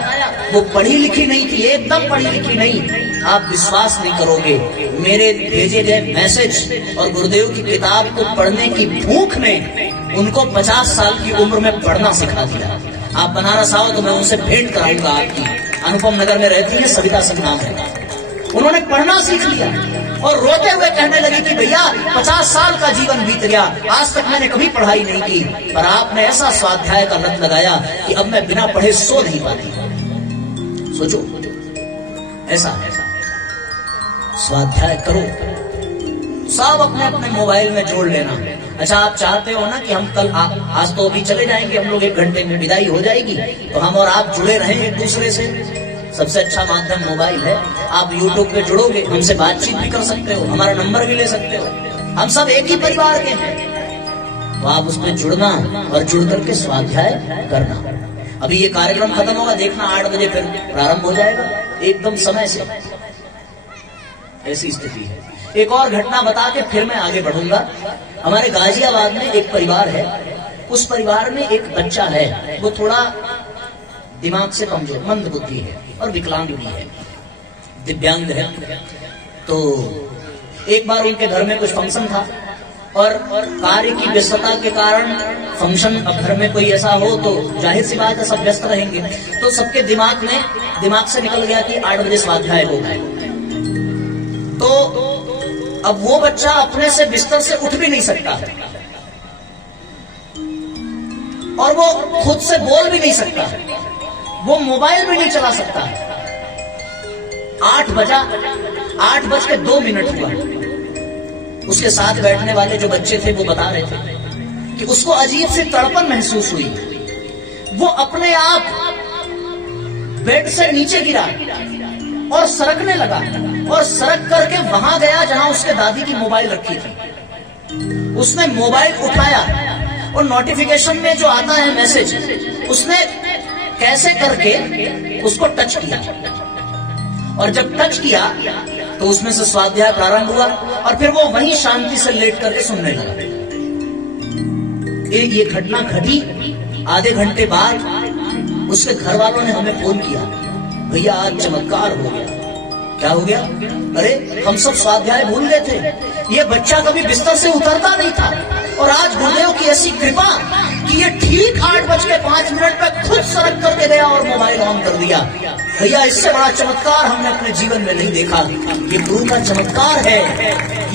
वो पढ़ी लिखी नहीं थी, एकदम पढ़ी लिखी नहीं। आप विश्वास नहीं करोगे, मेरे भेजे गए मैसेज और गुरुदेव की किताब को पढ़ने की भूख ने उनको 50 साल की उम्र में पढ़ना सिखा दिया। आप बनारस आओ तो मैं उनसे भेंट कराऊंगा आपकी। अनुपम नगर में रहती है, सविता सिंह नाम है। उन्होंने पढ़ना सीख लिया और रोते हुए कहने लगी कि भैया 50 साल का जीवन बीत गया, आज तक मैंने कभी पढ़ाई नहीं की, पर आपने ऐसा स्वाध्याय का लत लगाया कि अब मैं बिना पढ़े सो नहीं पाती। सोचो, ऐसा स्वाध्याय करो, सब अपने अपने मोबाइल में जोड़ लेना। अच्छा, आप चाहते हो ना कि हम कल आज तो अभी चले जाएंगे हम लोग, 1 घंटे में विदाई हो जाएगी, तो हम और आप जुड़े रहें एक दूसरे से। सबसे अच्छा माध्यम मोबाइल है। आप YouTube पे जुड़ोगे, हमसे बातचीत भी कर सकते हो, हमारा नंबर भी ले सकते हो। हम सब एक ही परिवार के हैं, तो आप उसमें जुड़ना और जुड़ करके स्वाध्याय करना। अभी ये कार्यक्रम खत्म होगा, देखना 8 बजे फिर प्रारंभ हो जाएगा, एकदम समय से। ऐसी स्थिति है। एक और घटना बता के फिर मैं आगे बढ़ूंगा। हमारे गाजियाबाद में एक परिवार है, उस परिवार में एक बच्चा है, वो थोड़ा दिमाग से कमजोर, मंद बुद्धि है और विकलांग भी है, दिव्यांग है। तो एक बार उनके घर में कुछ फंक्शन था और कार्य की व्यस्तता के कारण फंक्शन, अब घर में कोई ऐसा हो तो जाहिर सी बात है सब व्यस्त रहेंगे, तो सबके दिमाग से निकल गया कि 8 बजे स्वाध्याय होगा। तो अब वो बच्चा अपने से बिस्तर से उठ भी नहीं सकता और वो खुद से बोल भी नहीं सकता, वो मोबाइल भी नहीं चला सकता। 8 बजा, 8:02 हुआ। उसके साथ बैठने वाले जो बच्चे थे वो बता रहे थे कि उसको अजीब सी तड़पन महसूस हुई। वो अपने आप बेड से नीचे गिरा और सरकने लगा और सरक करके वहां गया जहां उसके दादी की मोबाइल रखी थी। उसने मोबाइल उठाया और नोटिफिकेशन में जो आता है मैसेज, उसने कैसे करके उसको टच किया और जब टच किया तो उसमें से स्वाध्याय प्रारंभ हुआ और फिर वो वहीं शांति से लेट करके सुनने लगा। ये घटना घटी, आधे घंटे बाद उसके घर वालों ने हमें फोन किया, भैया आज चमत्कार हो गया। क्या हो गया? अरे हम सब स्वाध्याय भूल गए थे, ये बच्चा कभी बिस्तर से उतरता नहीं था और आज गुरुदेव की ऐसी कृपा कि ये ठीक 8:05 पे खुद सरक करके गया और मोबाइल ऑन कर दिया। भैया इससे बड़ा चमत्कार हमने अपने जीवन में नहीं देखा। ये गुरु का चमत्कार है,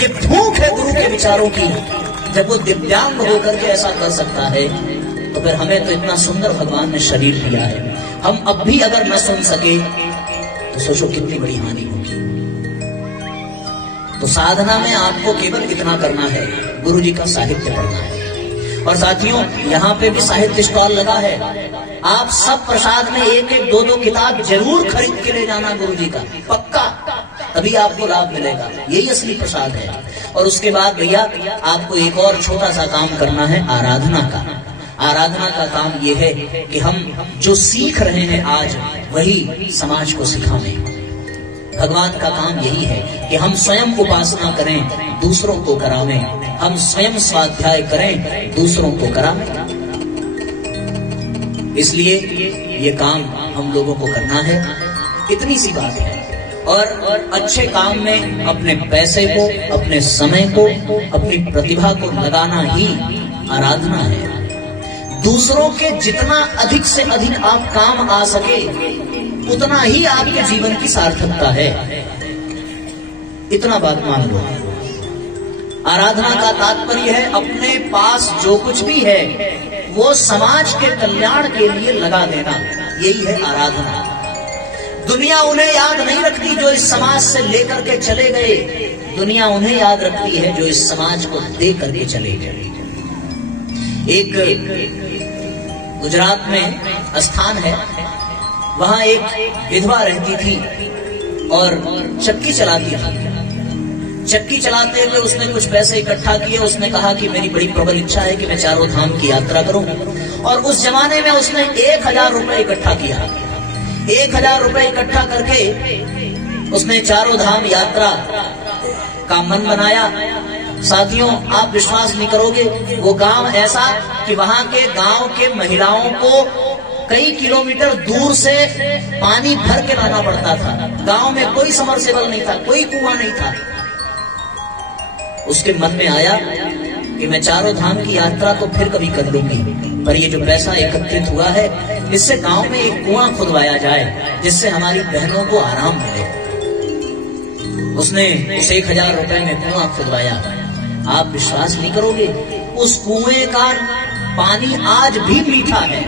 ये भूख है गुरु के विचारों की। जब वो दिव्यांग होकर के ऐसा कर सकता है तो फिर हमें तो इतना सुंदर भगवान ने शरीर दिया है, हम अब भी अगर न सुन सके तो सोचो कितनी बड़ी हानि होगी। तो साधना में आपको केवल इतना करना है, गुरु जी का साहित्य पढ़ना है। और साथियों, यहाँ पे भी साहित्य स्टॉल लगा है, आप सब प्रसाद में 1-1, 2-2 किताब जरूर खरीद के ले जाना गुरु जी का, पक्का, तभी आपको लाभ मिलेगा। यही असली प्रसाद है। और उसके बाद भैया आपको एक और छोटा सा काम करना है, आराधना का। आराधना का काम यह है कि हम जो सीख रहे हैं आज वही समाज को सिखाएं। भगवान का काम यही है कि हम स्वयं उपासना करें, दूसरों को करावें, हम स्वयं स्वाध्याय करें, दूसरों को करावें। इसलिए ये काम हम लोगों को करना है, इतनी सी बात है। और अच्छे काम में अपने पैसे को, अपने समय को, अपनी प्रतिभा को लगाना ही आराधना है। दूसरों के जितना अधिक से अधिक आप काम आ सके उतना ही आपके जीवन की सार्थकता है, इतना बात मान लो। आराधना का तात्पर्य है अपने पास जो कुछ भी है वो समाज के कल्याण के लिए लगा देना, यही है आराधना। दुनिया उन्हें याद नहीं रखती जो इस समाज से लेकर के चले गए, दुनिया उन्हें याद रखती है जो इस समाज को दे करके चले गए। एक गुजरात में स्थान है, वहां एक विधवा रहती थी और चक्की चलाती थी। चक्की चलाते हुए उसने कुछ पैसे इकट्ठा किए। उसने कहा कि मेरी बड़ी प्रबल इच्छा है कि मैं चारों धाम की यात्रा करूं। और उस जमाने में उसने 1000 रुपए इकट्ठा किया। 1000 रुपए इकट्ठा करके उसने चारों धाम यात्रा का मन बनाया। साथियों, आप विश्वास नहीं करोगे, वो गांव ऐसा कि वहां के गांव के महिलाओं को कई किलोमीटर दूर से पानी भर के लाना पड़ता था। गांव में कोई समरसेबल नहीं था, कोई कुआं नहीं था। उसके मन में आया कि मैं चारों धाम की यात्रा तो फिर कभी कर लूंगी, पर ये जो पैसा एकत्रित हुआ है इससे गांव में एक कुआं खुदवाया जाए जिससे हमारी बहनों को आराम मिले। उसने उस 1000 रुपए में कुआं खुदवाया। आप विश्वास नहीं करोगे, उस कुएं का पानी आज भी मीठा है,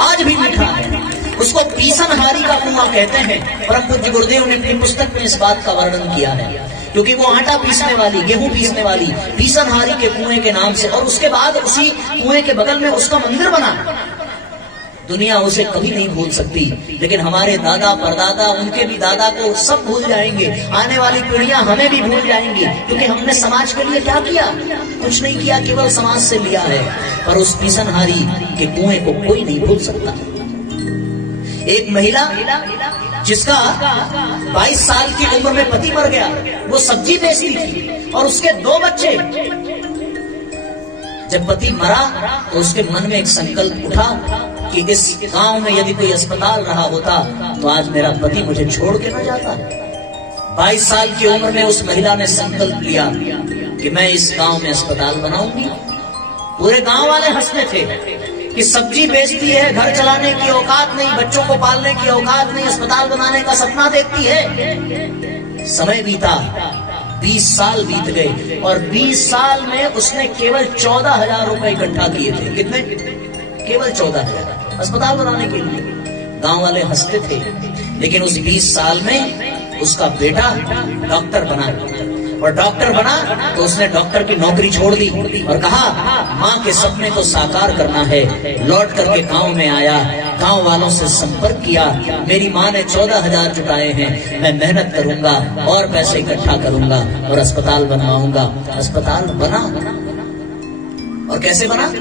आज भी मीठा है। उसको पीसनहारी का कुआं कहते हैं। परम पूज्य गुरुदेव ने अपनी पुस्तक में इस बात का वर्णन किया है, क्योंकि वो आटा पीसने वाली, गेहूं पीसने वाली पीसनहारी के कुएं के नाम से, और उसके बाद उसी कुएं के बगल में उसका मंदिर बना। दुनिया उसे कभी नहीं भूल सकती, लेकिन हमारे दादा परदादा, उनके भी दादा को सब भूल जाएंगे। आने वाली पीढ़ियां हमें भी भूल जाएंगी, क्योंकि हमने समाज के लिए क्या किया? कुछ नहीं किया, केवल समाज से लिया है। पर उस पीसनहारी के कुएं को कोई नहीं भूल सकता। एक महिला जिसका 22 साल की उम्र में पति मर गया, वो सब्जी बेचती थी और उसके 2 बच्चे। जब पति मरा तो उसके मन में एक संकल्प उठा कि इस गांव में यदि कोई अस्पताल रहा होता तो आज मेरा पति मुझे छोड़ के न जाता। 22 साल की उम्र में उस महिला ने संकल्प लिया कि मैं इस गांव में अस्पताल बनाऊंगी। पूरे गांव वाले हंसते थे कि सब्जी बेचती है, घर चलाने की औकात नहीं, बच्चों को पालने की औकात नहीं, अस्पताल बनाने का सपना देखती है। समय बीता, 20 साल बीत गए और 20 साल में उसने केवल 14,000 रुपए इकट्ठा किए थे। कितने? केवल 14,000 अस्पताल बनाने के लिए। गांव वाले हंसते थे, लेकिन उस 20 साल में उसका बेटा डॉक्टर बना, और डॉक्टर बना तो उसने डॉक्टर की नौकरी छोड़ दी और कहा माँ के सपने को साकार करना है। लौट करके गांव में आया, गांव वालों से संपर्क किया। मेरी माँ ने 14,000 जुटाए हैं, मैं मेहनत करूंगा और पैसे इकट्ठा करूंगा और अस्पताल बनवाऊंगा। अस्पताल बना। और कैसे बना?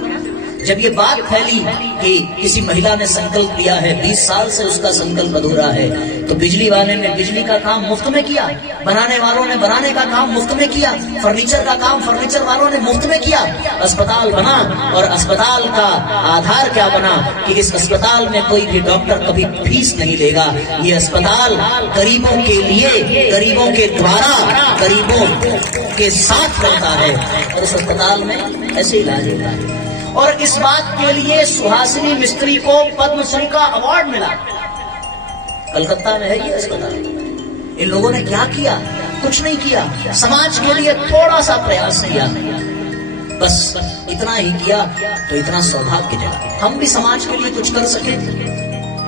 जब ये बात फैली कि किसी महिला ने संकल्प लिया है, 20 साल से उसका संकल्प अधूरा है, तो बिजली वाले ने बिजली का काम मुफ्त में किया, बनाने वालों ने बनाने का काम मुफ्त में किया, फर्नीचर का काम फर्नीचर वालों ने मुफ्त में किया। अस्पताल बना, और अस्पताल का आधार क्या बना कि इस अस्पताल में कोई भी डॉक्टर कभी फीस नहीं लेगा। ये अस्पताल गरीबों के लिए, गरीबों के द्वारा, गरीबों के साथ करता है, और उस अस्पताल में ऐसे इलाज होता है। और इस बात के लिए सुहासिनी मिस्त्री को पद्मश्री का अवार्ड मिला। कलकत्ता में है ये अस्पताल। इन लोगों ने क्या किया? कुछ नहीं किया, समाज के लिए थोड़ा सा प्रयास किया, बस इतना ही किया। तो इतना सौभाग्य है हम भी समाज के लिए कुछ कर सके।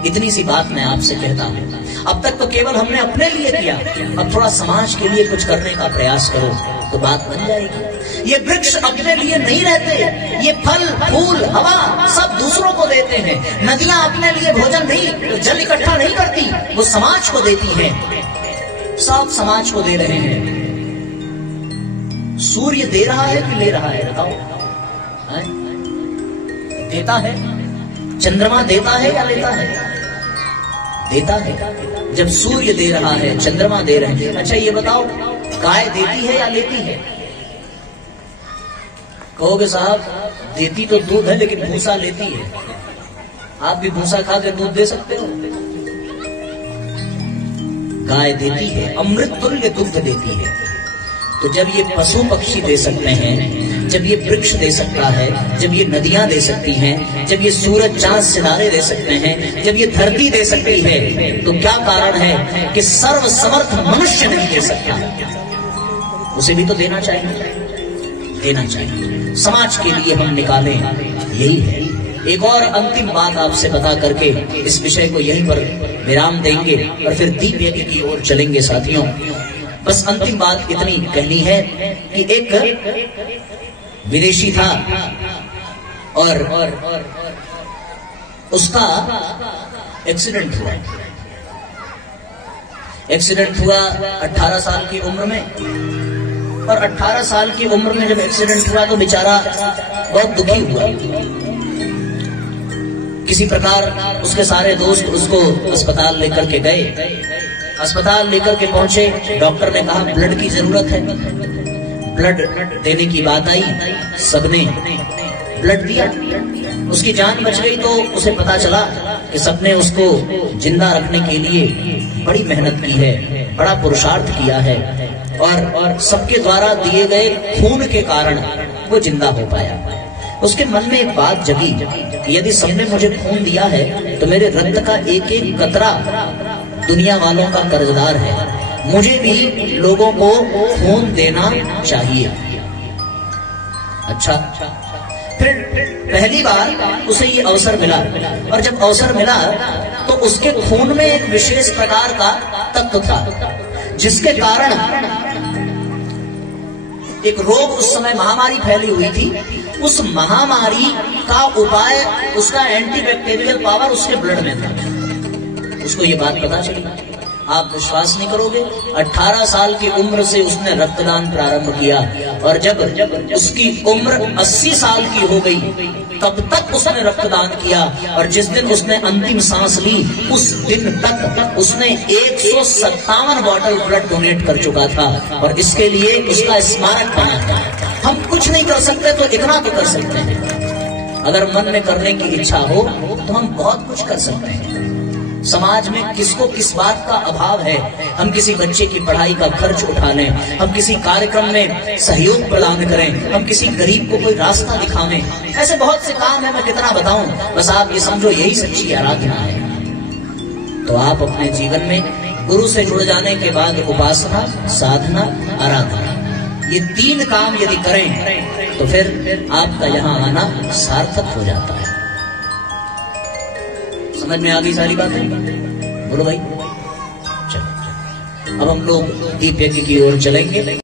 इतनी सी बात मैं आपसे कहता हूँ। अब तक तो केवल हमने अपने लिए किया, अब थोड़ा समाज के लिए कुछ करने का प्रयास करो तो बात बन जाएगी। ये वृक्ष अपने लिए नहीं रहते, ये फल फूल हवा सब दूसरों को देते हैं। नदियां अपने लिए भोजन नहीं, जल इकट्ठा नहीं करती, वो समाज को देती हैं। सब समाज को दे रहे हैं। सूर्य दे रहा है कि ले रहा है? बताओ। देता है। चंद्रमा देता है या लेता है? देता है। जब सूर्य दे रहा है, चंद्रमा दे रहे हैं। अच्छा ये बताओ, गाय देती है या लेती है? कहोगे साहब देती तो दूध है लेकिन भूसा लेती है। आप भी भूसा खा के दूध दे सकते हो? गाय देती है, अमृत तुल्य दुग्ध देती है। तो जब ये पशु पक्षी दे सकते हैं, जब ये वृक्ष दे सकता है, जब ये नदियां दे सकती हैं, जब ये सूरज चांद सितारे दे सकते हैं, जब ये धरती दे सकती है, तो क्या कारण है कि सर्व समर्थ मनुष्य नहीं दे सकता? उसे भी तो देना चाहिए, देना चाहिए। समाज के लिए हम निकालें, यही है। एक और अंतिम बात आपसे बता करके इस विषय को यहीं पर विराम देंगे और फिर दीप यज्ञ की ओर चलेंगे साथियों। बस अंतिम बात इतनी कहनी है कि एक विदेशी था और उसका एक्सीडेंट हुआ। एक्सीडेंट हुआ 18 साल की उम्र में, और 18 साल की उम्र में जब एक्सीडेंट हुआ तो बेचारा बहुत दुखी हुआ। किसी प्रकार उसके सारे दोस्त उसको अस्पताल लेकर के गए। अस्पताल लेकर के पहुंचे, डॉक्टर ने कहा ब्लड की जरूरत है। ब्लड देने की बात आई, सबने ब्लड दिया, उसकी जान बच गई। तो उसे पता चला कि सबने उसको जिंदा रखने के लिए बड़ी मेहनत की है, बड़ा पुरुषार्थ किया है, और सबके द्वारा दिए गए खून के कारण वो जिंदा हो पाया। उसके मन में एक बात जगी कि यदि सबने मुझे खून दिया है तो मेरे रक्त का एक एक कतरा दुनिया वालों का कर्जदार है, मुझे भी लोगों को खून देना चाहिए। अच्छा, फिर पहली बार उसे ये अवसर मिला, और जब अवसर मिला तो उसके खून में एक विशेष प्रकार का तत्व था जिसके कारण एक रोग, उस समय महामारी फैली हुई थी, उस महामारी का उपाय, उसका एंटीबैक्टीरियल पावर उसके ब्लड में था। उसको ये बात पता चली, आप विश्वास नहीं करोगे, 18 साल की उम्र से उसने रक्तदान प्रारंभ किया, और जब उसकी उम्र 80 साल की हो गई तब तक उसने रक्तदान किया, और जिस दिन उसने अंतिम सांस ली उस दिन तक उसने 157 बॉटल ब्लड डोनेट कर चुका था, और इसके लिए उसका स्मारक बना था। हम कुछ नहीं कर सकते तो इतना तो कर सकते हैं, अगर मन में करने की इच्छा हो तो हम बहुत कुछ कर सकते हैं। समाज में किसको किस बात का अभाव है, हम किसी बच्चे की पढ़ाई का खर्च उठा लें, हम किसी कार्यक्रम में सहयोग प्रदान करें, हम किसी गरीब को कोई रास्ता दिखावें, ऐसे बहुत से काम है, मैं कितना बताऊं, बस आप ये समझो यही सच्ची आराधना है। तो आप अपने जीवन में गुरु से जुड़ जाने के बाद उपासना, साधना, आराधना, ये 3 काम यदि करें तो फिर आपका यहाँ आना सार्थक हो जाता है। समझ में आ गई सारी बातें? बोलो भाई। चलो अब हम लोग दीप यज्ञ की ओर चलेंगे।